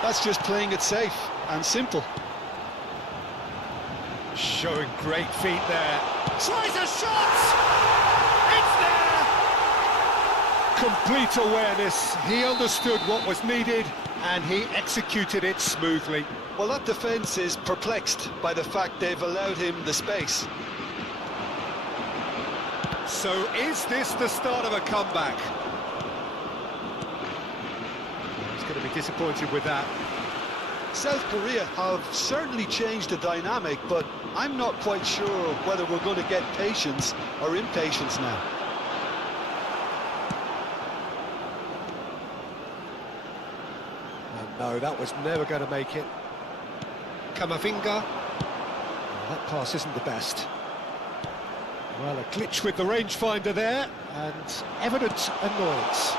That's just playing it safe and simple. Showing great feet there. Tries a shot! It's there! Complete awareness. He understood what was needed and he executed it smoothly. Well, that defence is perplexed by the fact they've allowed him the space. So is this the start of a comeback? He's going to be disappointed with that. South Korea have certainly changed the dynamic, but I'm not quite sure whether we're going to get patience or impatience now. And no, that was never going to make it. Kamavinga. Oh, that pass isn't the best. Well, a glitch with the rangefinder there, and evident annoyance.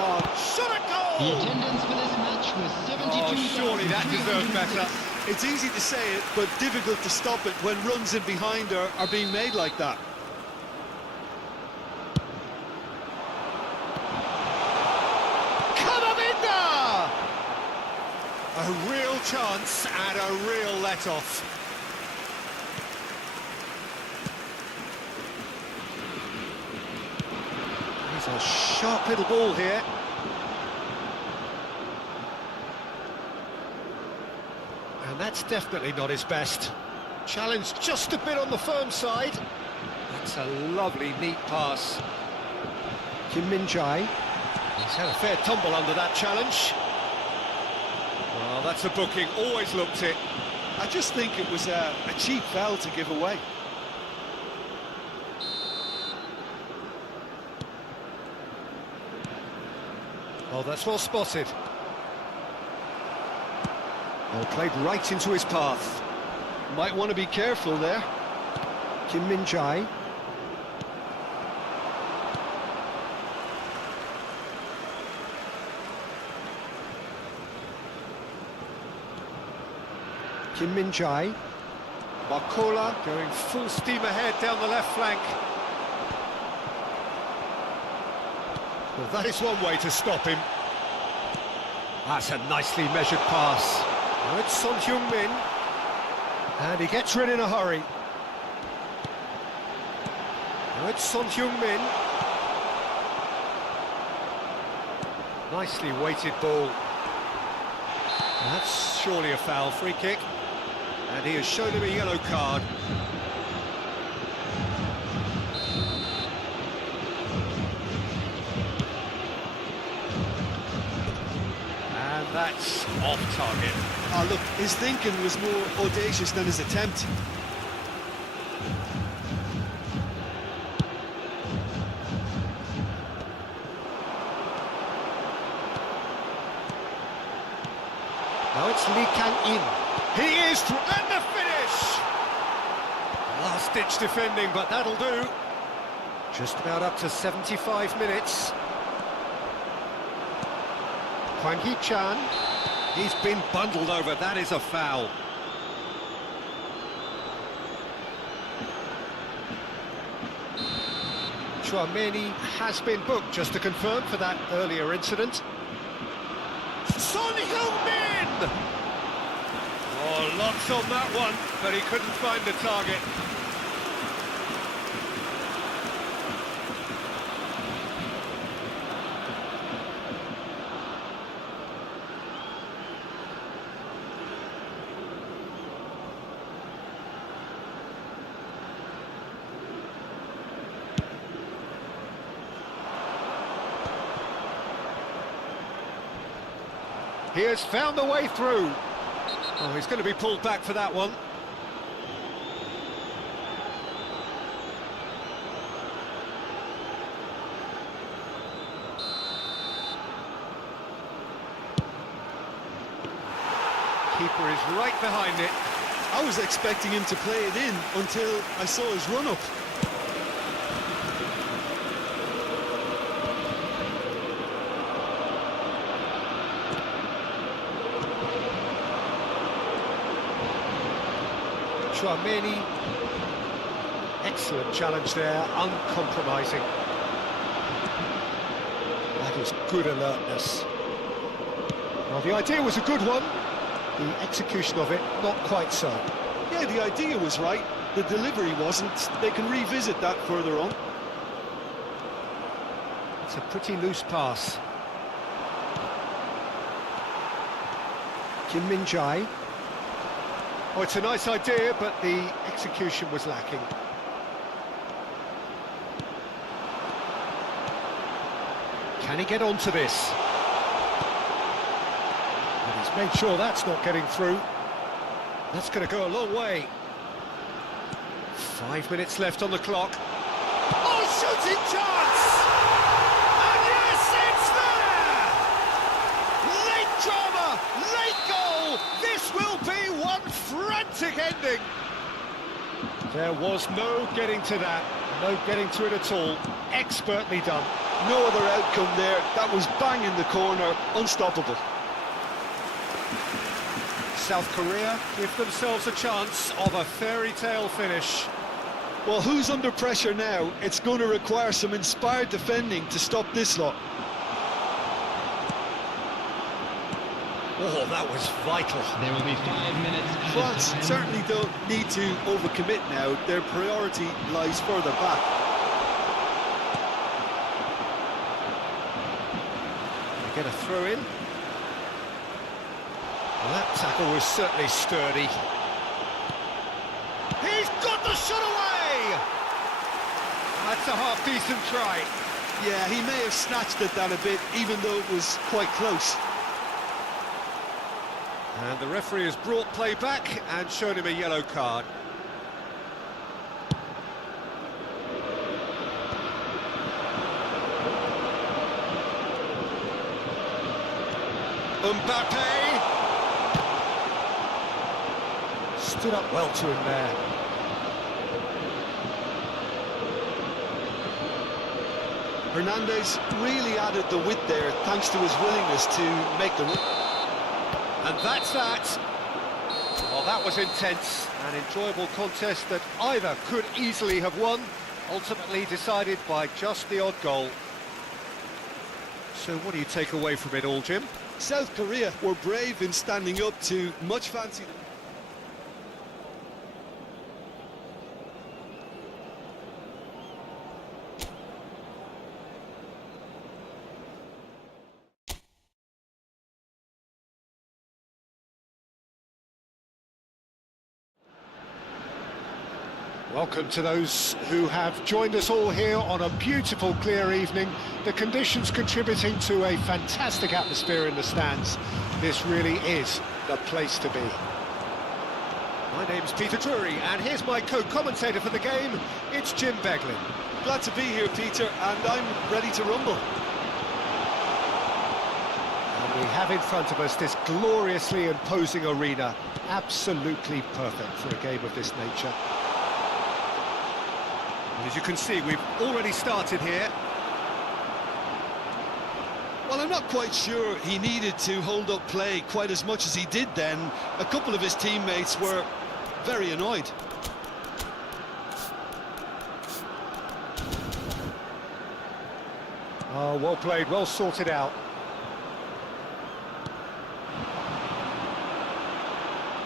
Oh, shot a goal! The attendance for this match was 72,000. Oh, surely that deserved better. It's easy to say it, but difficult to stop it when runs in behind are being made like that. Kamavinga! A real chance and a real let-off. He's a sharp little ball here. And that's definitely not his best. Challenge just a bit on the firm side. That's a lovely, neat pass. Kim Min-jae. He's had a fair tumble under that challenge. Well, that's a booking, always looked it. I just think it was a cheap foul to give away. Oh, that's well spotted. Oh, played right into his path. Might want to be careful there. Kim Min-jae. Kim Min-jae. Barcola going full steam ahead down the left flank. Well, that is one way to stop him. That's a nicely measured pass. Now it's Son Heung-min. And he gets rid in a hurry. Now it's Son Heung-min. Nicely weighted ball. And that's surely a foul, free kick. And he has shown him a yellow card. And that's off target. Oh, look, his thinking was more audacious than his attempt. Now it's Lee Kang-in. He is, and the finish! Last-ditch defending, but that'll do. Just about up to 75 minutes. Hwang Hee-chan. He's been bundled over, that is a foul. Chouameni has been booked, just to confirm, for that earlier incident. Son Heung-min! Oh, lots on that one, but he couldn't find the target. He has found the way through. Oh, he's going to be pulled back for that one. Keeper is right behind it. I was expecting him to play it in until I saw his run-up. Chouameni, excellent challenge there, uncompromising. That is good alertness. Well, the idea was a good one. The execution of it, not quite so. Yeah, the idea was right. The delivery wasn't. They can revisit that further on. It's a pretty loose pass. Kim Min-jae. Oh, it's a nice idea, but the execution was lacking. Can he get onto this? And he's made sure that's not getting through. That's going to go a long way. 5 minutes left on the clock. Oh, shooting chance! And yes, it's there! Late drama, late goal! This will be one frantic ending. There was no getting to that, no getting to it at all. Expertly done. No other outcome there. That was bang in the corner, unstoppable. South Korea give themselves a chance of a fairy tale finish. Well, who's under pressure now? It's going to require some inspired defending to stop this lot. Oh, that was vital. There will be 5 minutes added France time. certainly don't need to overcommit now. Their priority lies further back. They get a throw in. Well, that tackle was certainly sturdy. He's got the shot away! That's a half-decent try. Yeah, he may have snatched at that a bit, even though it was quite close. And the referee has brought play back and shown him a yellow card. Mbappe! Stood up well to him there. Hernandez really added the width there, thanks to his willingness to make the run. And that's that. Well, that was intense. An enjoyable contest that either could easily have won, ultimately decided by just the odd goal. So what do you take away from it all, Jim? South Korea were brave in standing up to much fancied. Welcome to those who have joined us all here on a beautiful, clear evening. The conditions contributing to a fantastic atmosphere in the stands. This really is the place to be. My name's Peter Drury, and here's my co-commentator for the game. It's Jim Beglin. Glad to be here, Peter, and I'm ready to rumble. And we have in front of us this gloriously imposing arena. Absolutely perfect for a game of this nature. As you can see, we've already started here. Well, I'm not quite sure he needed to hold up play quite as much as he did then. A couple of his teammates were very annoyed. Oh, well played, well sorted out.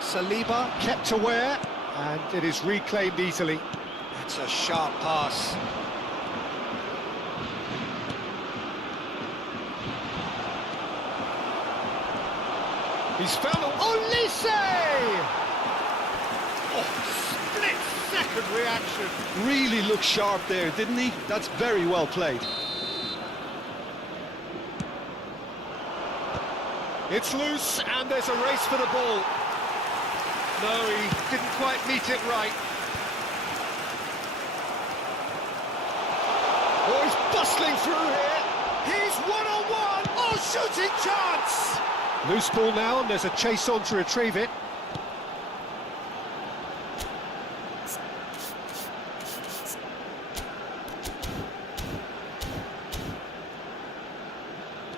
Saliba kept aware, and it is reclaimed easily. That's a sharp pass. He's found a... Olise! Oh, split-second reaction. Really looked sharp there, didn't he? That's very well played. It's loose, and there's a race for the ball. No, he didn't quite meet it right. Oh, he's bustling through here. He's one-on-one. Oh, shooting chance! Loose ball now, and there's a chase on to retrieve it.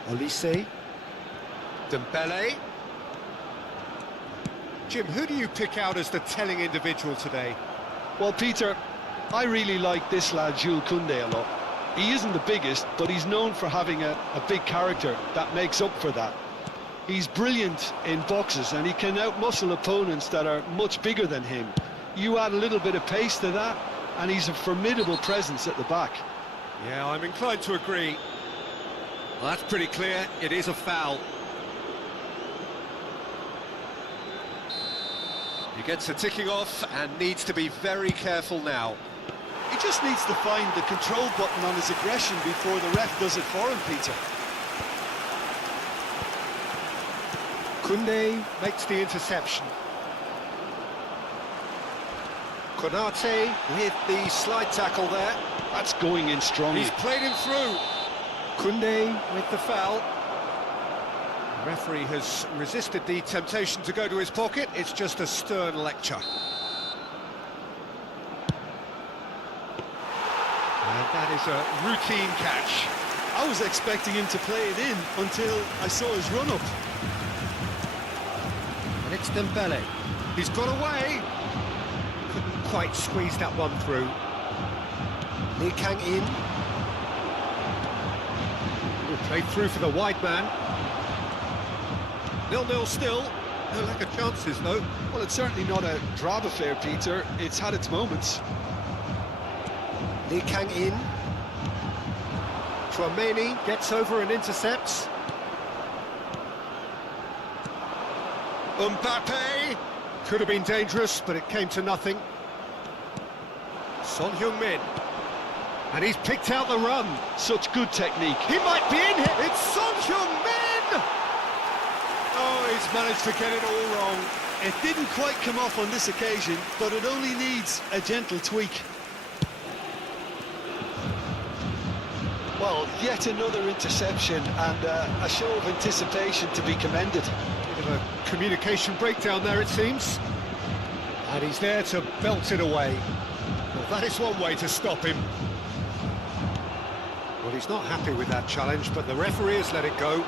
Olise. Dembele. Jim, who do you pick out as the telling individual today? Well, Peter, I really like this lad, Jules Koundé, a lot. He isn't the biggest, but he's known for having a big character that makes up for that. He's brilliant in boxes and he can outmuscle opponents that are much bigger than him. You add a little bit of pace to that and he's a formidable presence at the back. Yeah, I'm inclined to agree. Well, that's pretty clear. It is a foul. He gets a ticking off and needs to be very careful now. He just needs to find the control button on his aggression before the ref does it for him, Peter. Koundé makes the interception. Konate with the slide tackle there. That's going in strongly. He's played him through. Koundé with the foul. The referee has resisted the temptation to go to his pocket. It's just a stern lecture. And that is a routine catch. I was expecting him to play it in until I saw his run-up. And it's Dembele. He's got away. Couldn't quite squeeze that one through. Lee Kang-in. Played through for the wide man. 0-0 still. No lack of chances, though. Well, it's certainly not a drab affair, Peter. It's had its moments. Lee Kang-in. Chouameni gets over and intercepts. Mbappe. Could have been dangerous, but it came to nothing. Son Heung-min. And he's picked out the run. Such good technique. He might be in here. It's Son Heung-min! Oh, he's managed to get it all wrong. It didn't quite come off on this occasion, but it only needs a gentle tweak. Well, yet another interception and a show of anticipation to be commended. Bit of a communication breakdown there, it seems. And he's there to belt it away. Well, that is one way to stop him. Well, he's not happy with that challenge, but the referee has let it go.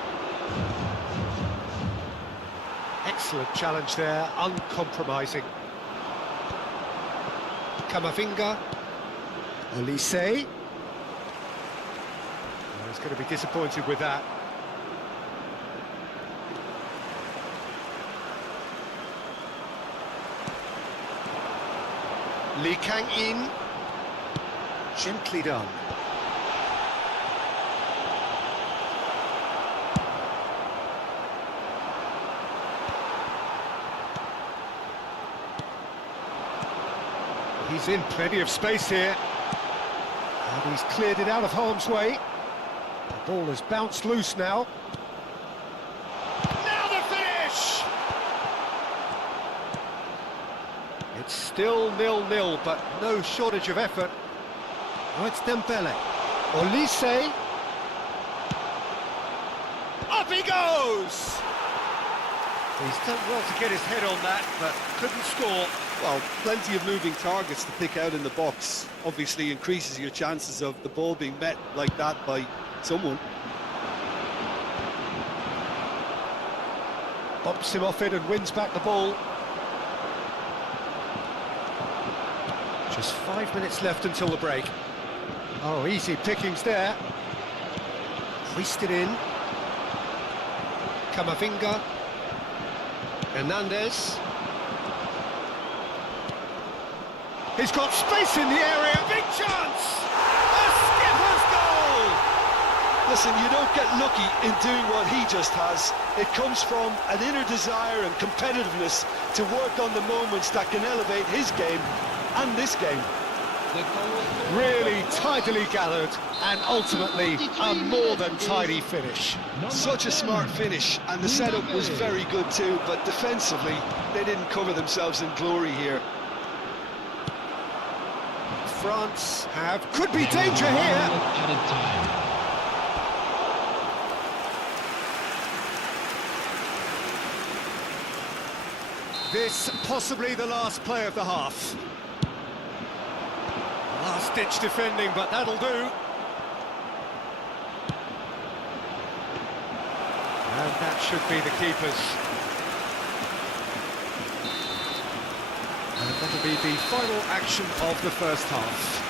Excellent challenge there, uncompromising. Camavinga. Olise. Well, he's going to be disappointed with that. Lee Kang-in. Gently done. He's in plenty of space here. And he's cleared it out of harm's way. The ball has bounced loose now. Now the finish! It's still 0-0, but no shortage of effort. Oh, it's Dembele. Olise. Up he goes! He's done well to get his head on that, but couldn't score. Well, plenty of moving targets to pick out in the box. Obviously increases your chances of the ball being met like that by someone. Bumps him off it and wins back the ball. Just 5 minutes left until the break. Oh, easy pickings there. Hoisted in. Camavinga. Hernandez. He's got space in the area. Big chance! A skipper's goal! Listen, you don't get lucky in doing what he just has. It comes from an inner desire and competitiveness to work on the moments that can elevate his game and this game. Really tidily gathered and ultimately a more than tidy finish. Such a smart finish, and the setup was very good too, but defensively they didn't cover themselves in glory here. France could be danger here. This possibly the last play of the half. Last-ditch defending, but that'll do. And that should be the keepers. And that'll be the final action of the first half.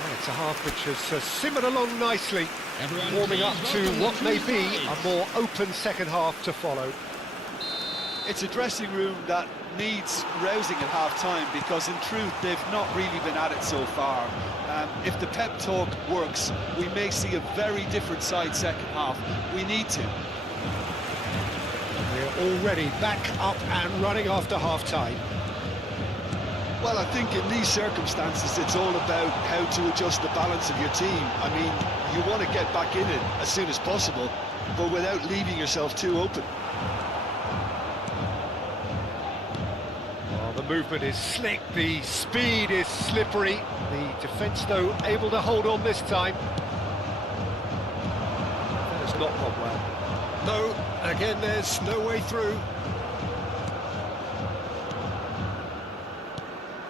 Well, It's a half which has simmered along nicely, Everyone warming up please to welcome what the may two be sides. a more open second half to follow. It's a dressing room that needs rousing at half-time because, in truth, they've not really been at it so far. If the pep talk works, we may see a very different side second half. We need to. We're already back up and running after half-time. Well, I think in these circumstances, it's all about how to adjust the balance of your team. I mean, you want to get back in it as soon as possible, but without leaving yourself too open. The movement is slick, the speed is slippery. The defence, though, able to hold on this time. That has not gone well. No, again, there's no way through.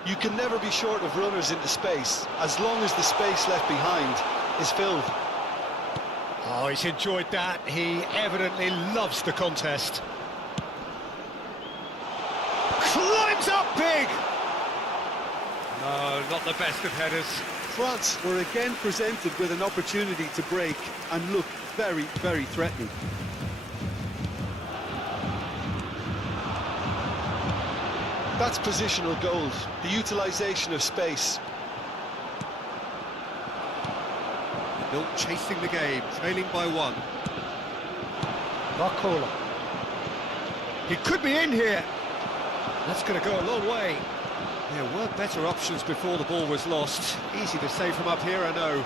You can never be short of runners into space, as long as the space left behind is filled. Oh, he's enjoyed that. He evidently loves the contest. Climbs up big! No, not the best of headers. France were again presented with an opportunity to break and look very, very threatening. That's positional gold, the utilisation of space. Still chasing the game, trailing by one. Barcola. He could be in here. That's going to go a long way. There were better options before the ball was lost. Easy to say from up here, I know.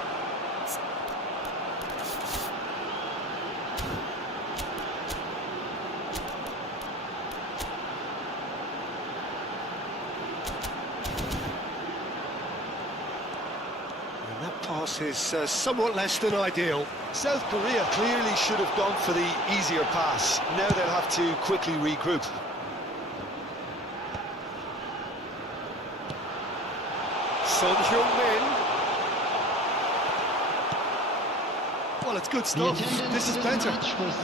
And that pass is somewhat less than ideal. South Korea clearly should have gone for the easier pass. Now they'll have to quickly regroup. Son Heung-min. Well, it's good stuff. This is better.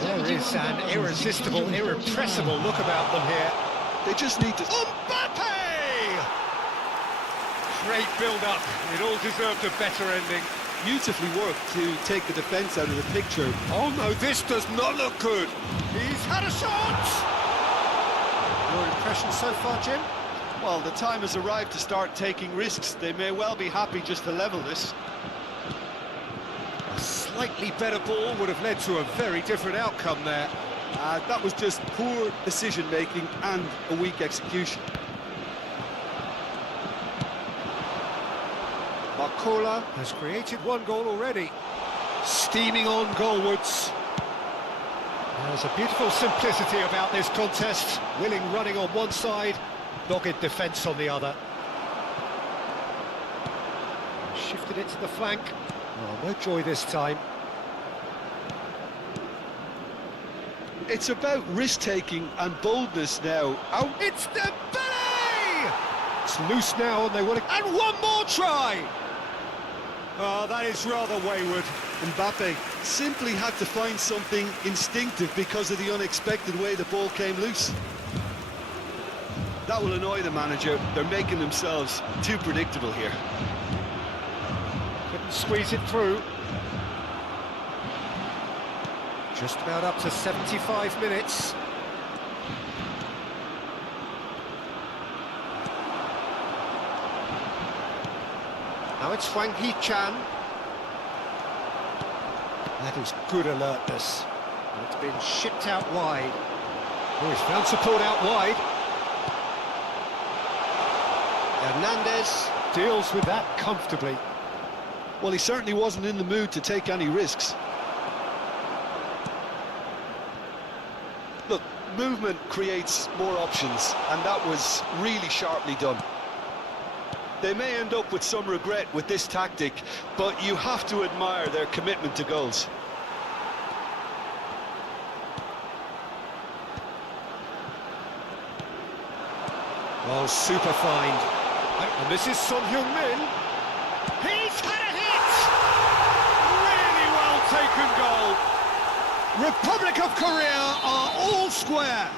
There is an irresistible, irrepressible look about them here. They just need to... Mbappe! Great build-up. It all deserved a better ending. Beautifully worked to take the defence out of the picture. Oh no, this does not look good. He's had a shot! Your impression so far, Jim? Well, the time has arrived to start taking risks. They may well be happy just to level this. A slightly better ball would have led to a very different outcome there. That was just poor decision-making and a weak execution. Barcola has created one goal already. Steaming on goalwards. There's a beautiful simplicity about this contest. Willing running on one side, dogged defence on the other. Shifted it to the flank. Oh, no joy this time. It's about risk-taking and boldness now. Out. It's the belly! It's loose now and they want to... And one more try! Oh, that is rather wayward. Mbappe simply had to find something instinctive because of the unexpected way the ball came loose. That will annoy the manager. They're making themselves too predictable here. Couldn't squeeze it through. Just about up to 75 minutes. Now it's Hwang Hee-chan. That is good alertness. And it's been shipped out wide. Oh, he's found support out wide. Hernandez deals with that comfortably. Well, he certainly wasn't in the mood to take any risks. Look, movement creates more options, and that was really sharply done. They may end up with some regret with this tactic, but you have to admire their commitment to goals. Oh, super find. And this is Son Heung-min. He's had a hit! Really well taken goal. Republic of Korea are all square.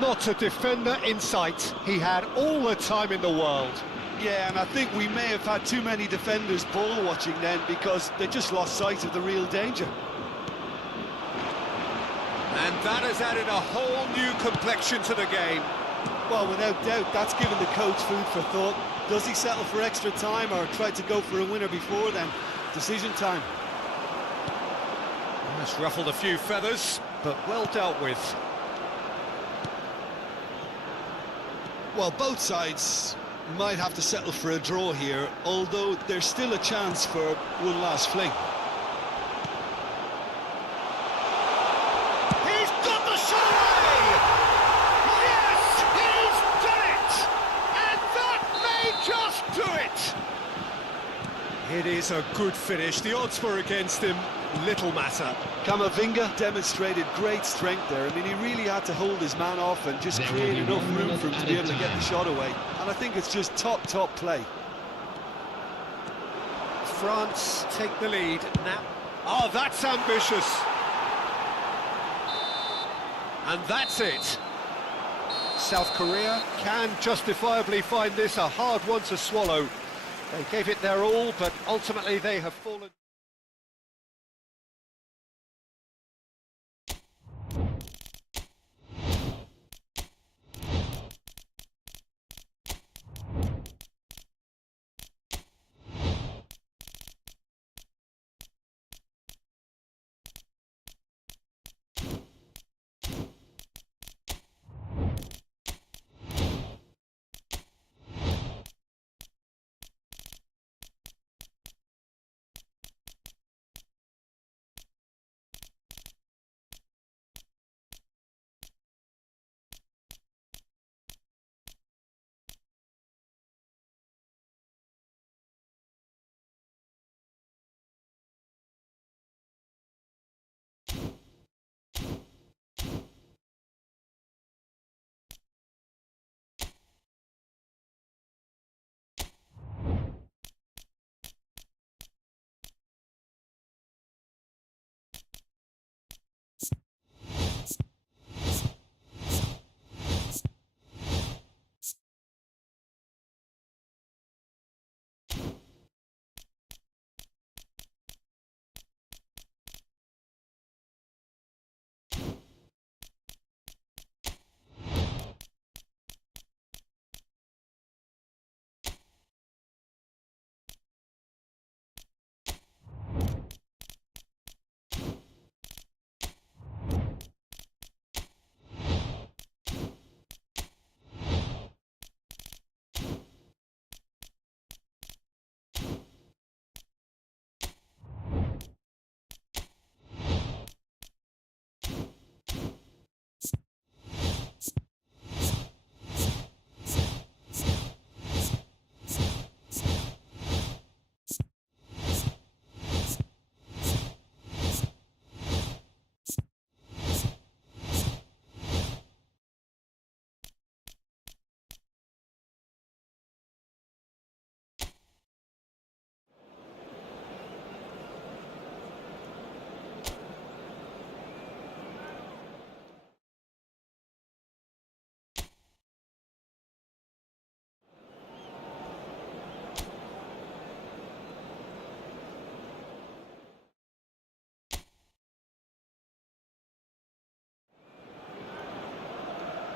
Not a defender in sight. He had all the time in the world. Yeah, and I think we may have had too many defenders ball watching then because they just lost sight of the real danger. And that has added a whole new complexion to the game. Well, without doubt, that's given the coach food for thought. Does he settle for extra time or try to go for a winner before then? Decision time. That's ruffled a few feathers, but well dealt with. Well, both sides might have to settle for a draw here, although there's still a chance for one last fling. He's got the shot away! Yes, he's done it! And that may just do it! It is a good finish. The odds were against him. Little matter. Camavinga demonstrated great strength there. I mean, he really had to hold his man off and just create enough room for him to be able to get the shot away. And I think it's just top play. France take the lead now. Oh, that's ambitious. And that's it. South Korea can justifiably find this a hard one to swallow. They gave it their all, but ultimately they have fallen.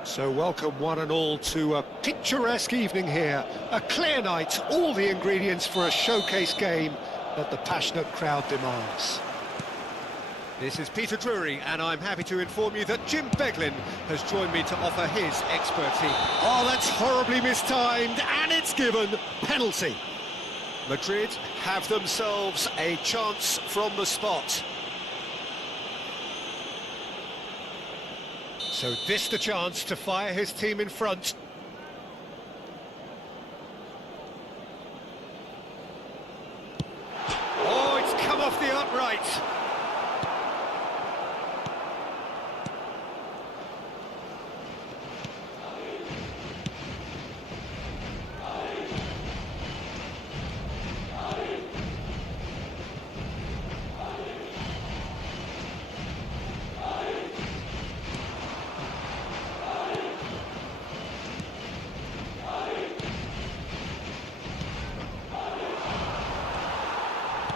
So welcome one and all to a picturesque evening here. A clear night, all the ingredients for a showcase game that the passionate crowd demands. This is Peter Drury, and I'm happy to inform you that Jim Beglin has joined me to offer his expertise. Oh, that's horribly mistimed, and it's given penalty. Madrid have themselves a chance from the spot. So this the chance to fire his team in front. Oh, it's come off the upright.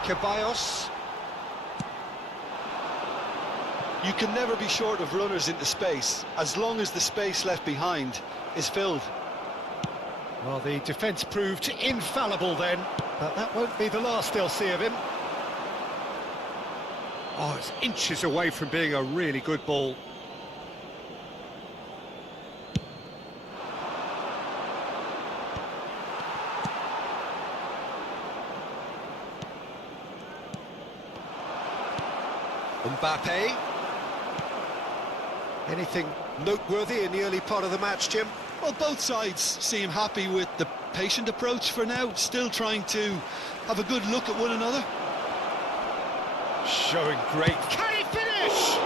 Ceballos. You can never be short of runners into space, as long as the space left behind is filled. Well, the defence proved infallible then, but that won't be the last they'll see of him. Oh, it's inches away from being a really good ball. Mbappe. Anything noteworthy in the early part of the match, Jim? Well, both sides seem happy with the patient approach for now, still trying to have a good look at one another. Showing great... Can he finish?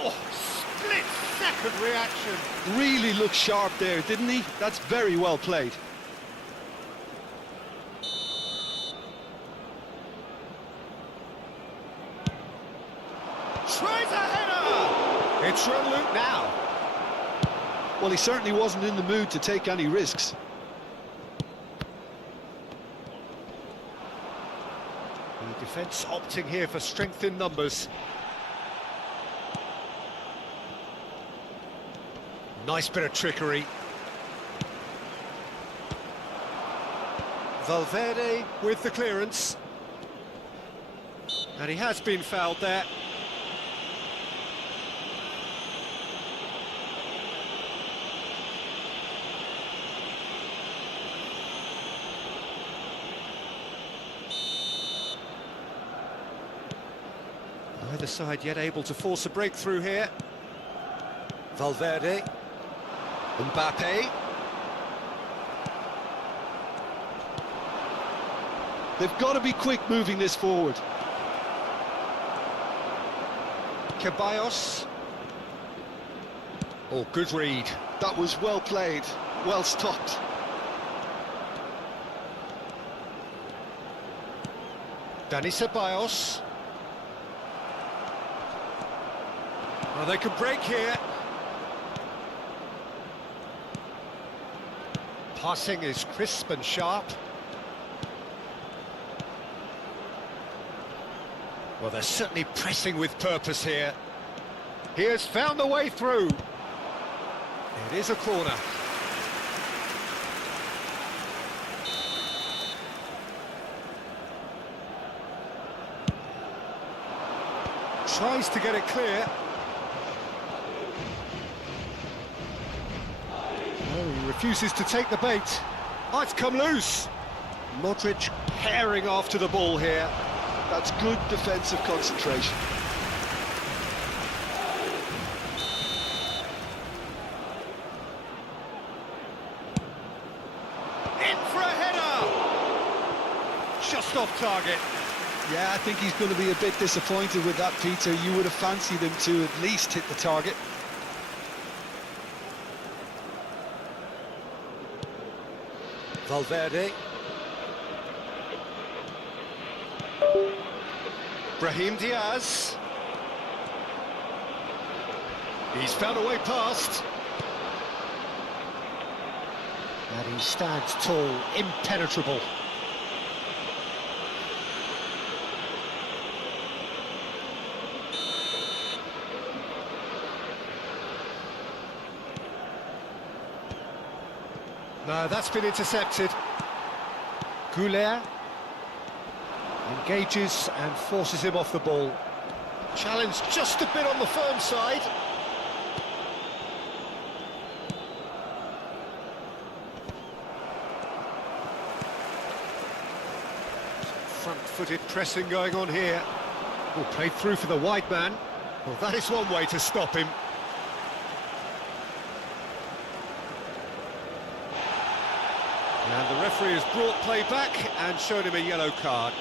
Oh, split-second reaction. Really looked sharp there, didn't he? That's very well played. Tries a header! It's run loop now. Well, he certainly wasn't in the mood to take any risks. The defence opting here for strength in numbers. Nice bit of trickery. Valverde with the clearance. And he has been fouled there. Neither side yet able to force a breakthrough here. Valverde. Mbappe. They've got to be quick moving this forward. Ceballos. Oh, good read. That was well played, well stopped. Dani Ceballos. Well, they could break here. Passing is crisp and sharp. Well, they're certainly pressing with purpose here. He has found the way through. It is a corner. Tries to get it clear. Oh, he refuses to take the bait. Oh, it's come loose. Modric herring after the ball here. That's good defensive concentration. In for a header! Just off target. Yeah, I think he's going to be a bit disappointed with that, Peter. You would have fancied him to at least hit the target. Valverde. Brahim Diaz. He's found a way past. And he stands tall, impenetrable. No, that's been intercepted. Goulet engages and forces him off the ball. Challenge just a bit on the firm side. Front-footed pressing going on here. Oh, played through for the wide man. Well, that is one way to stop him. And the referee has brought play back and shown him a yellow card.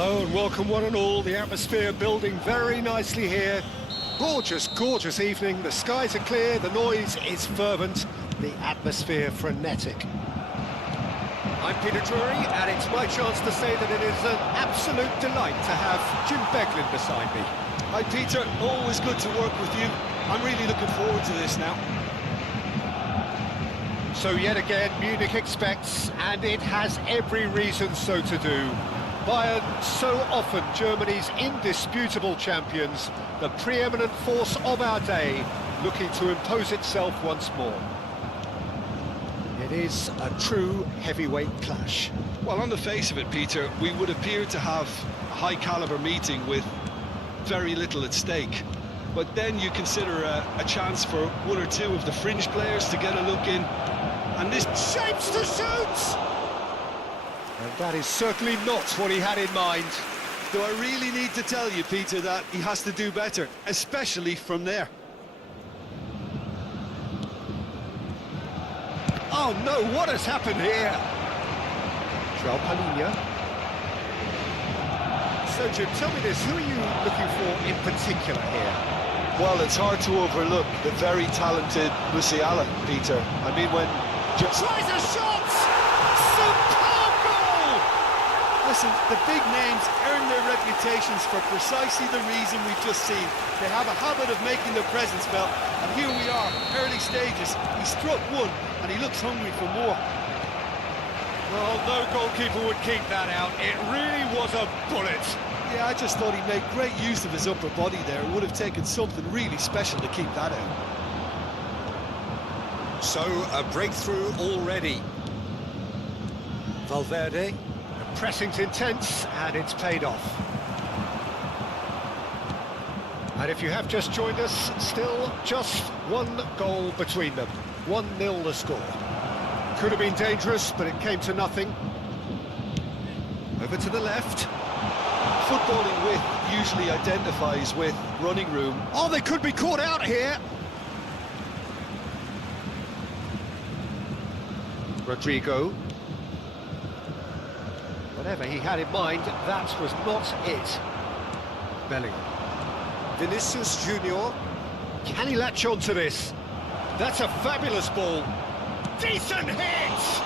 Hello and welcome one and all. The atmosphere building very nicely here. Gorgeous, gorgeous evening. The skies are clear, the noise is fervent, the atmosphere frenetic. I'm Peter Drury, and it's my chance to say that it is an absolute delight to have Jim Beglin beside me. Hi Peter, always good to work with you. I'm really looking forward to this now. So yet again, Munich expects, and it has every reason so to do. Bayern, so often Germany's indisputable champions, the preeminent force of our day, looking to impose itself once more. It is a true heavyweight clash. Well, on the face of it, Peter, we would appear to have a high-caliber meeting with very little at stake. But then you consider a chance for one or two of the fringe players to get a look in, and this Shapes to shoot! And that is certainly not what he had in mind. Do I really need to tell you, Peter, that he has to do better, especially from there? Oh no, what has happened here? Palinha. So Jim, tell me this, who are you looking for in particular here? Well, it's hard to overlook the very talented Musiala, Peter. I mean, when... Tries a shot! Superb goal! Listen, the big names earn their reputations for precisely the reason we've just seen. They have a habit of making their presence felt, and here we are, early stages. He struck one, and he looks hungry for more. Well, no goalkeeper would keep that out. It really was a bullet. Yeah, I just thought he made great use of his upper body there. It would have taken something really special to keep that out. So, a breakthrough already. Valverde, the pressing's intense, and it's paid off. And if you have just joined us, still just one goal between them. 1-0 the score. Could have been dangerous, but it came to nothing. Over to the left. Footballing width usually identifies with running room. Oh, they could be caught out here. Rodrigo. Whatever he had in mind, that was not it. Bellingham. Vinicius Junior. Can he latch on to this? That's a fabulous ball. Decent hit!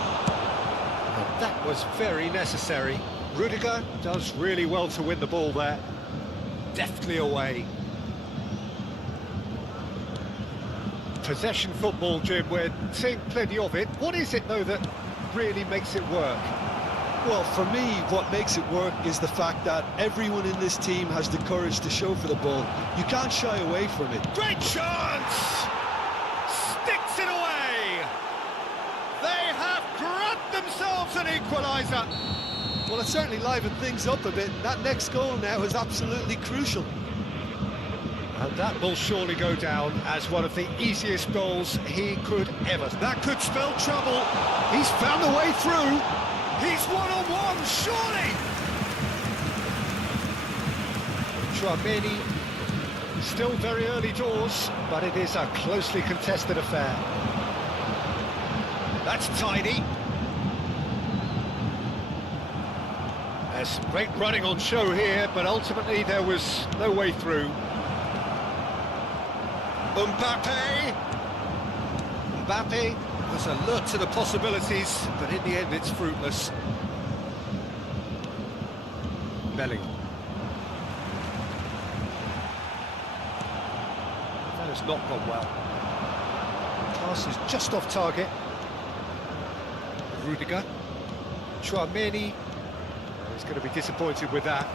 And that was very necessary. Rudiger does really well to win the ball there. Deftly away. Possession football, Jim, we're seeing plenty of it. What is it, though, that really makes it work? Well, for me, what makes it work is the fact that everyone in this team has the courage to show for the ball. You can't shy away from it. Great chance! Sticks it away! They have grabbed themselves an equaliser! Well, it certainly livened things up a bit. That next goal now is absolutely crucial. And that will surely go down as one of the easiest goals he could ever. That could spell trouble. He's found a way through. He's one-on-one, surely! Chouameni, still very early doors, but it is a closely contested affair. That's tidy. There's some great running on show here, but ultimately there was no way through. Mbappe was alert to the possibilities, but in the end it's fruitless. Bellingham. That has not gone well. Pass is just off target. Rudiger. Chouameni. He's going to be disappointed with that.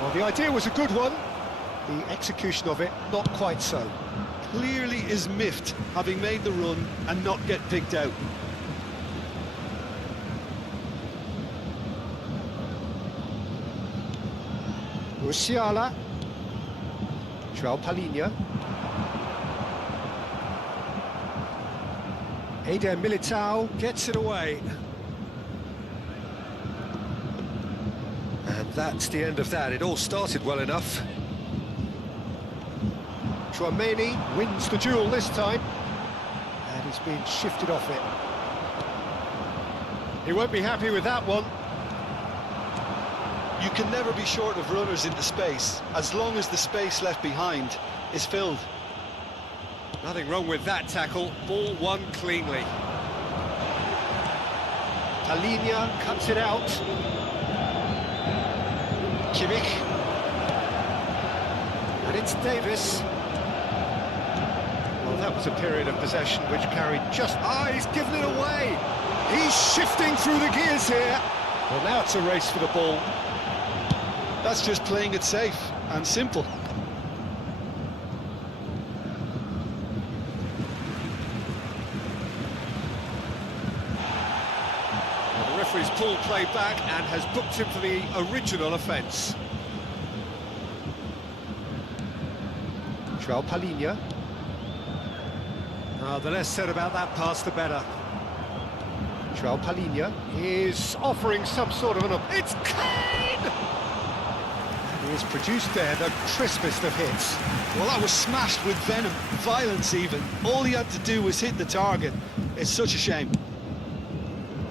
Well, the idea was a good one. The execution of it, not quite so. Clearly is miffed, having made the run and not get picked out. Musiala. Palinha. Eder Militao gets it away. And that's the end of that. It all started well enough. Chouameni wins the duel this time, and he's been shifted off it. He won't be happy with that one. You can never be short of runners into space, as long as the space left behind is filled. Nothing wrong with that tackle. Ball won cleanly. Talinia cuts it out. Kimmich. And it's Davis. Well, that was a period of possession which carried just... he's given it away! He's shifting through the gears here. Well, now it's a race for the ball. That's just playing it safe and simple. Well, the referee's pulled play back and has booked him for the original offence. João Palhinha. The less said about that pass, the better. João Palhinha is offering some sort of an... It's Kane! He has produced there the crispest of hits. Well, that was smashed with venom, violence even. All he had to do was hit the target. It's such a shame.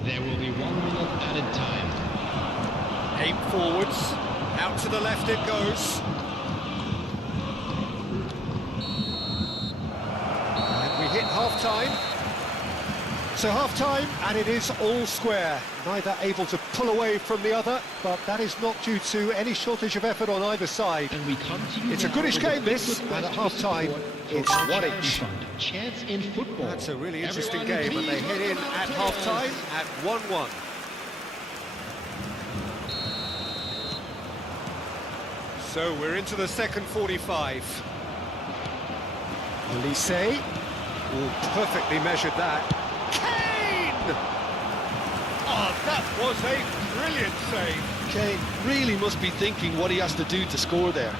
There will be 1 minute added time. Aim forwards, out to the left it goes. And we hit half-time. So half-time, and it is all square. Neither able to pull away from the other, but that is not due to any shortage of effort on either side. And we come to you It's a now goodish with game, a this, big and at request for half-time, support it's for 1 Charity each. Fund. Chance in football. That's a really interesting Everyone game, and they please head in look at out. half-time at 1-1. So we're into the second 45. Elise, perfectly measured that. Kane! Oh, that was a brilliant save. Kane really must be thinking what he has to do to score there.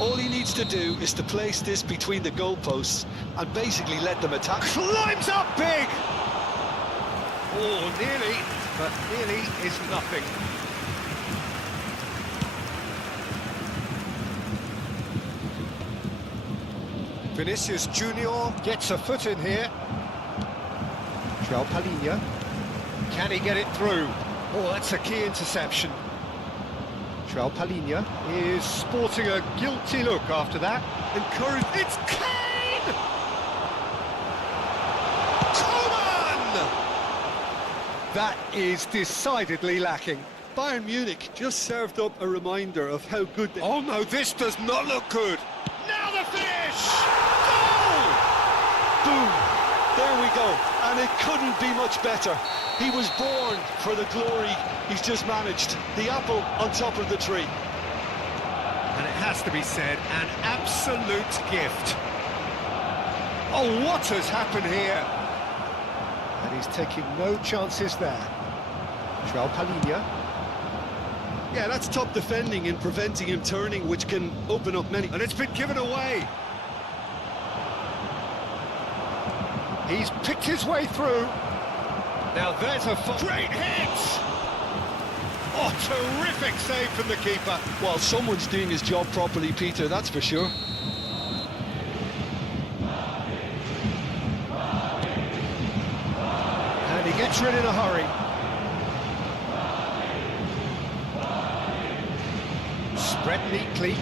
All he needs to do is to place this between the goalposts and basically let them attack. Climbs up big! Oh, nearly, but nearly is nothing. Vinicius Junior gets a foot in here. João Palhinha. Can he get it through? Oh, that's a key interception. João Palhinha is sporting a guilty look after that. Encouraged. It's Kane! Coman! That is decidedly lacking. Bayern Munich just served up a reminder of how good they... Oh no, this does not look good. Now the finish! Goal! Boom! There we go. And it couldn't be much better. He was born for the glory he's just managed. The apple on top of the tree. And it has to be said, an absolute gift. Oh, what has happened here? And he's taking no chances there. João Palhinha. Yeah, that's top defending and preventing him turning, which can open up many... And it's been given away. He's picked his way through. Now there's a great hit! Oh, terrific save from the keeper. Well, someone's doing his job properly, Peter, that's for sure. And he gets rid in a hurry. Spread neatly.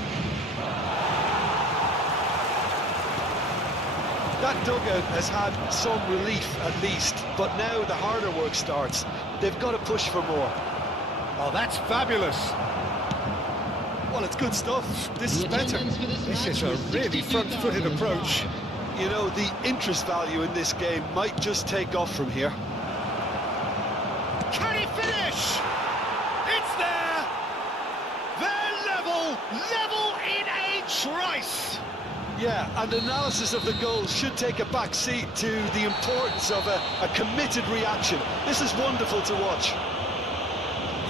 That dugout has had some relief at least, but now the harder work starts. They've got to push for more. Oh, that's fabulous. Well, it's good stuff. This is better. This is a really front-footed approach. You know, the interest value in this game might just take off from here. Can he finish? It's there! They're level in a trice! Yeah, and analysis of the goal should take a back seat to the importance of a committed reaction. This is wonderful to watch.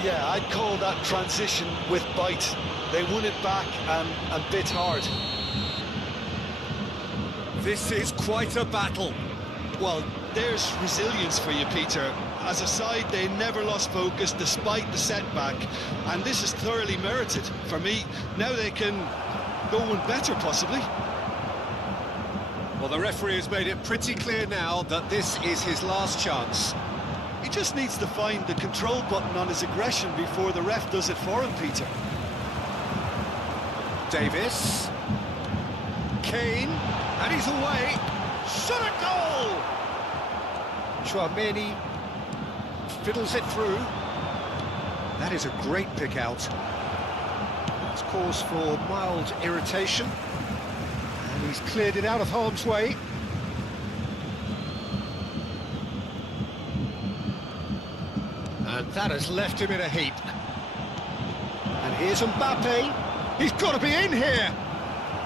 Yeah, I'd call that transition with bite. They won it back and bit hard. This is quite a battle. Well, there's resilience for you, Peter. As a side, they never lost focus despite the setback, and this is thoroughly merited. For me, now they can go one better, possibly. Well, the referee has made it pretty clear now that this is his last chance. He just needs to find the control button on his aggression before the ref does it for him, Peter. Davis. Kane. And he's away. Shot a goal! Chouameni fiddles it through. That is a great pick out. It's cause for mild irritation. And he's cleared it out of harm's way. And that has left him in a heap. And here's Mbappe. He's got to be in here!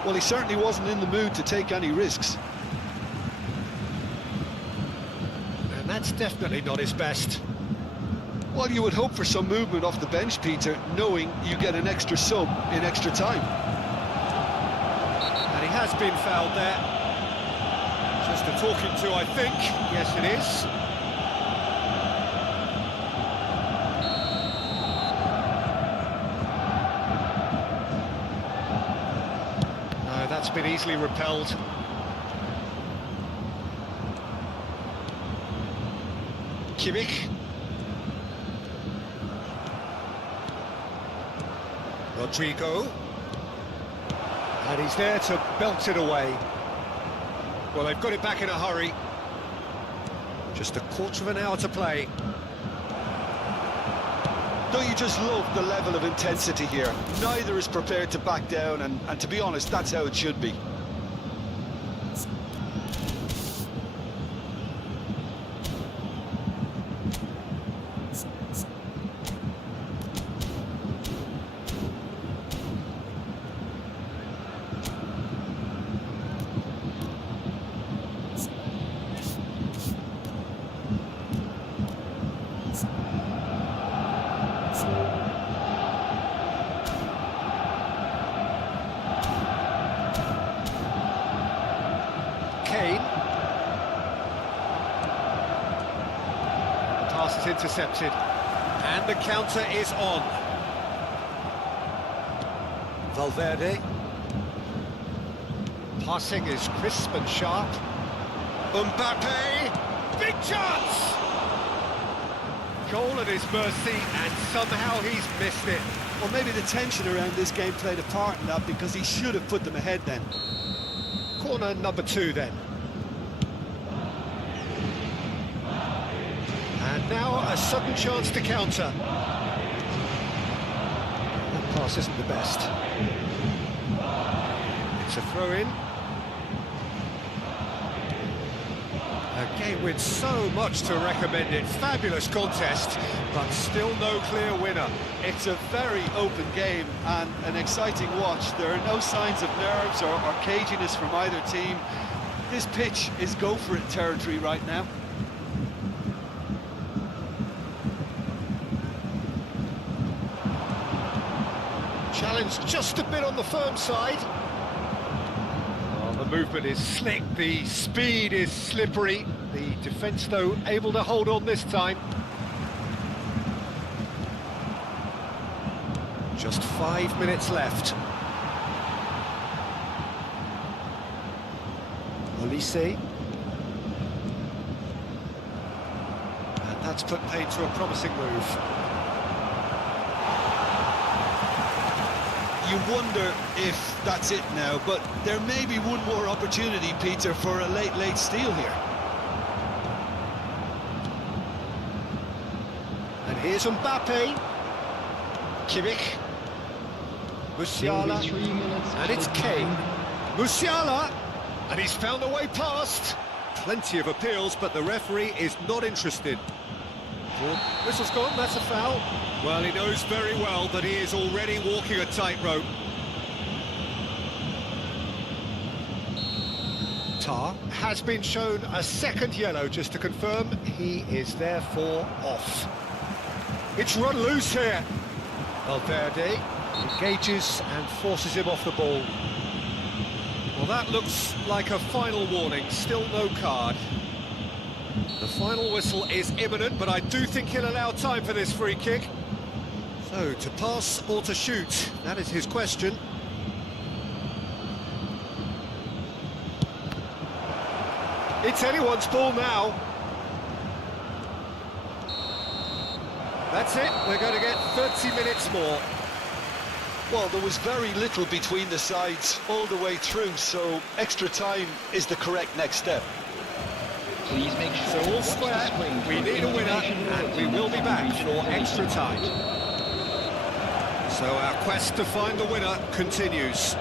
Well, he certainly wasn't in the mood to take any risks. And that's definitely not his best. Well, you would hope for some movement off the bench, Peter, knowing you get an extra sub in extra time. And he has been fouled there. Just a talking to, I think. Yes, it is. No, that's been easily repelled. Kimmich. Rodrigo. And he's there to belt it away. Well, they've got it back in a hurry. Just a quarter of an hour to play. Don't you just love the level of intensity here? Neither is prepared to back down, and to be honest, that's how it should be. Kane. The pass is intercepted. And the counter is on. Valverde. Passing is crisp and sharp. Mbappe. Big chance! Goal at his mercy, and somehow he's missed it. Well, maybe the tension around this game played a part in that, because he should have put them ahead then. Corner number 2 then. And now a sudden chance to counter. That pass isn't the best. It's a throw-in. A game with so much to recommend it. Fabulous contest, but still no clear winner. It's a very open game and an exciting watch. There are no signs of nerves or caginess from either team. This pitch is go-for-it territory right now. Challenge just a bit on the firm side. Oh, the movement is slick, the speed is slippery. The defence, though, able to hold on this time. Just 5 minutes left. Olise. And that's put paid to a promising move. You wonder if that's it now, but there may be one more opportunity, Peter, for a late steal here. And here's Mbappe. Kimmich. Musiala. And it's Kane. Musiala. And he's found a way past. Plenty of appeals, but the referee is not interested. Oh, whistle's gone, that's a foul. Well, he knows very well that he is already walking a tightrope. Tar has been shown a second yellow, just to confirm he is therefore off. It's run loose here. Valverde engages and forces him off the ball. Well, that looks like a final warning, still no card. The final whistle is imminent, but I do think he'll allow time for this free kick. So, to pass or to shoot, that is his question. It's anyone's ball now. That's it, we're going to get 30 minutes more. Well, there was very little between the sides all the way through, so extra time is the correct next step. Please make sure So all square, we need a winner, and we will be back for extra time. So our quest to find the winner continues.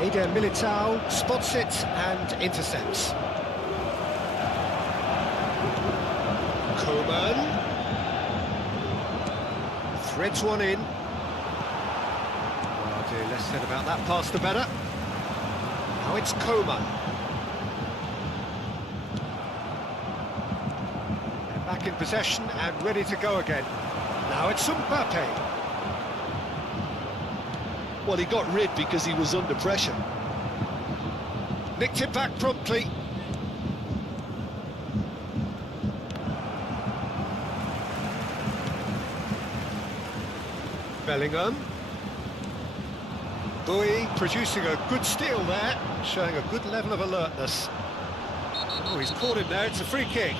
Eder Militao spots it and intercepts. Coman threads one in. Oh dear, less said about that pass the better. Now it's Coman. They're back in possession and ready to go again. Now it's Mbappe. Well, he got rid because he was under pressure. Nicked it back promptly. Bellingham. Bowie producing a good steal there, showing a good level of alertness. Oh, he's caught him there, it's a free kick.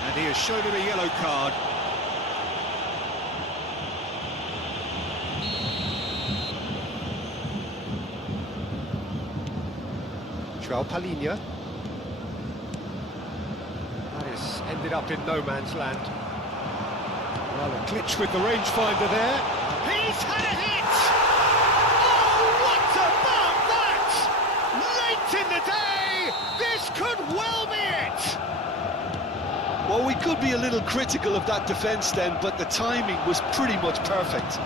And he has shown him a yellow card. Palinha. That has ended up in no man's land. Well, a glitch with the rangefinder there. He's had a hit! Oh, what about that? Late in the day, this could well be it! Well, we could be a little critical of that defence then, but the timing was pretty much perfect.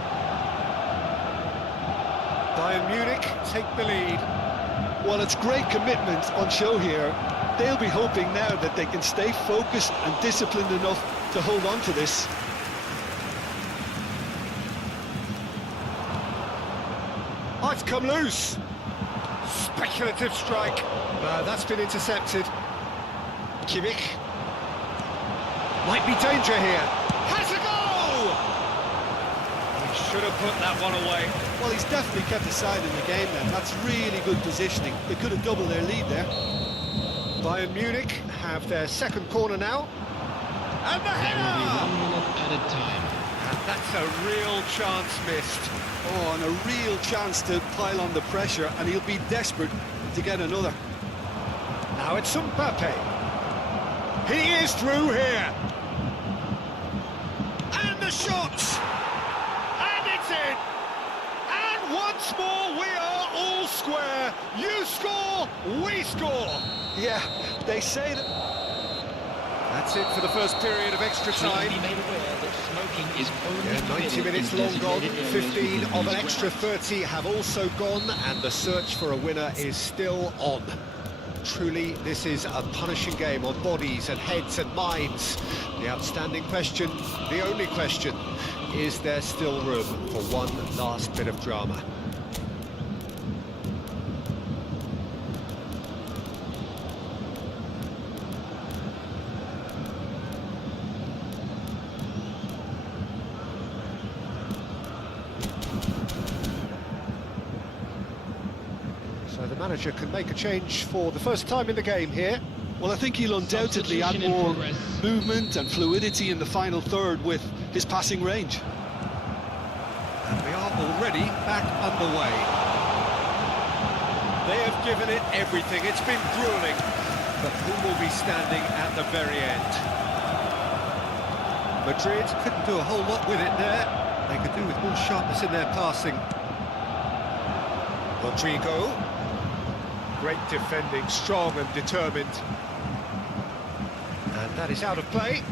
Bayern Munich take the lead. Well, it's great commitment on show here. They'll be hoping now that they can stay focused and disciplined enough to hold on to this. Oh, it's come loose. Speculative strike. That's been intercepted. Kimmich. Might be danger here. Has a goal! He should have put that one away. Well, he's definitely kept the side in the game then. That's really good positioning. They could have doubled their lead there. Bayern Munich have their second corner now. And the There will be header! 1 minute added time. And that's a real chance missed. Oh, and a real chance to pile on the pressure, and he'll be desperate to get another. Now it's Mbappe. He is through here. And the shot! And it's in! And once more we are all square. You score, we score. Yeah, they say that... That's it for the first period of extra time. Please be made aware that smoking is only Yeah, 90 permitted minutes in long gone, designated areas 15 within of an these extra grounds. 30 have also gone, and the search for a winner is still on. Truly, this is a punishing game on bodies and heads and minds. The outstanding question, the only question, is there still room for one last bit of drama? So the manager can make a change for the first time in the game here. Well, I think he'll undoubtedly add Substitution in more progress. movement and fluidity in the final third with his passing range. And we are already back underway. They have given it everything. It's been grueling. But who will be standing at the very end? Madrid couldn't do a whole lot with it there. They could do with more sharpness in their passing. Rodrigo. Great defending, strong and determined. And that is out of play.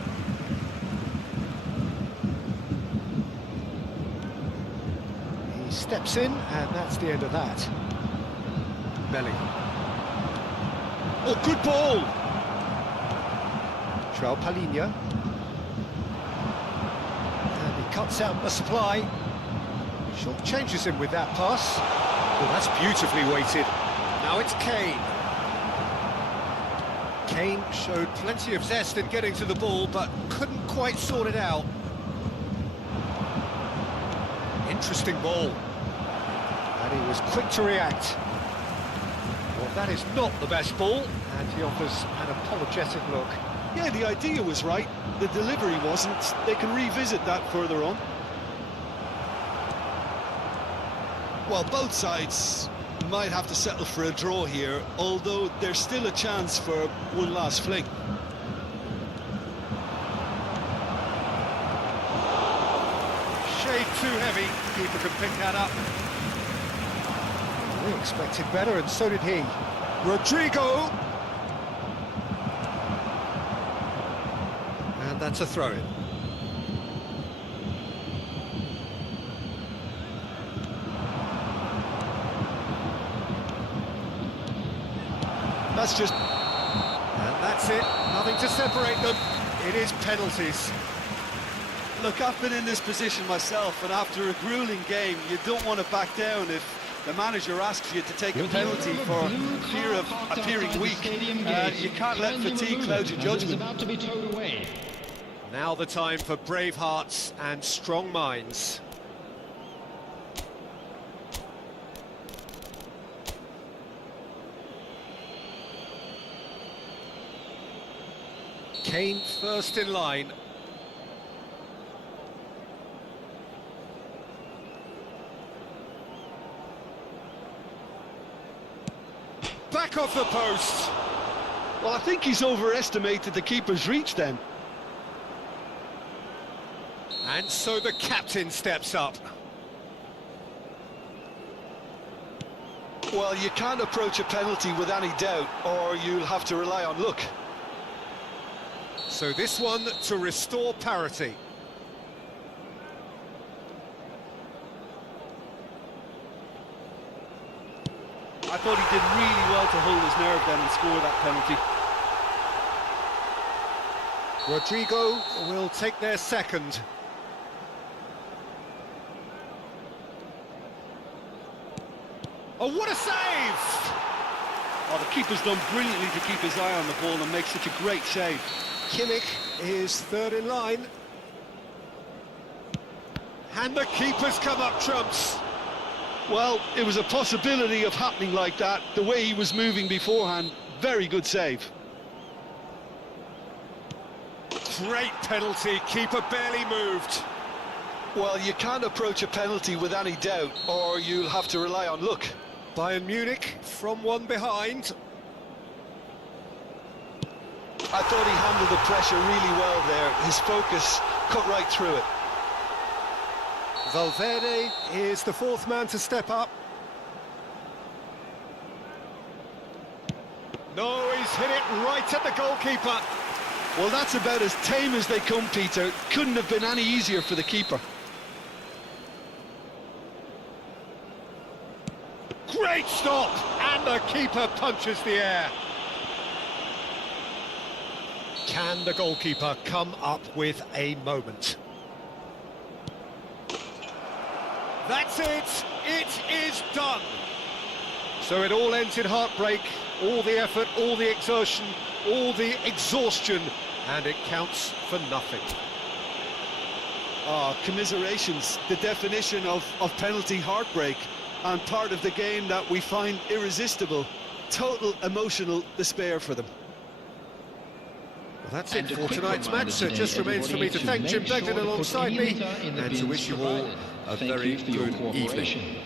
He steps in, and that's the end of that. Bellingham. Oh, good ball! Palinha. And he cuts out the supply. Short changes him with that pass. Oh, that's beautifully weighted. Now it's Kane. Kane showed plenty of zest in getting to the ball, but couldn't quite sort it out. Interesting ball. And he was quick to react. Well, that is not the best ball, and he offers an apologetic look. Yeah, the idea was right, the delivery wasn't. They can revisit that further on. Well, both sides might have to settle for a draw here, although there's still a chance for one last fling. Shade too heavy. Keeper can pick that up. We expected better, and so did he. Rodrigo. And that's a throw-in. That's just... And that's it. Nothing to separate them. It is penalties. Look, I've been in this position myself, and after a grueling game, you don't want to back down if the manager asks you to take a penalty for fear of appearing weak. You can't let fatigue cloud your judgment. About to be towed away. Now the time for brave hearts and strong minds. Kane first in line. Back off the post. Well, I think he's overestimated the keeper's reach then. And so the captain steps up. Well, you can't approach a penalty with any doubt, or you'll have to rely on luck. So this one to restore parity. I thought he did really well to hold his nerve then and score that penalty. Rodrigo will take their second. Oh, what a save! Oh, the keeper's done brilliantly to keep his eye on the ball and make such a great save. Kimmich is third in line. And the keeper's come up trumps. Well, it was a possibility of happening like that, the way he was moving beforehand. Very good save. Great penalty, keeper barely moved. Well, you can't approach a penalty with any doubt, or you'll have to rely on luck. Bayern Munich from one behind. I thought he handled the pressure really well there. His focus cut right through it. Valverde is the fourth man to step up. No, he's hit it right at the goalkeeper. Well, that's about as tame as they come, Peter. Couldn't have been any easier for the keeper. Great stop, and the keeper punches the air. Can the goalkeeper come up with a moment? That's it! It is done! So it all ends in heartbreak, all the effort, all the exertion, all the exhaustion, and it counts for nothing. Ah, commiserations, the definition of penalty heartbreak, and part of the game that we find irresistible. Total emotional despair for them. Well, that's it for tonight's match, so it just remains for me to thank Jim Begden alongside me, and to wish you all a very good evening.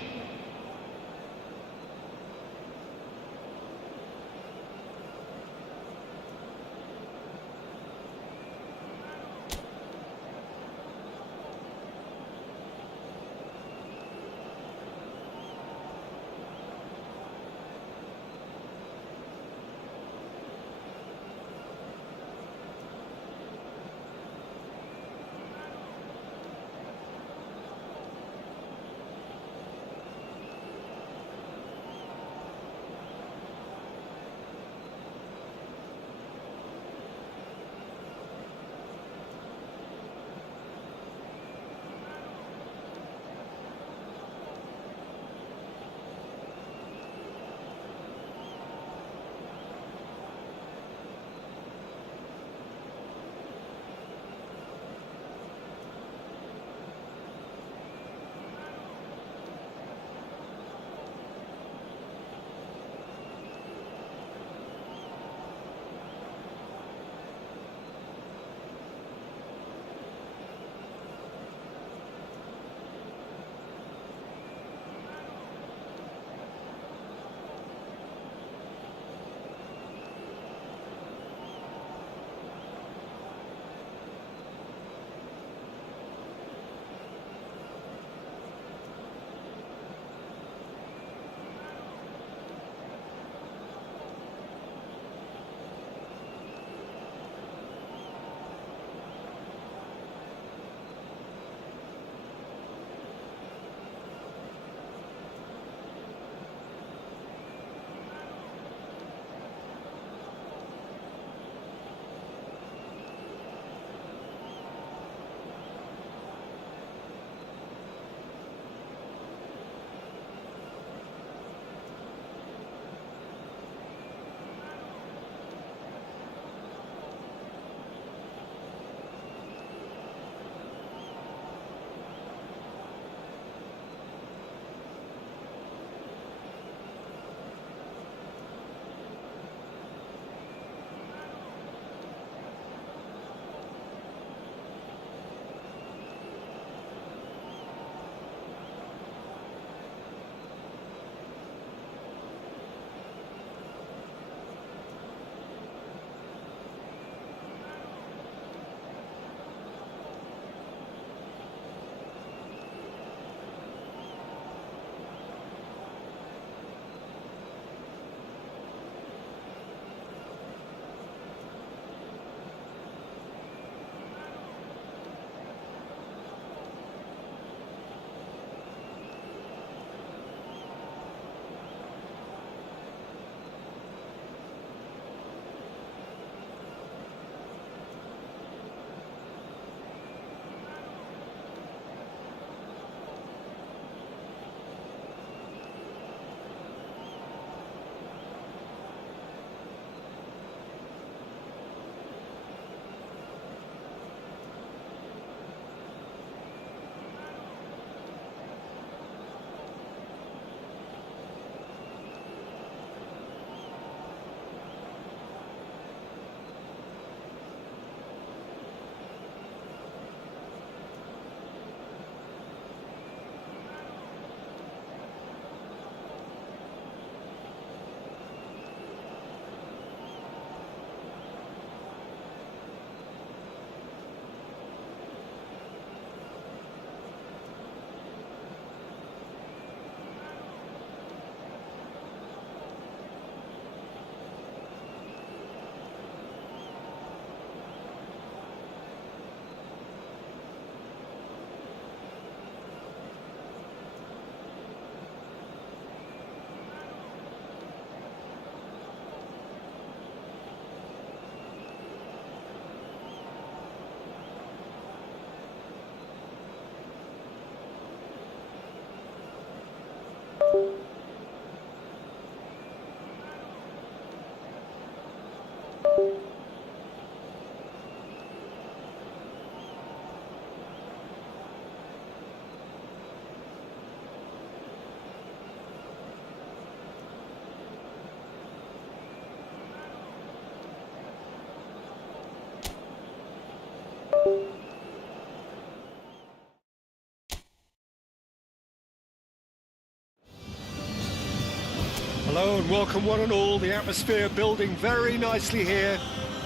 Hello and welcome one and all. The atmosphere building very nicely here.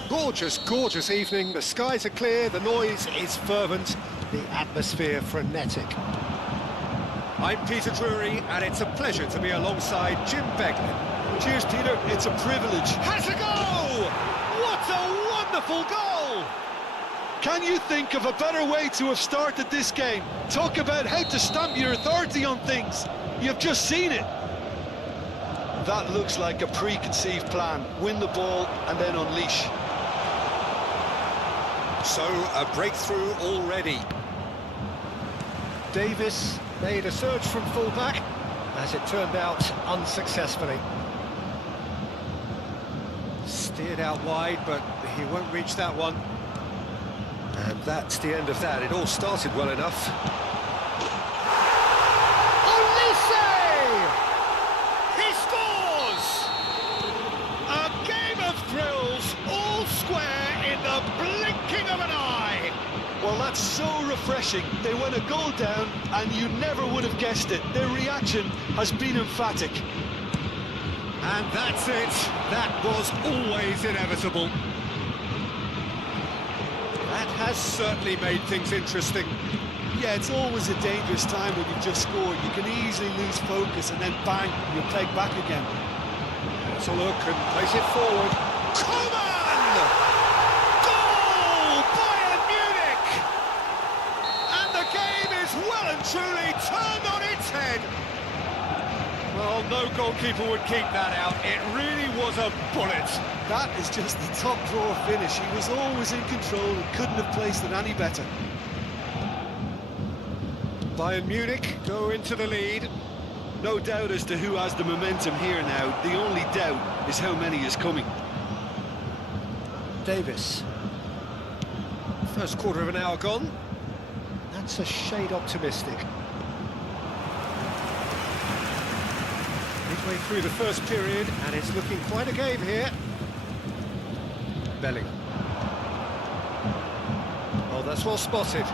Gorgeous, gorgeous evening. The skies are clear, the noise is fervent, the atmosphere frenetic. I'm Peter Drury and it's a pleasure to be alongside Jim Beglin. Cheers, Peter. It's a privilege. Has a goal! What a wonderful goal! Can you think of a better way to have started this game? Talk about how to stamp your authority on things. You've just seen it. That looks like a preconceived plan. Win the ball and then unleash. So, a breakthrough already. Davis made a surge from full-back, as it turned out unsuccessfully. Steered out wide, but he won't reach that one. And that's the end of that. It all started well enough. He scores! A game of thrills, all square in the blinking of an eye. Well, that's so refreshing. They went a goal down and you never would have guessed it. Their reaction has been emphatic. And that's it. That was always inevitable. That has certainly made things interesting. Yeah, it's always a dangerous time when you've just scored. You can easily lose focus and then bang, you're pegged back again. Let's a look and place it forward. Coman! Goal! Bayern Munich! And the game is well and truly turned on its head. Well, no goalkeeper would keep that out. It really was a bullet. That is just the top drawer finish. He was always in control and couldn't have placed it any better. Bayern Munich go into the lead. No doubt as to who has the momentum here now. The only doubt is how many is coming. Davis. First quarter of an hour gone. That's a shade optimistic. Midway through the first period, and it's looking quite a game here. BELIIN. Oh, that's well spotted.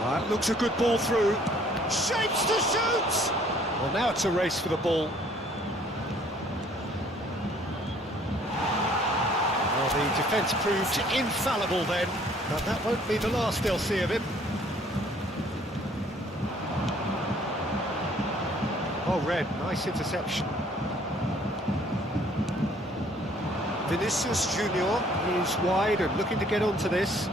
That looks a good ball through. Shapes to shoot! Well, now it's a race for the ball. Well, the defence proved infallible then, but that won't be the last they'll see of him. Oh, Red, nice interception. Vinicius Junior is wide and looking to get onto this.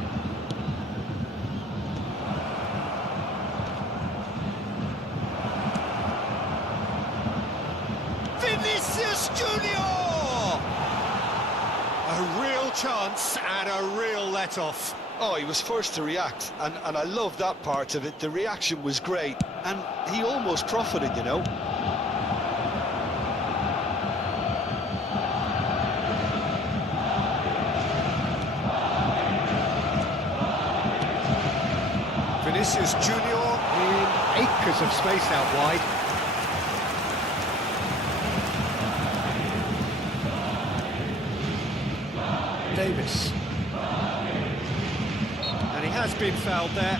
Vinicius Junior! A real chance and a real let-off. Oh, he was first to react, and I love that part of it. The reaction was great, and he almost profited, you know. Vinicius Junior in acres of space out wide. Davis. And he has been fouled there.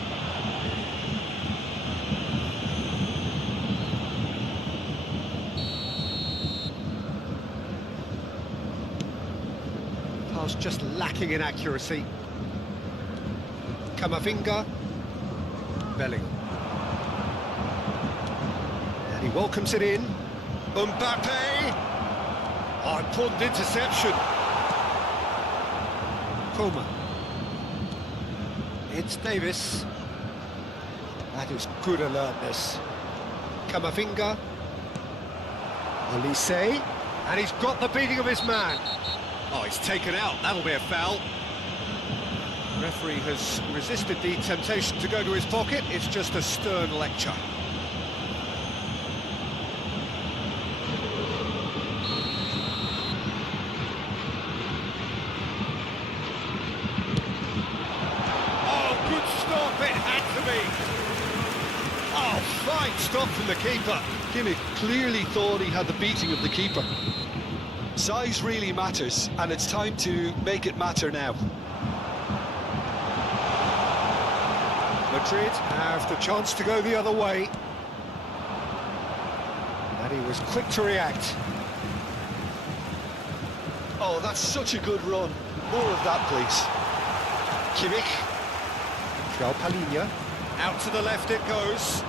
Pass just lacking in accuracy. Camavinga. BELIIN. And he welcomes it in. Mbappe! Oh, important interception. Coman. It's Davis. That is good alertness. Camavinga. Olise. And he's got the beating of his man. Oh, he's taken out. That'll be a foul. The referee has resisted the temptation to go to his pocket. It's just a stern lecture. Oh, good stop, it had to be. Oh, fine stop from the keeper. Kimmich clearly thought he had the beating of the keeper. Size really matters, and it's time to make it matter now. Madrid have the chance to go the other way. And he was quick to react. Oh, that's such a good run. More of that, please. Kimmich. João Palhinha. Out to the left it goes.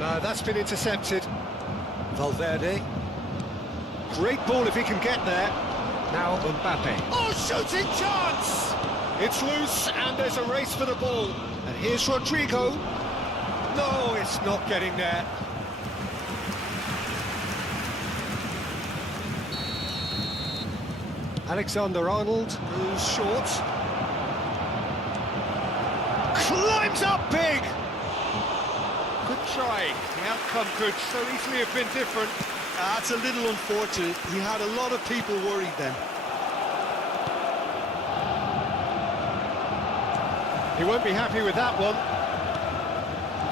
No, that's been intercepted. Valverde. Great ball if he can get there. Now Mbappe. Oh, shooting chance! It's loose and there's a race for the ball. And here's Rodrigo. No, it's not getting there. Alexander-Arnold goes short. Climbs up big! Good try. The outcome could so easily have been different. That's a little unfortunate. He had a lot of people worried then. He won't be happy with that one.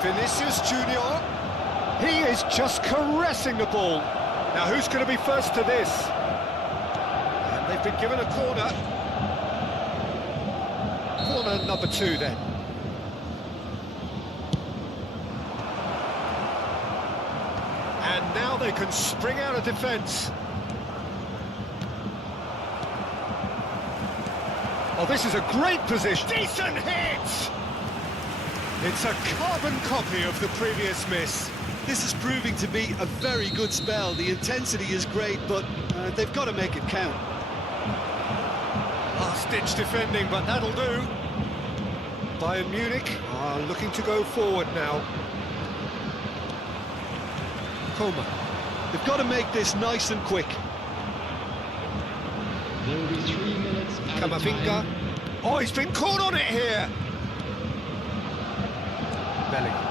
Vinicius Junior. He is just caressing the ball. Now who's going to be first to this? And they've been given a corner. Corner number 2 then. And now they can spring out of defence. Oh, this is a great position. Decent hit! It's a carbon copy of the previous miss. This is proving to be a very good spell. The intensity is great, but they've got to make it count. Last-ditch defending, but that'll do. Bayern Munich are looking to go forward now. Coman. They've got to make this nice and quick. There will be 3 minutes added Camavinga. time. Oh, he's been caught on it here. Bellingham.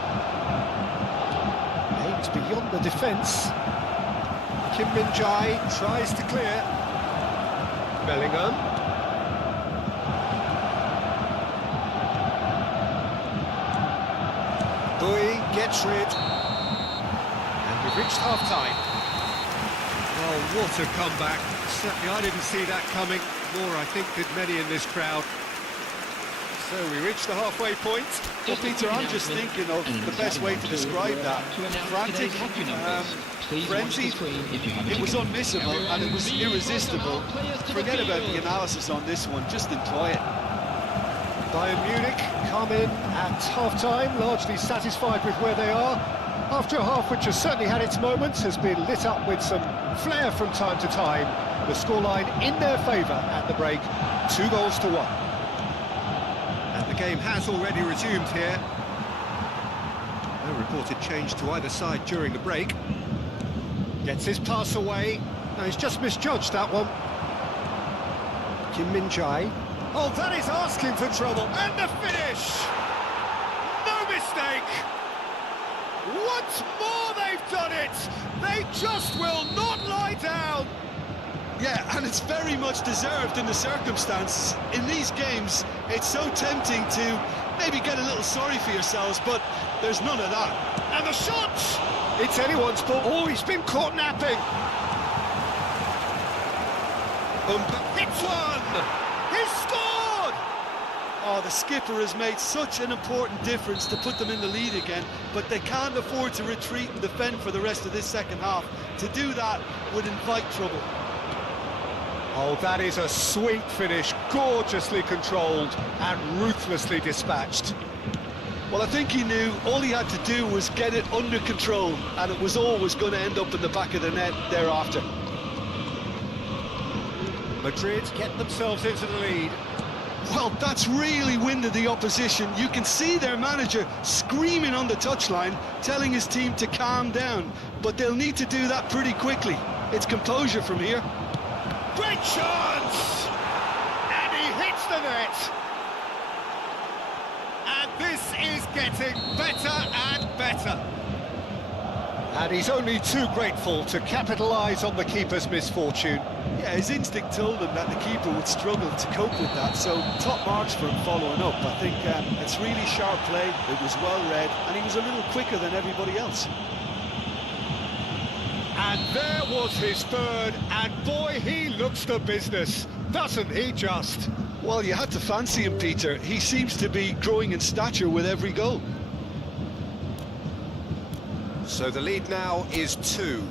Aims beyond the defence. Kim Min-jae tries to clear. Bellingham. Bui gets rid. And we've reached half-time. Well, what a comeback. Certainly I didn't see that coming, nor I think did many in this crowd. So we reached the halfway point. Well, Peter, I'm just thinking of the best way to describe that. Frantic, frenzied, it was unmissable and it was irresistible. Forget about the analysis on this one, just enjoy it. Bayern Munich come in at half-time, largely satisfied with where they are. After a half which has certainly had its moments, has been lit up with some flair from time to time. The scoreline in their favour at the break, 2-1. And the game has already resumed here. No reported change to either side during the break. Gets his pass away. No, he's just misjudged that one. Kim Min-jae. Oh, that is asking for trouble. And the finish! No mistake! Once more they've done it! They just will not lie down! Yeah, and it's very much deserved in the circumstances. In these games, it's so tempting to maybe get a little sorry for yourselves, but there's none of that. And the shot! It's anyone's ball. Oh, he's been caught napping. Hits one! He's scored! Oh, the skipper has made such an important difference to put them in the lead again, but they can't afford to retreat and defend for the rest of this second half. To do that would invite trouble. Oh, that is a sweet finish, gorgeously controlled and ruthlessly dispatched. Well, I think he knew all he had to do was get it under control, and it was always going to end up in the back of the net thereafter. Madrid get themselves into the lead. Well, that's really winded the opposition. You can see their manager screaming on the touchline, telling his team to calm down, but they'll need to do that pretty quickly. It's composure from here. Great chance! And he hits the net! And this is getting better and better. And he's only too grateful to capitalise on the keeper's misfortune. Yeah, his instinct told him that the keeper would struggle to cope with that, so top marks for him following up. I think it's really sharp play, it was well read, and he was a little quicker than everybody else. And there was his third, and boy, he looks the business, doesn't he just? Well, you had to fancy him, Peter. He seems to be growing in stature with every goal. So the lead now is 2.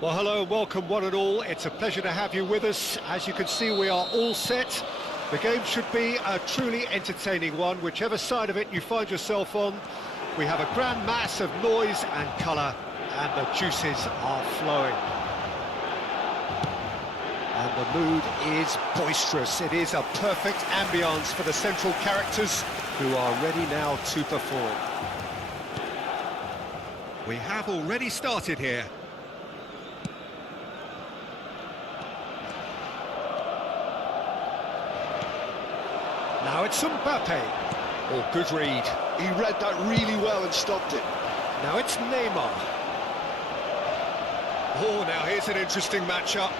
Well, hello and welcome one and all. It's a pleasure to have you with us. As you can see, we are all set. The game should be a truly entertaining one, whichever side of it you find yourself on. We have a grand mass of noise and colour, and the juices are flowing. And the mood is boisterous. It is a perfect ambience for the central characters who are ready now to perform. We have already started here. Now it's Mbappe. Oh, good read. He read that really well and stopped it. Now it's Neymar. Oh, now here's an interesting matchup.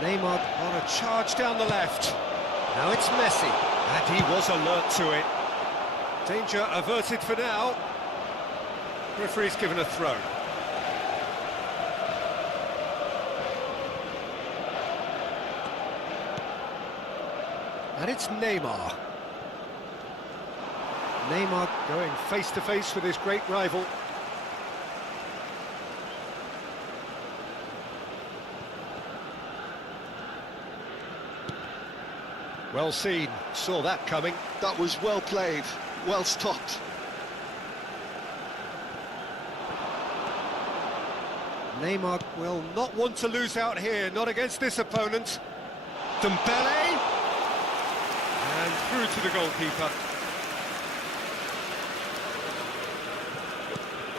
Neymar on a charge down the left. Now it's Messi, and he was alert to it. Danger averted for now. Referee's given a throw. And it's Neymar. Neymar going face-to-face with his great rival. Well seen, saw that coming. That was well played, well stopped. Neymar will not want to lose out here, not against this opponent. Dembele. And through to the goalkeeper.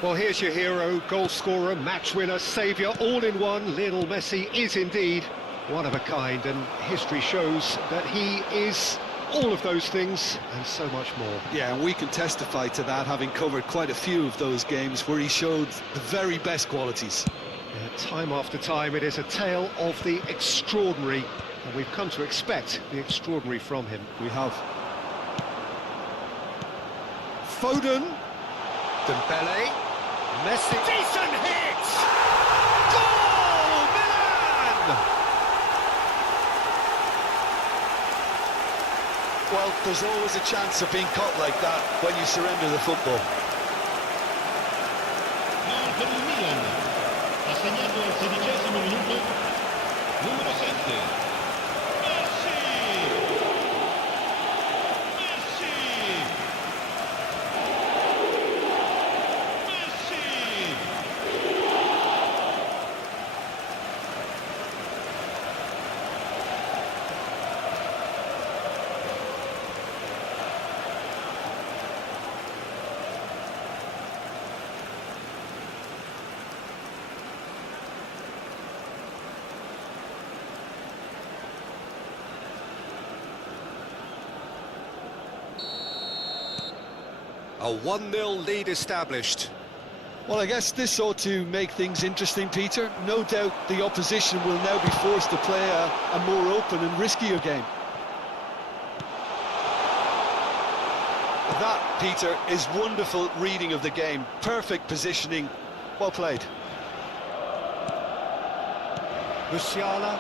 Well, here's your hero, goal scorer, match winner, saviour, all in one. Lionel Messi is indeed one of a kind, and history shows that he is all of those things and so much more. Yeah, and we can testify to that, having covered quite a few of those games where he showed the very best qualities. Yeah, time after time, it is a tale of the extraordinary, and we've come to expect the extraordinary from him. We have. Foden. Dembele. Messi. Decent hit! Goal! Milan! Well, there's always a chance of being caught like that when you surrender the football. Gol per il Milan. Ha segnato al 16° minuto numero 7. Messi! Messi! Messi! A 1-0 lead established. Well, I guess this ought to make things interesting, Peter. No doubt the opposition will now be forced to play a more open and riskier game. That, Peter, is wonderful reading of the game. Perfect positioning. Well played. Musiala.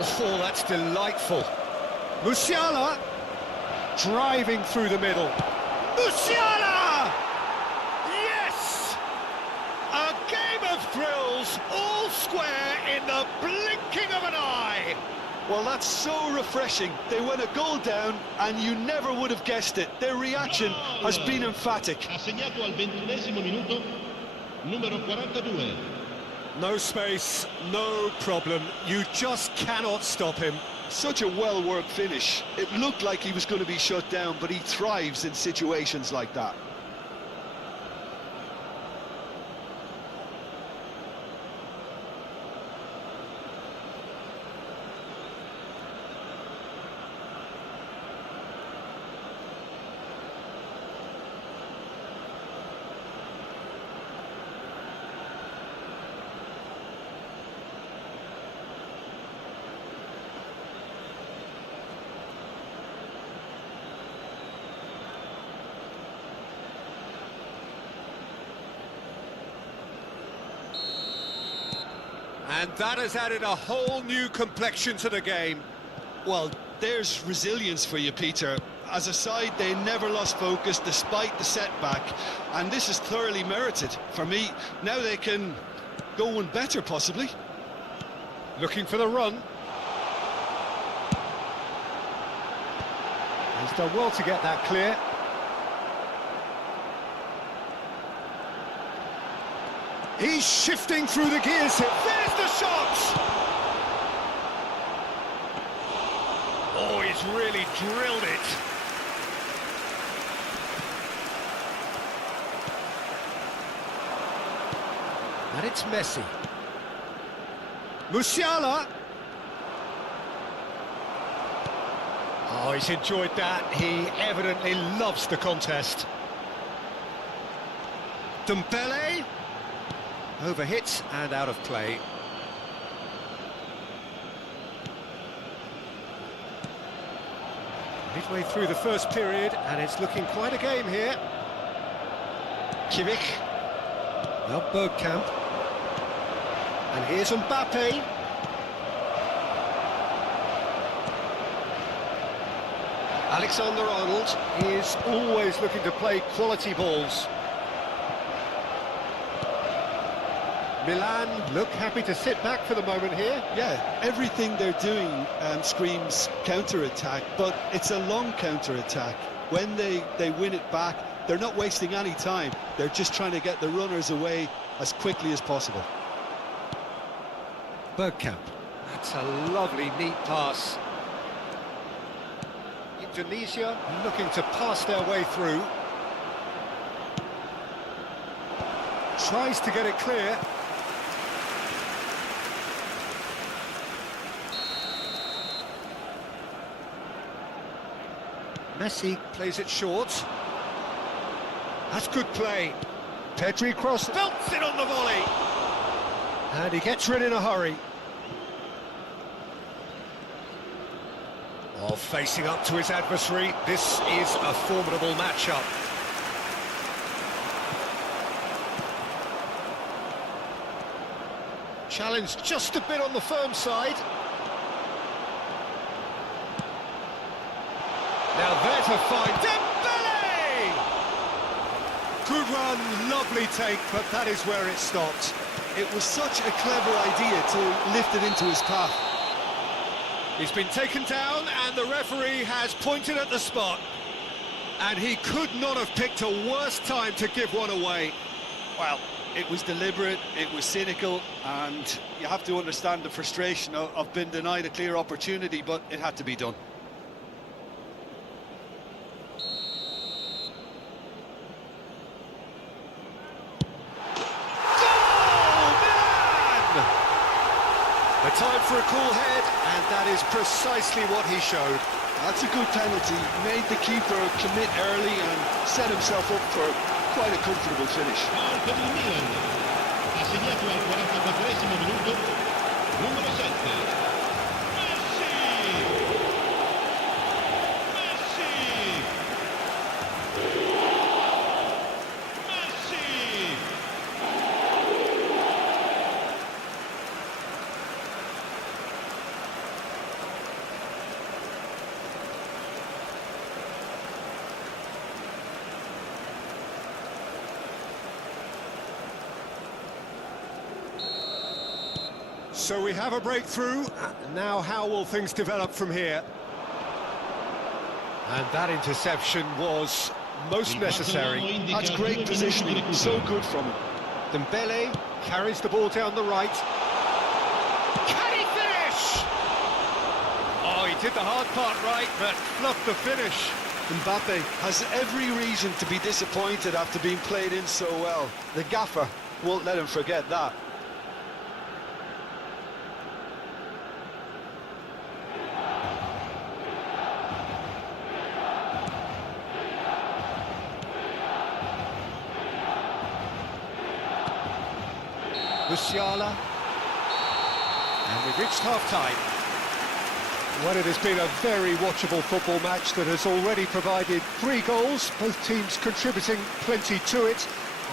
Oh, that's delightful. Musiala driving through the middle. Musiala! Yes! A game of thrills, all square in the blinking of an eye. Well, that's so refreshing. They went a goal down and you never would have guessed it. Their reaction has been emphatic. Ha segnato al 21° minuto numero 42. No space, no problem. You just cannot stop him. Such a well-worked finish. It looked like he was going to be shut down, but he thrives in situations like that. And that has added a whole new complexion to the game. Well, there's resilience for you, Peter. As a side, they never lost focus despite the setback, and this is thoroughly merited. For me, now they can go one better, possibly. Looking for the run. He's done well to get that clear. He's shifting through the gears here. There's the shot! Oh, he's really drilled it. And it's Messi. Musiala. Oh, he's enjoyed that. He evidently loves the contest. Dembele. Overhit and out of play. Midway through the first period, and it's looking quite a game here. Kimmich. Now Bergkamp. And here's Mbappe. Alexander-Arnold is always looking to play quality balls. Milan look happy to sit back for the moment here. Yeah, everything they're doing screams counter-attack, but it's a long counter-attack. When they win it back, they're not wasting any time. They're just trying to get the runners away as quickly as possible. Bergkamp. That's a lovely, neat pass. Indonesia looking to pass their way through. Tries to get it clear. Messi plays it short. That's good play. Pedri cross, belts it on the volley. And he gets rid in a hurry. Oh, facing up to his adversary, this is a formidable matchup. Challenge just a bit on the firm side. Now there's a find. Dembele! Good run, lovely take, but that is where it stopped. It was such a clever idea to lift it into his path. He's been taken down and the referee has pointed at the spot. And he could not have picked a worse time to give one away. Well, it was deliberate, it was cynical, and you have to understand the frustration of being denied a clear opportunity, but it had to be done. A time for a cool head, and that is precisely what he showed. That's a good penalty. Made the keeper commit early and set himself up for quite a comfortable finish. Gol per il Milan. Ha segnato al 44esimo minuto numero 7. Messi! Messi! So we have a breakthrough. Now how will things develop from here? And that interception was most necessary. That's great positioning, so good from him. Dembele carries the ball down the right. Can he finish? Oh, he did the hard part right, but fluffed the finish. Mbappe has every reason to be disappointed after being played in so well. The gaffer won't let him forget that. Musiala. And we've reached half-time. Well, it has been a very watchable football match that has already provided 3 goals, both teams contributing plenty to it.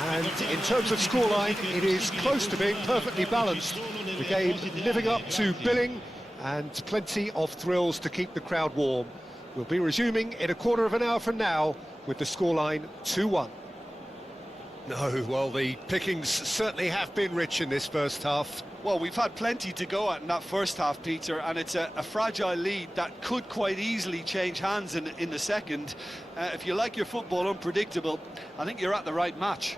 And in terms of scoreline, it is close to being perfectly balanced. The game living up to billing and plenty of thrills to keep the crowd warm. We'll be resuming in a quarter of an hour from now with the scoreline 2-1. No, well, the pickings certainly have been rich in this first half. Well, we've had plenty to go at in that first half, Peter, and it's a fragile lead that could quite easily change hands in the second. If you like your football unpredictable, I think you're at the right match.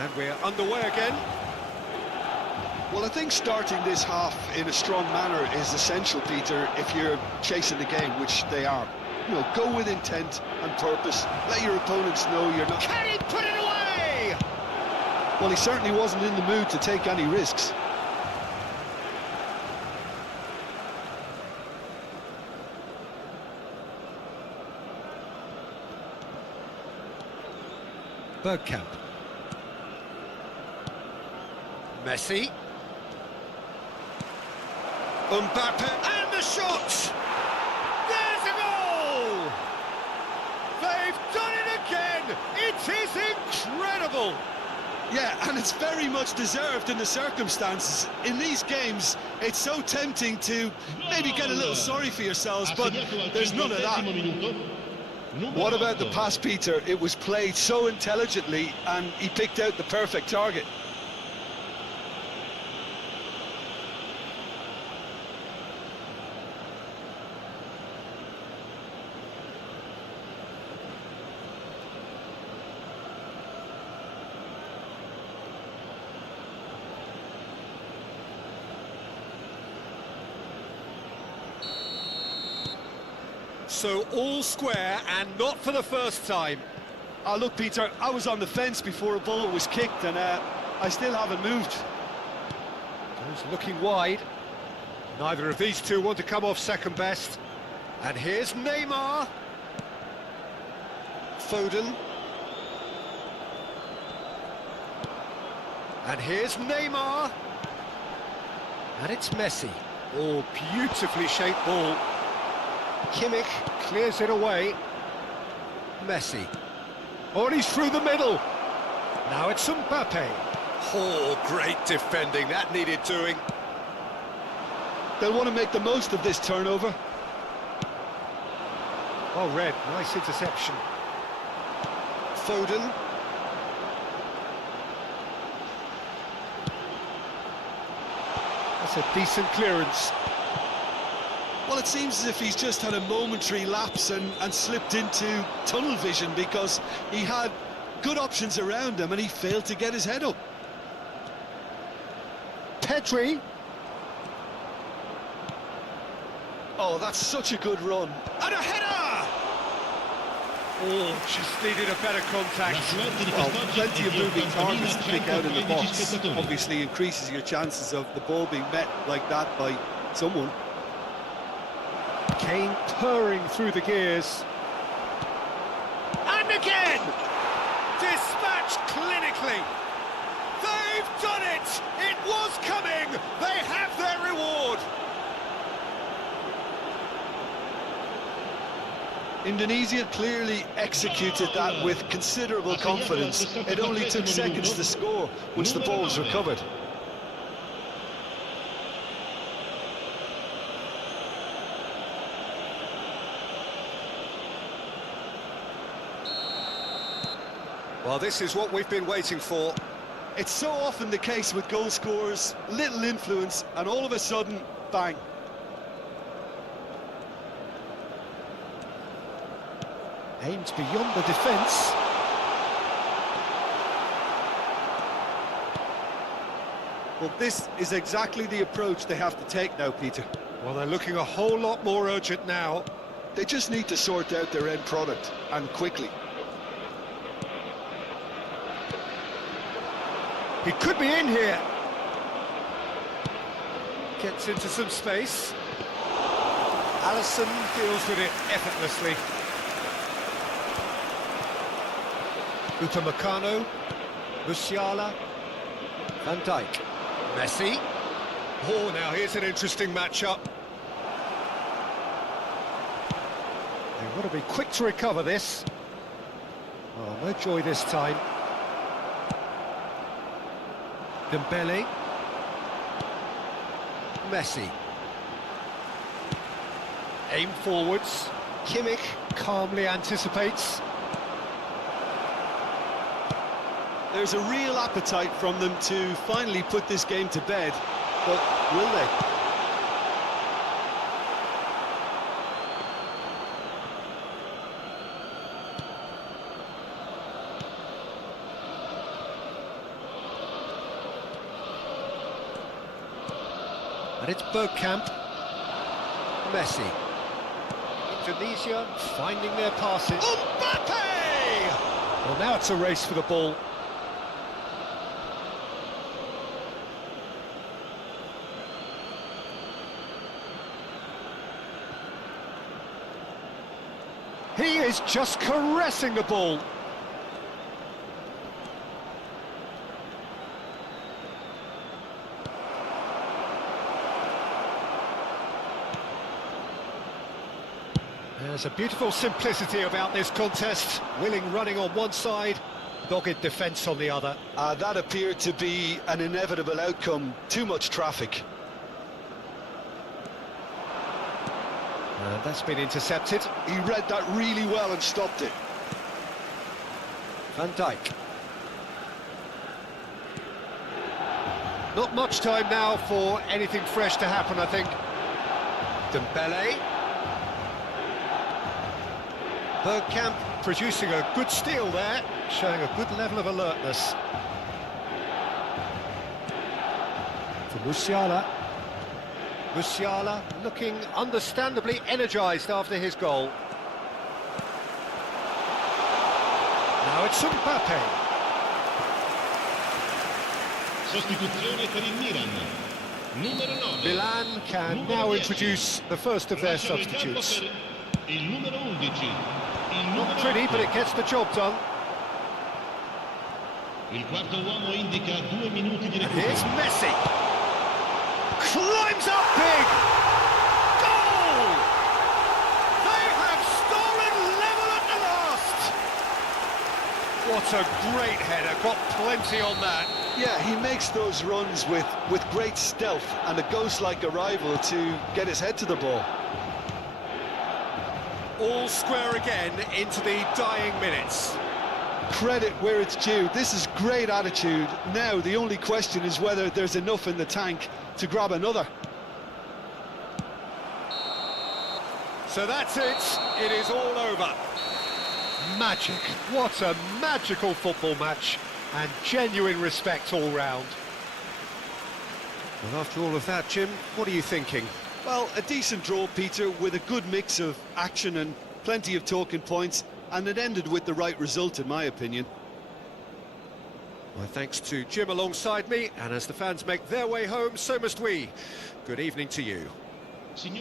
And we're underway again. Well, I think starting this half in a strong manner is essential, Peter, if you're chasing the game, which they are. You know, go with intent and purpose. Let your opponents know you're not... Can he put it away? Well, he certainly wasn't in the mood to take any risks. Bergkamp. Messi. Mbappe. And the shot! There's a goal! They've done it again! It is incredible! Yeah, and it's very much deserved in the circumstances. In these games, it's so tempting to maybe get a little sorry for yourselves, but there's none of that. What about the pass, Peter? It was played so intelligently, and he picked out the perfect target. So all square, and not for the first time. Oh, look, Peter, I was on the fence before a ball was kicked, and I still haven't moved. He's looking wide. Neither of these two want to come off second best. And here's Neymar. Foden. And here's Neymar. And it's Messi. Oh, beautifully shaped ball. Kimmich clears it away. Messi. Oh, and he's through the middle. Now it's Mbappe. Oh, great defending. That needed doing. They'll want to make the most of this turnover. Oh, Red, nice interception. Foden. That's a decent clearance. Well, it seems as if he's just had a momentary lapse and slipped into tunnel vision, because he had good options around him and he failed to get his head up. Pedri. Oh, that's such a good run. And a header! Oh, just needed a better contact. Well, plenty of moving targets to pick out in the box. Obviously increases your chances of the ball being met like that by someone. Kane purring through the gears. And again! Dispatched clinically. They've done it! It was coming! They have their reward! Indonesia clearly executed that with considerable confidence. It only took seconds to score once the ball was recovered. Well, this is what we've been waiting for. It's so often the case with goal scorers, little influence, and all of a sudden, bang. Aimed beyond the defence. Well, this is exactly the approach they have to take now, Peter. Well, they're looking a whole lot more urgent now. They just need to sort out their end product, and quickly. He could be in here. Gets into some space. Alisson deals with it effortlessly. Upamecano, Musiala, Van Dijk, Messi. Oh, now here's an interesting matchup. They've got to be quick to recover this. Oh, no joy this time. Dembele. Messi. Aim forwards. Kimmich calmly anticipates. There's a real appetite from them to finally put this game to bed, but will they? And it's Bergkamp. Messi. Indonesia finding their passes. Mbappe! Well, now it's a race for the ball. He is just caressing the ball. There's a beautiful simplicity about this contest. Willing running on one side, dogged defence on the other. That appeared to be an inevitable outcome. Too much traffic. And that's been intercepted. He read that really well and stopped it. Van Dijk. Not much time now for anything fresh to happen, I think. Dembele. Bergkamp producing a good steal there, showing a good level of alertness. For Musiala. Musiala looking understandably energised after his goal. Now it's Mbappe. Sostituzione per il Milan. Numero 9. Milan can now introduce the first of their substitutes. Il numero 11. Not pretty, but it gets the job done. Il quarto uomo indica 2 minuti di recupero. Here's Messi. Climbs up big. Goal! They have stolen level at the last. What a great header. Got plenty on that. Yeah, he makes those runs with great stealth and a ghost-like arrival to get his head to the ball. All square again into the dying minutes. Credit where it's due. This is great attitude. Now the only question is whether there's enough in the tank to grab another. So that's it. It is all over. Magic. What a magical football match. And genuine respect all round. Well, after all of that, Jim, what are you thinking? Well, a decent draw, Peter, with a good mix of action and plenty of talking points, and it ended with the right result, in my opinion. Well, thanks to Jim alongside me, and as the fans make their way home, so must we. Good evening to you. Signori